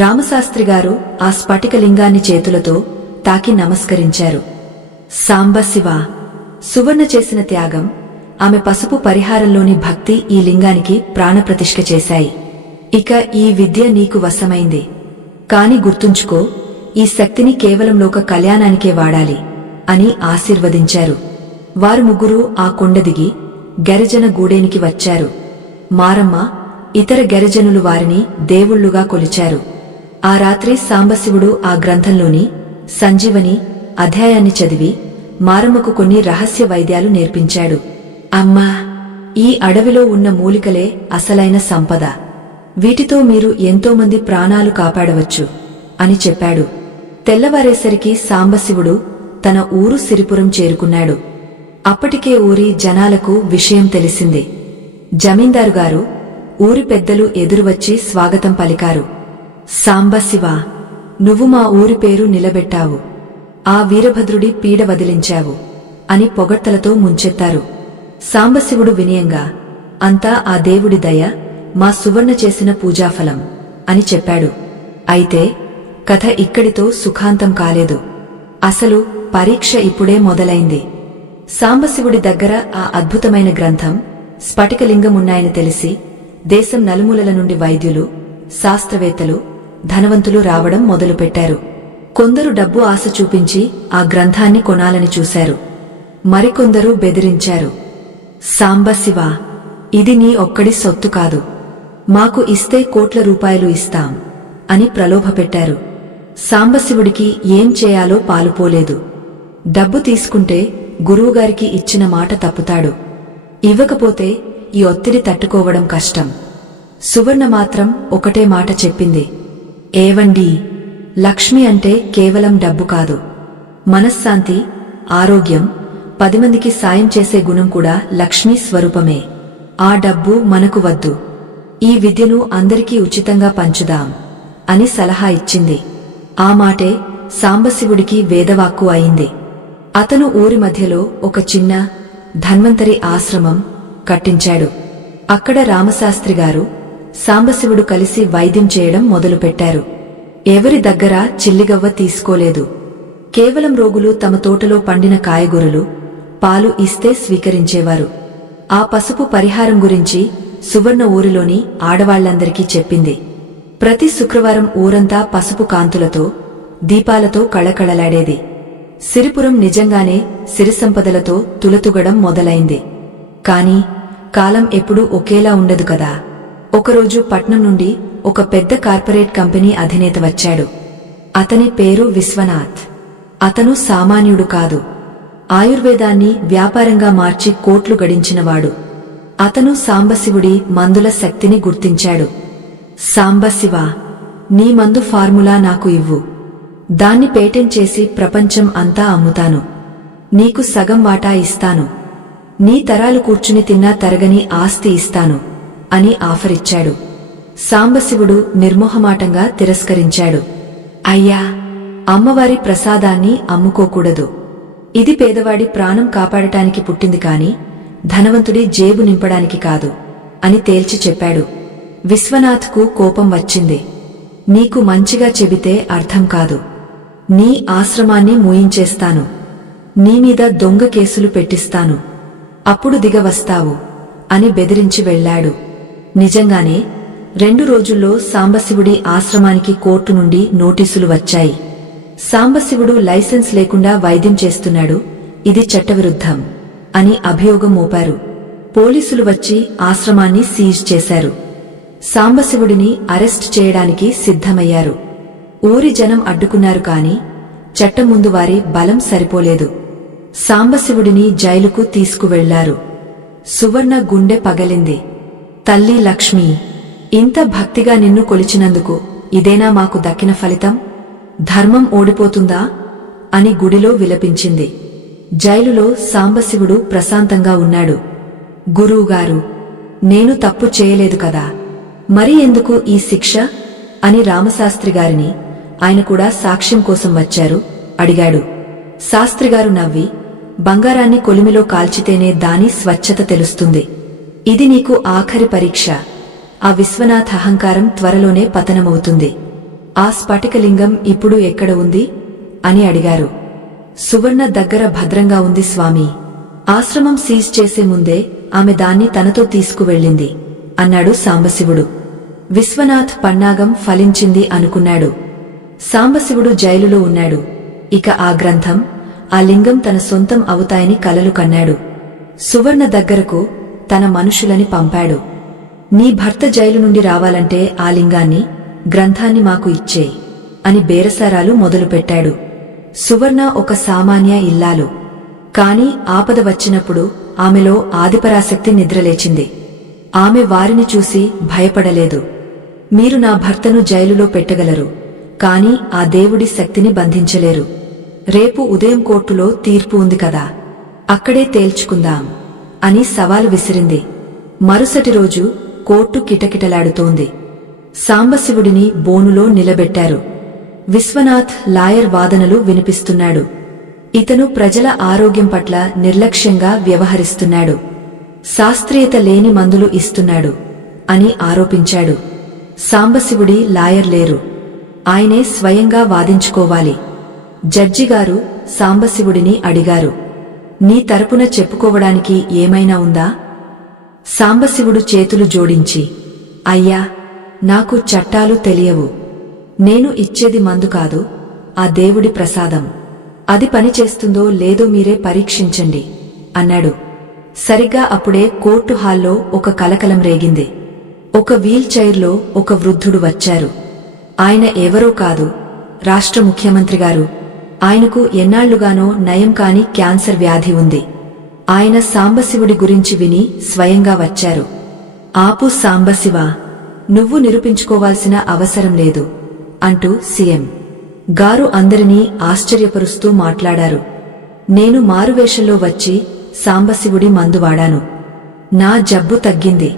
రామశాస్త్రిగారు ఆ స్ఫటికలింగాన్ని చేతులతో తాకి నమస్కరించారు. సాంబశివ! సువర్ణ చేసిన త్యాగం, ఆమె పసుపు పరిహారంలోని భక్తి ఈ లింగానికి ప్రాణప్రతిష్ఠ చేశాయి. ఇక ఈ విద్య నీకు వశమైంది. కాని గుర్తుంచుకో, ఈ శక్తిని కేవలం లోక కళ్యాణానికే వాడాలి అని ఆశీర్వదించారు. వారు ముగ్గురూ ఆ కొండ దిగి గరిజన గూడేనికి వచ్చారు. మారమ్మ, ఇతర గరిజనులు వారిని దేవుళ్లుగా కొలిచారు. ఆ రాత్రి సాంబశివుడు ఆ గ్రంథంలోని సంజీవని అధ్యాయాన్ని చదివి మారమ్మకు కొన్ని రహస్య వైద్యాలు నేర్పించాడు. అమ్మా, ఈ అడవిలో ఉన్న మూలికలే అసలైన సంపద. వీటితో మీరు ఎంతోమంది ప్రాణాలు కాపాడవచ్చు అని చెప్పాడు. తెల్లవారేసరికి సాంబశివుడు తన ఊరు సిరిపురం చేరుకున్నాడు. అప్పటికే ఊరి జనాలకు విషయం తెలిసింది. జమీందారుగారు, ఊరి పెద్దలు ఎదురువచ్చి స్వాగతం పలికారు. సాంబశివ, నువ్వు మా ఊరి పేరు నిలబెట్టావు. ఆ వీరభద్రుడి పీడ వదిలించావు అని పొగడ్తలతో ముంచెత్తారు. సాంబశివుడు వినయంగా, అంతా ఆ దేవుడి దయ, మా సువర్ణ చేసిన పూజాఫలం అని చెప్పాడు. అయితే కథ ఇక్కడితో సుఖాంతం కాలేదు. అసలు పరీక్ష ఇప్పుడే మొదలైంది. సాంబశివుడి దగ్గర ఆ అద్భుతమైన గ్రంథం, స్ఫటికలింగమున్నాయని తెలిసి దేశం నలుమూలల నుండి వైద్యులు, శాస్త్రవేత్తలు, ధనవంతులు రావడం మొదలుపెట్టారు. కొందరు డబ్బు ఆశ చూపించి ఆ గ్రంథాన్ని కొనాలని చూశారు. మరికొందరు బెదిరించారు. సాంబశివ, ఇది నీ ఒక్కడి సొత్తు కాదు. మాకు ఇస్తే కోట్ల రూపాయలు ఇస్తాం అని ప్రలోభపెట్టారు. సాంబశివుడికి ఏం చేయాలో పాలుపోలేదు. డబ్బు తీసుకుంటే గురువుగారికి ఇచ్చిన మాట తప్పుతాడు. ఇవ్వకపోతే ఈ ఒత్తిడి తట్టుకోవడం కష్టం. సువర్ణ మాత్రం ఒకటే మాట చెప్పింది. ఏవండీ, లక్ష్మి అంటే కేవలం డబ్బు కాదు. మనశ్శాంతి, ఆరోగ్యం, 10 మందికి సాయం చేసే గుణం కూడా లక్ష్మీ స్వరూపమే. ఆ డబ్బు మనకు వద్దు. ఈ విద్యను అందరికీ ఉచితంగా పంచుదాం అని సలహా ఇచ్చింది. ఆ మాటే సాంబశివుడికి వేదవాక్కు అయింది. అతను ఊరి మధ్యలో ఒక చిన్న ధన్వంతరి ఆశ్రమం కట్టించాడు. అక్కడ రామశాస్త్రిగారు, సాంబశివుడు కలిసి వైద్యం చేయడం మొదలుపెట్టారు. ఎవరి దగ్గర చిల్లిగవ్వ తీసుకోలేదు. కేవలం రోగులు తమ తోటలో పండిన కాయగూరలు, పాలు ఇస్తే స్వీకరించేవారు. ఆ పసుపు పరిహారం గురించి సువర్ణ ఊరిలోని ఆడవాళ్లందరికీ చెప్పింది. ప్రతి శుక్రవారం ఊరంతా పసుపు కాంతులతో, దీపాలతో కళకళలాడేది. సిరిపురం నిజంగానే సిరిసంపదలతో తులతుగడం మొదలైంది. కాని కాలం ఎప్పుడూ ఒకేలా ఉండదు కదా. ఒకరోజు పట్నం నుండి ఒక పెద్ద కార్పొరేట్ కంపెనీ అధినేత వచ్చాడు. అతని పేరు విశ్వనాథ్. అతను సామాన్యుడు కాదు. ఆయుర్వేదాన్ని వ్యాపారంగా మార్చి కోట్లు గడించినవాడు. అతను సాంబశివుడి మందుల శక్తిని గుర్తించాడు. సాంబశివ, నీ మందు ఫార్ములా నాకు ఇవ్వు. దాన్ని పేటెంట్ చేసి ప్రపంచం అంతా అమ్ముతాను. నీకు సగం వాటా ఇస్తాను. నీ తరాలు కూర్చుని తిన్నా తరగని ఆస్తి ఇస్తాను అని ఆఫరిచ్చాడు. సాంబశివుడు నిర్మోహమాటంగా తిరస్కరించాడు. అయ్యా, అమ్మవారి ప్రసాదాన్ని అమ్ముకోకూడదు. ఇది పేదవాడి ప్రాణం కాపాడటానికి పుట్టింది కాని ధనవంతుడి జేబు నింపడానికి కాదు అని తేల్చి చెప్పాడు. విశ్వనాథ్కు కోపం వచ్చింది. నీకు మంచిగా చెబితే అర్థం కాదు. నీ ఆశ్రమాన్ని మూయించేస్తాను. నీమీద దొంగ కేసులు పెట్టిస్తాను. అప్పుడు దిగవస్తావు అని బెదిరించి వెళ్లాడు. నిజంగానే 2 రోజుల్లో సాంబశివుడి ఆశ్రమానికి కోర్టు నుండి నోటీసులు వచ్చాయి. సాంబశివుడు లైసెన్స్ లేకుండా వైద్యం చేస్తున్నాడు, ఇది చట్టవిరుద్ధం అని అభియోగం మోపారు. పోలీసులు వచ్చి ఆశ్రమాన్ని సీజ్ చేశారు. సాంబశివుడిని అరెస్ట్ చేయడానికి సిద్ధమయ్యారు. ఊరి జనం అడ్డుకున్నారు కాని చట్టం ముందు వారి బలం సరిపోలేదు. సాంబశివుడిని జైలుకు తీసుకువెళ్లారు. సువర్ణ గుండె పగలింది. తల్లి లక్ష్మి, ఇంత భక్తిగా నిన్ను కొలిచినందుకు ఇదేనా మాకు దక్కిన ఫలితం? ధర్మం ఓడిపోతుందా అని గుడిలో విలపించింది. జైలులో సాంబశివుడు ప్రశాంతంగా ఉన్నాడు. గురువుగారు, నేను తప్పు చేయలేదు కదా. మరి ఎందుకు ఈ శిక్ష అని రామశాస్త్రి గారిని, ఆయన కూడా సాక్ష్యం కోసం వచ్చారు, అడిగాడు. శాస్త్రిగారు నవ్వి, బంగారాన్ని కొలిమిలో కాల్చితేనే దాని స్వచ్ఛత తెలుస్తుంది. ఇది నీకు ఆఖరి పరీక్ష. ఆ విశ్వనాథ్ అహంకారం త్వరలోనే పతనమవుతుంది. ఆ స్ఫటికలింగం ఇప్పుడు ఎక్కడ ఉంది అని అడిగారు. సువర్ణ దగ్గర భద్రంగా ఉంది స్వామీ. ఆశ్రమం సీజ్ చేసే ముందే ఆమె దాన్ని తనతో తీసుకువెళ్ళింది అన్నాడు సాంబశివుడు. విశ్వనాథ్ పన్నాగం ఫలించింది అనుకున్నాడు. సాంబశివుడు జైలులో ఉన్నాడు. ఇక ఆ గ్రంథం, ఆ లింగం తన సొంతం అవుతాయని కలలు కన్నాడు. సువర్ణ దగ్గరకు తన మనుషులని పంపాడు. నీ భర్త జైలు నుండి రావాలంటే ఆ లింగాన్ని, గ్రంథాన్ని మాకు ఇచ్చేయ్ అని బేరసారాలు మొదలుపెట్టాడు. సువర్ణ ఒక సామాన్య ఇల్లాలు. కాని ఆపద వచ్చినప్పుడు ఆమెలో ఆదిపరాశక్తి నిద్రలేచింది. ఆమె వారిని చూసి భయపడలేదు. మీరు నా భర్తను జైలులో పెట్టగలరు, కాని ఆ దేవుడి శక్తిని బంధించలేరు. రేపు ఉదయం కోర్టులో తీర్పు ఉంది కదా, అక్కడే తేల్చుకుందాం అని సవాలు విసిరింది. మరుసటి రోజు కోర్టు కిటకిటలాడుతోంది. సాంబశివుడిని బోనులో నిలబెట్టారు. విశ్వనాథ్ లాయర్ వాదనలు వినిపిస్తున్నాడు. ఇతను ప్రజల ఆరోగ్యం పట్ల నిర్లక్ష్యంగా వ్యవహరిస్తున్నాడు, శాస్త్రీయత లేని మందులు ఇస్తున్నాడు అని ఆరోపించాడు. సాంబశివుడి లాయర్ లేరు, ఆయనే స్వయంగా వాదించుకోవాలి. జడ్జిగారు సాంబశివుడిని అడిగారు, నీ తరపున చెప్పుకోవడానికి ఏమైనా ఉందా? సాంబశివుడు చేతులు జోడించి, అయ్యా, నాకు చట్టాలు తెలియవు. నేను ఇచ్చేది మందు కాదు, ఆ దేవుడి ప్రసాదం. అది పనిచేస్తుందో లేదో మీరే పరీక్షించండి అన్నాడు. సరిగ్గా అప్పుడే కోర్టు హాల్లో ఒక కలకలం రేగింది. ఒక వీల్ చైర్లో ఒక వృద్ధుడు వచ్చారు. ఆయన ఎవరో కాదు, రాష్ట్ర ముఖ్యమంత్రి గారు. ఆయనకు ఎన్నాళ్లుగానో నయం కాని క్యాన్సర్ వ్యాధి ఉంది. ఆయన సాంబశివుడి గురించి విని స్వయంగా వచ్చారు. ఆపు సాంబశివా, నువ్వు నిరూపించుకోవాల్సిన అవసరం లేదు అంటూ సీఎం గారు అందరినీ ఆశ్చర్యపరుస్తూ మాట్లాడారు. నేను మారువేషంలో వచ్చి సాంబశివుడి మందు వాడాను. నా జబ్బు తగ్గింది.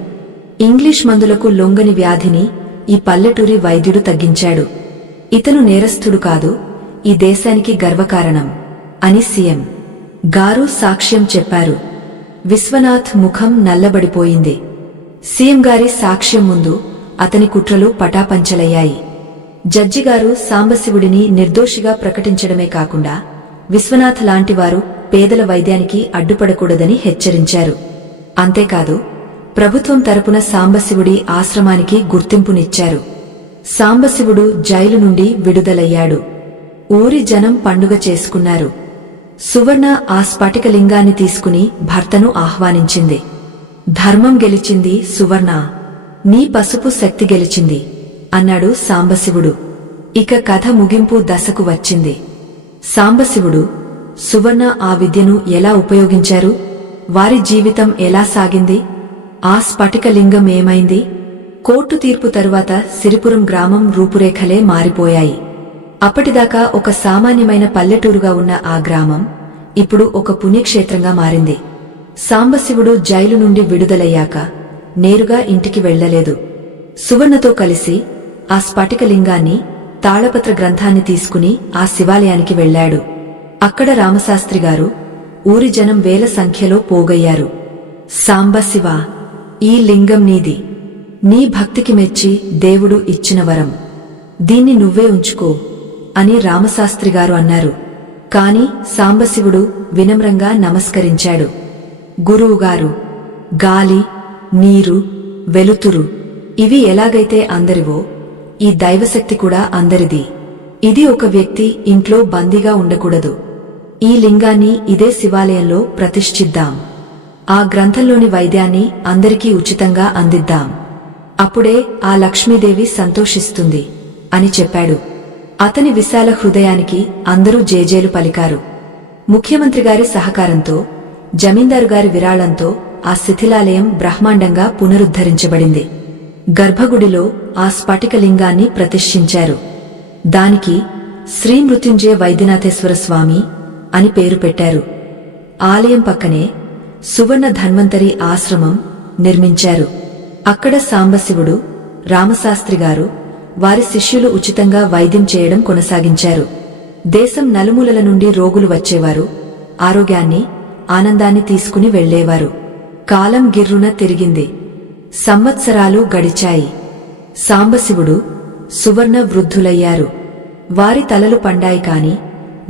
ఇంగ్లీష్ మందులకు లొంగని వ్యాధిని ఈ పల్లెటూరి వైద్యుడు తగ్గించాడు. ఇతను నేరస్థుడు కాదు, ఈ దేశానికి గర్వకారణం అని సీఎం గారు సాక్ష్యం చెప్పారు. విశ్వనాథ్ ముఖం నల్లబడిపోయింది. సీఎం గారి సాక్ష్యం ముందు అతని కుట్రలు పటాపంచలయ్యాయి. జడ్జిగారు సాంబశివుడిని నిర్దోషిగా ప్రకటించడమే కాకుండా విశ్వనాథ్ లాంటివారు పేదల వైద్యానికి అడ్డుపడకూడదని హెచ్చరించారు. అంతేకాదు, ప్రభుత్వం తరపున సాంబశివుడి ఆశ్రమానికి గుర్తింపునిచ్చారు. సాంబశివుడు జైలు నుండి విడుదలయ్యాడు. ఊరి జనం పండుగ చేసుకున్నారు. సువర్ణ ఆ స్ఫటికలింగాన్ని తీసుకుని భర్తను ఆహ్వానించింది. ధర్మం గెలిచింది సువర్ణ, నీ పసుపు శక్తి గెలిచింది అన్నాడు సాంబశివుడు. ఇక కథ ముగింపు దశకు వచ్చింది. సాంబశివుడు, సువర్ణ ఆ విద్యను ఎలా ఉపయోగించారు? వారి జీవితం ఎలా సాగింది? ఆ స్ఫటికలింగం ఏమైంది? కోర్టు తీర్పు తరువాత సిరిపురం గ్రామం రూపురేఖలే మారిపోయాయి. అప్పటిదాకా ఒక సామాన్యమైన పల్లెటూరుగా ఉన్న ఆ గ్రామం ఇప్పుడు ఒక పుణ్యక్షేత్రంగా మారింది. సాంబశివుడు జైలు నుండి విడుదలయ్యాక నేరుగా ఇంటికి వెళ్లలేదు. సువర్ణతో కలిసి ఆ స్ఫటికలింగాన్ని, తాళపత్ర గ్రంథాన్ని తీసుకుని ఆ శివాలయానికి వెళ్లాడు. అక్కడ రామశాస్త్రిగారు, ఊరి జనం వేల సంఖ్యలో పోగయ్యారు. సాంబశివా, ఈ లింగం నీది. నీ భక్తికి మెచ్చి దేవుడు ఇచ్చిన వరం. దీన్ని నువ్వే ఉంచుకో అని రామశాస్త్రిగారు అన్నారు. కాని సాంబశివుడు వినమ్రంగా నమస్కరించాడు. గురువుగారు, గాలి, నీరు, వెలుతురు ఇవి ఎలాగైతే అందరివో, ఈ దైవశక్తి కూడా అందరిది. ఇది ఒక వ్యక్తి ఇంట్లో బందీగా ఉండకూడదు. ఈ లింగాన్ని ఇదే శివాలయంలో ప్రతిష్ఠిద్దాం. ఆ గ్రంథంలోని వైద్యాన్ని అందరికీ ఉచితంగా అందిద్దాం. అప్పుడే ఆ లక్ష్మీదేవి సంతోషిస్తుంది అని చెప్పాడు. అతని విశాల హృదయానికి అందరూ జేజేలు పలికారు. ముఖ్యమంత్రి గారి సహకారంతో, జమీందారు గారి విరాళంతో ఆ శిథిలాలయం బ్రహ్మాండంగా పునరుద్ధరించబడింది. గర్భగుడిలో ఆ స్ఫటికలింగాన్ని ప్రతిష్ఠించారు. దానికి శ్రీ మృత్యుంజయ వైద్యనాథేశ్వర స్వామి అని పేరు పెట్టారు. ఆలయం పక్కనే సువర్ణ ధన్వంతరి ఆశ్రమం నిర్మించారు. అక్కడ సాంబశివుడు రామశాస్త్రి గారు వారి శిష్యులు ఉచితంగా వైద్యం చేయడం కొనసాగించారు. దేశం నలుమూలల నుండి రోగులు వచ్చేవారు, ఆరోగ్యాన్ని, ఆనందాన్ని తీసుకుని వెళ్లేవారు. కాలం గిర్రున తిరిగింది. సంవత్సరాలు గడిచాయి. సాంబశివుడు, సువర్ణ వృద్ధులయ్యారు. వారి తలలు పండాయి కాని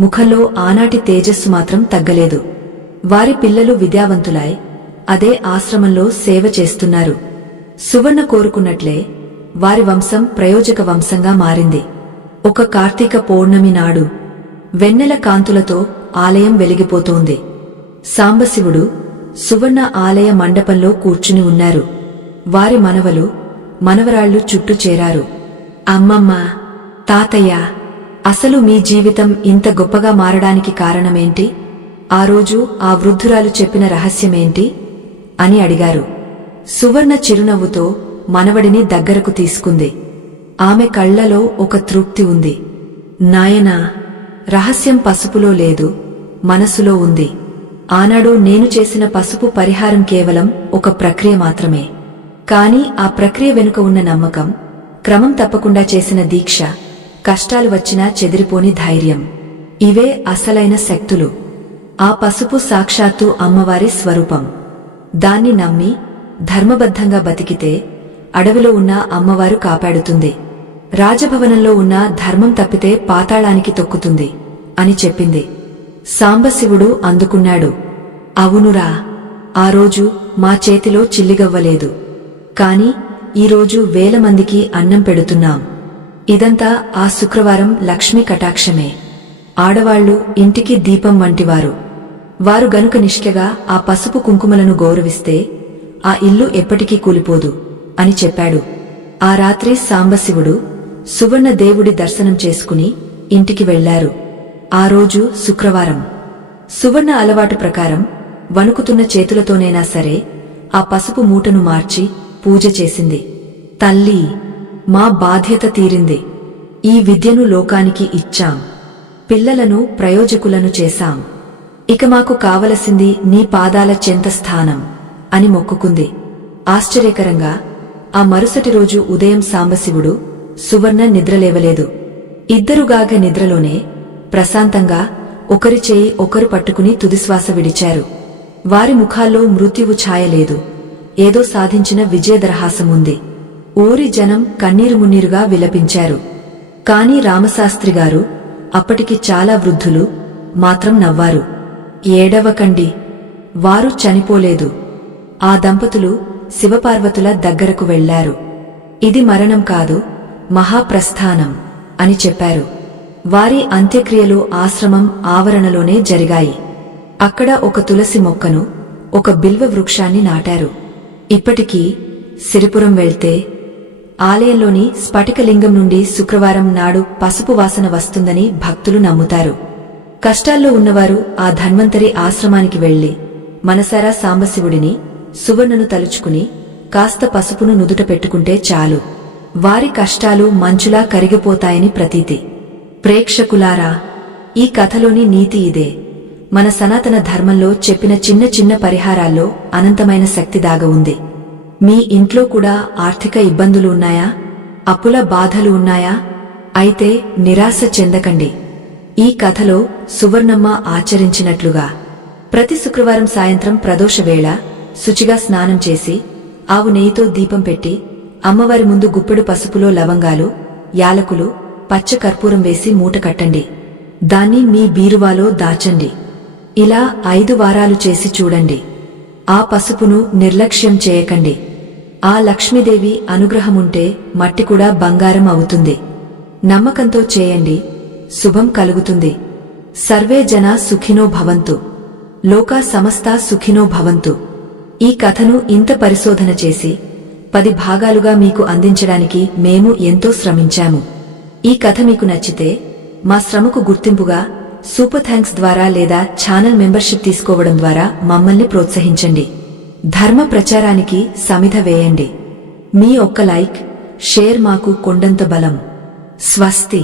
ముఖంలో ఆనాటి తేజస్సు మాత్రం తగ్గలేదు. వారి పిల్లలు విద్యావంతులాయ్ అదే ఆశ్రమంలో సేవ చేస్తున్నారు. సువర్ణ కోరుకున్నట్లే వారి వంశం ప్రయోజక వంశంగా మారింది. ఒక కార్తీక పౌర్ణమి నాడు వెన్నెల కాంతులతో ఆలయం వెలిగిపోతోంది. సాంబశివుడు సువర్ణ ఆలయ మండపంలో కూర్చుని ఉన్నారు. వారి మనవలు, మనవరాళ్లు చుట్టూ చేరారు. అమ్మమ్మ, తాతయ్య, అసలు మీ జీవితం ఇంత గొప్పగా మారడానికి కారణమేంటి? ఆ రోజు ఆ వృద్ధురాలు చెప్పిన రహస్యమేంటి అని అడిగారు. సువర్ణ చిరునవ్వుతో మనవడిని దగ్గరకు తీసుకుంది. ఆమె కళ్లలో ఒక తృప్తి ఉంది. నాయనా, రహస్యం పసుపులో లేదు, మనసులో ఉంది. ఆనాడు నేను చేసిన పసుపు పరిహారం కేవలం ఒక ప్రక్రియ మాత్రమే. కాని ఆ ప్రక్రియ వెనుక ఉన్న నమ్మకం, క్రమం తప్పకుండా చేసిన దీక్ష, కష్టాలు వచ్చినా చెదిరిపోని ధైర్యం, ఇవే అసలైన శక్తులు. ఆ పసుపు సాక్షాత్తు అమ్మవారి స్వరూపం. దాన్ని నమ్మి ధర్మబద్ధంగా బతికితే అడవిలో ఉన్న అమ్మవారు కాపాడుతుంది, రాజభవనంలో ఉన్న ధర్మం తప్పితే పాతాళానికి తొక్కుతుంది అని చెప్పింది. సాంబశివుడు అందుకున్నాడు. అవునురా, ఆ రోజు మా చేతిలో చిల్లిగవ్వలేదు, కాని ఈరోజు వేల మందికి అన్నం పెడుతున్నాం. ఇదంతా ఆ శుక్రవారం లక్ష్మీ కటాక్షమే. ఆడవాళ్లు ఇంటికి దీపం వంటివారు. వారు గనుక నిష్ఠగా ఆ పసుపు కుంకుమలను గౌరవిస్తే ఆ ఇల్లు ఎప్పటికీ కూలిపోదు అని చెప్పాడు. ఆ రాత్రి సాంబశివుడు సువర్ణ దేవుడి దర్శనం చేసుకుని ఇంటికి వెళ్లారు. ఆ రోజు శుక్రవారం. సువర్ణ అలవాటు ప్రకారం వణుకుతున్న చేతులతోనైనా సరే ఆ పసుపు మూటను మార్చి పూజ చేసింది. తల్లీ, మా బాధ్యత తీరింది. ఈ విద్యను లోకానికి ఇచ్చాం. పిల్లలను ప్రయోజకులను చేశాం. ఇక మాకు కావలసింది నీ పాదాల చెంత స్థానం అని మొక్కుకుంది. ఆశ్చర్యకరంగా ఆ మరుసటి రోజు ఉదయం సాంబశివుడు, సువర్ణ నిద్రలేవలేదు. ఇద్దరుగాగ నిద్రలోనే ప్రశాంతంగా ఒకరి చేయి ఒకరు పట్టుకుని తుదిశ్వాస విడిచారు. వారి ముఖాల్లో మృత్యువు ఛాయలేదు, ఏదో సాధించిన విజయదరహాసముంది. ఊరి జనం కన్నీరు మున్నీరుగా విలపించారు. కాని రామశాస్త్రిగారు, అప్పటికి చాలా వృద్ధులు, మాత్రం నవ్వారు. ఏడవకండి, వారు చనిపోలేదు. ఆ దంపతులు శివపార్వతుల దగ్గరకు వెళ్లారు. ఇది మరణం కాదు, మహాప్రస్థానం అని చెప్పారు. వారి అంత్యక్రియలు ఆశ్రమం ఆవరణలోనే జరిగాయి. అక్కడ ఒక తులసి మొక్కను, ఒక బిల్వ వృక్షాన్ని నాటారు. ఇప్పటికీ సిరిపురం వెళ్తే ఆలయంలోని స్ఫటికలింగం నుండి శుక్రవారం నాడు పసుపు వాసన వస్తుందని భక్తులు నమ్ముతారు. కష్టాల్లో ఉన్నవారు ఆ ధన్వంతరి ఆశ్రమానికి వెళ్లి మనసారా సాంబశివుడిని, సువర్ణను తలుచుకుని కాస్త పసుపును నుదుట పెట్టుకుంటే చాలు, వారి కష్టాలు మంచులా కరిగిపోతాయని ప్రతీతి. ప్రేక్షకులారా, ఈ కథలోని నీతి ఇదే. మన సనాతన ధర్మంలో చెప్పిన చిన్న చిన్న పరిహారాల్లో అనంతమైన శక్తి దాగ ఉంది. మీ ఇంట్లో కూడా ఆర్థిక ఇబ్బందులు ఉన్నాయా? అప్పుల బాధలు ఉన్నాయా? అయితే నిరాశ చెందకండి. ఈ కథలో సువర్ణమ్మ ఆచరించినట్లుగా ప్రతి శుక్రవారం సాయంత్రం ప్రదోషవేళ శుచిగా స్నానం చేసి ఆవు నెయ్యితో దీపం పెట్టి అమ్మవారి ముందు గుప్పెడు పసుపులో లవంగాలు, యాలకులు, పచ్చ కర్పూరం వేసి మూట కట్టండి. దాన్ని మీ బీరువాలో దాచండి. ఇలా 5 వారాలు చేసి చూడండి. ఆ పసుపును నిర్లక్ష్యం చేయకండి. ఆ లక్ష్మీదేవి అనుగ్రహముంటే మట్టి కూడా బంగారం అవుతుంది. నమ్మకంతో చేయండి, శుభం కలుగుతుంది. సర్వే జనా సుఖినో భవంతు, లోకా సమస్తా సుఖినో భవంతు. ఈ కథను ఇంత పరిశోధన చేసి 10 భాగాలుగా మీకు అందించడానికి మేము ఎంతో శ్రమించాము. ఈ కథ మీకు నచ్చితే మా శ్రమకు గుర్తింపుగా సూపర్ థాంక్స్ ద్వారా లేదా ఛానల్ మెంబర్షిప్ తీసుకోవడం ద్వారా మమ్మల్ని ప్రోత్సహించండి. ధర్మ ప్రచారానికి సమిధ వేయండి. మీ ఒక్క లైక్, షేర్ మాకు కొండంత బలం. స్వస్తి.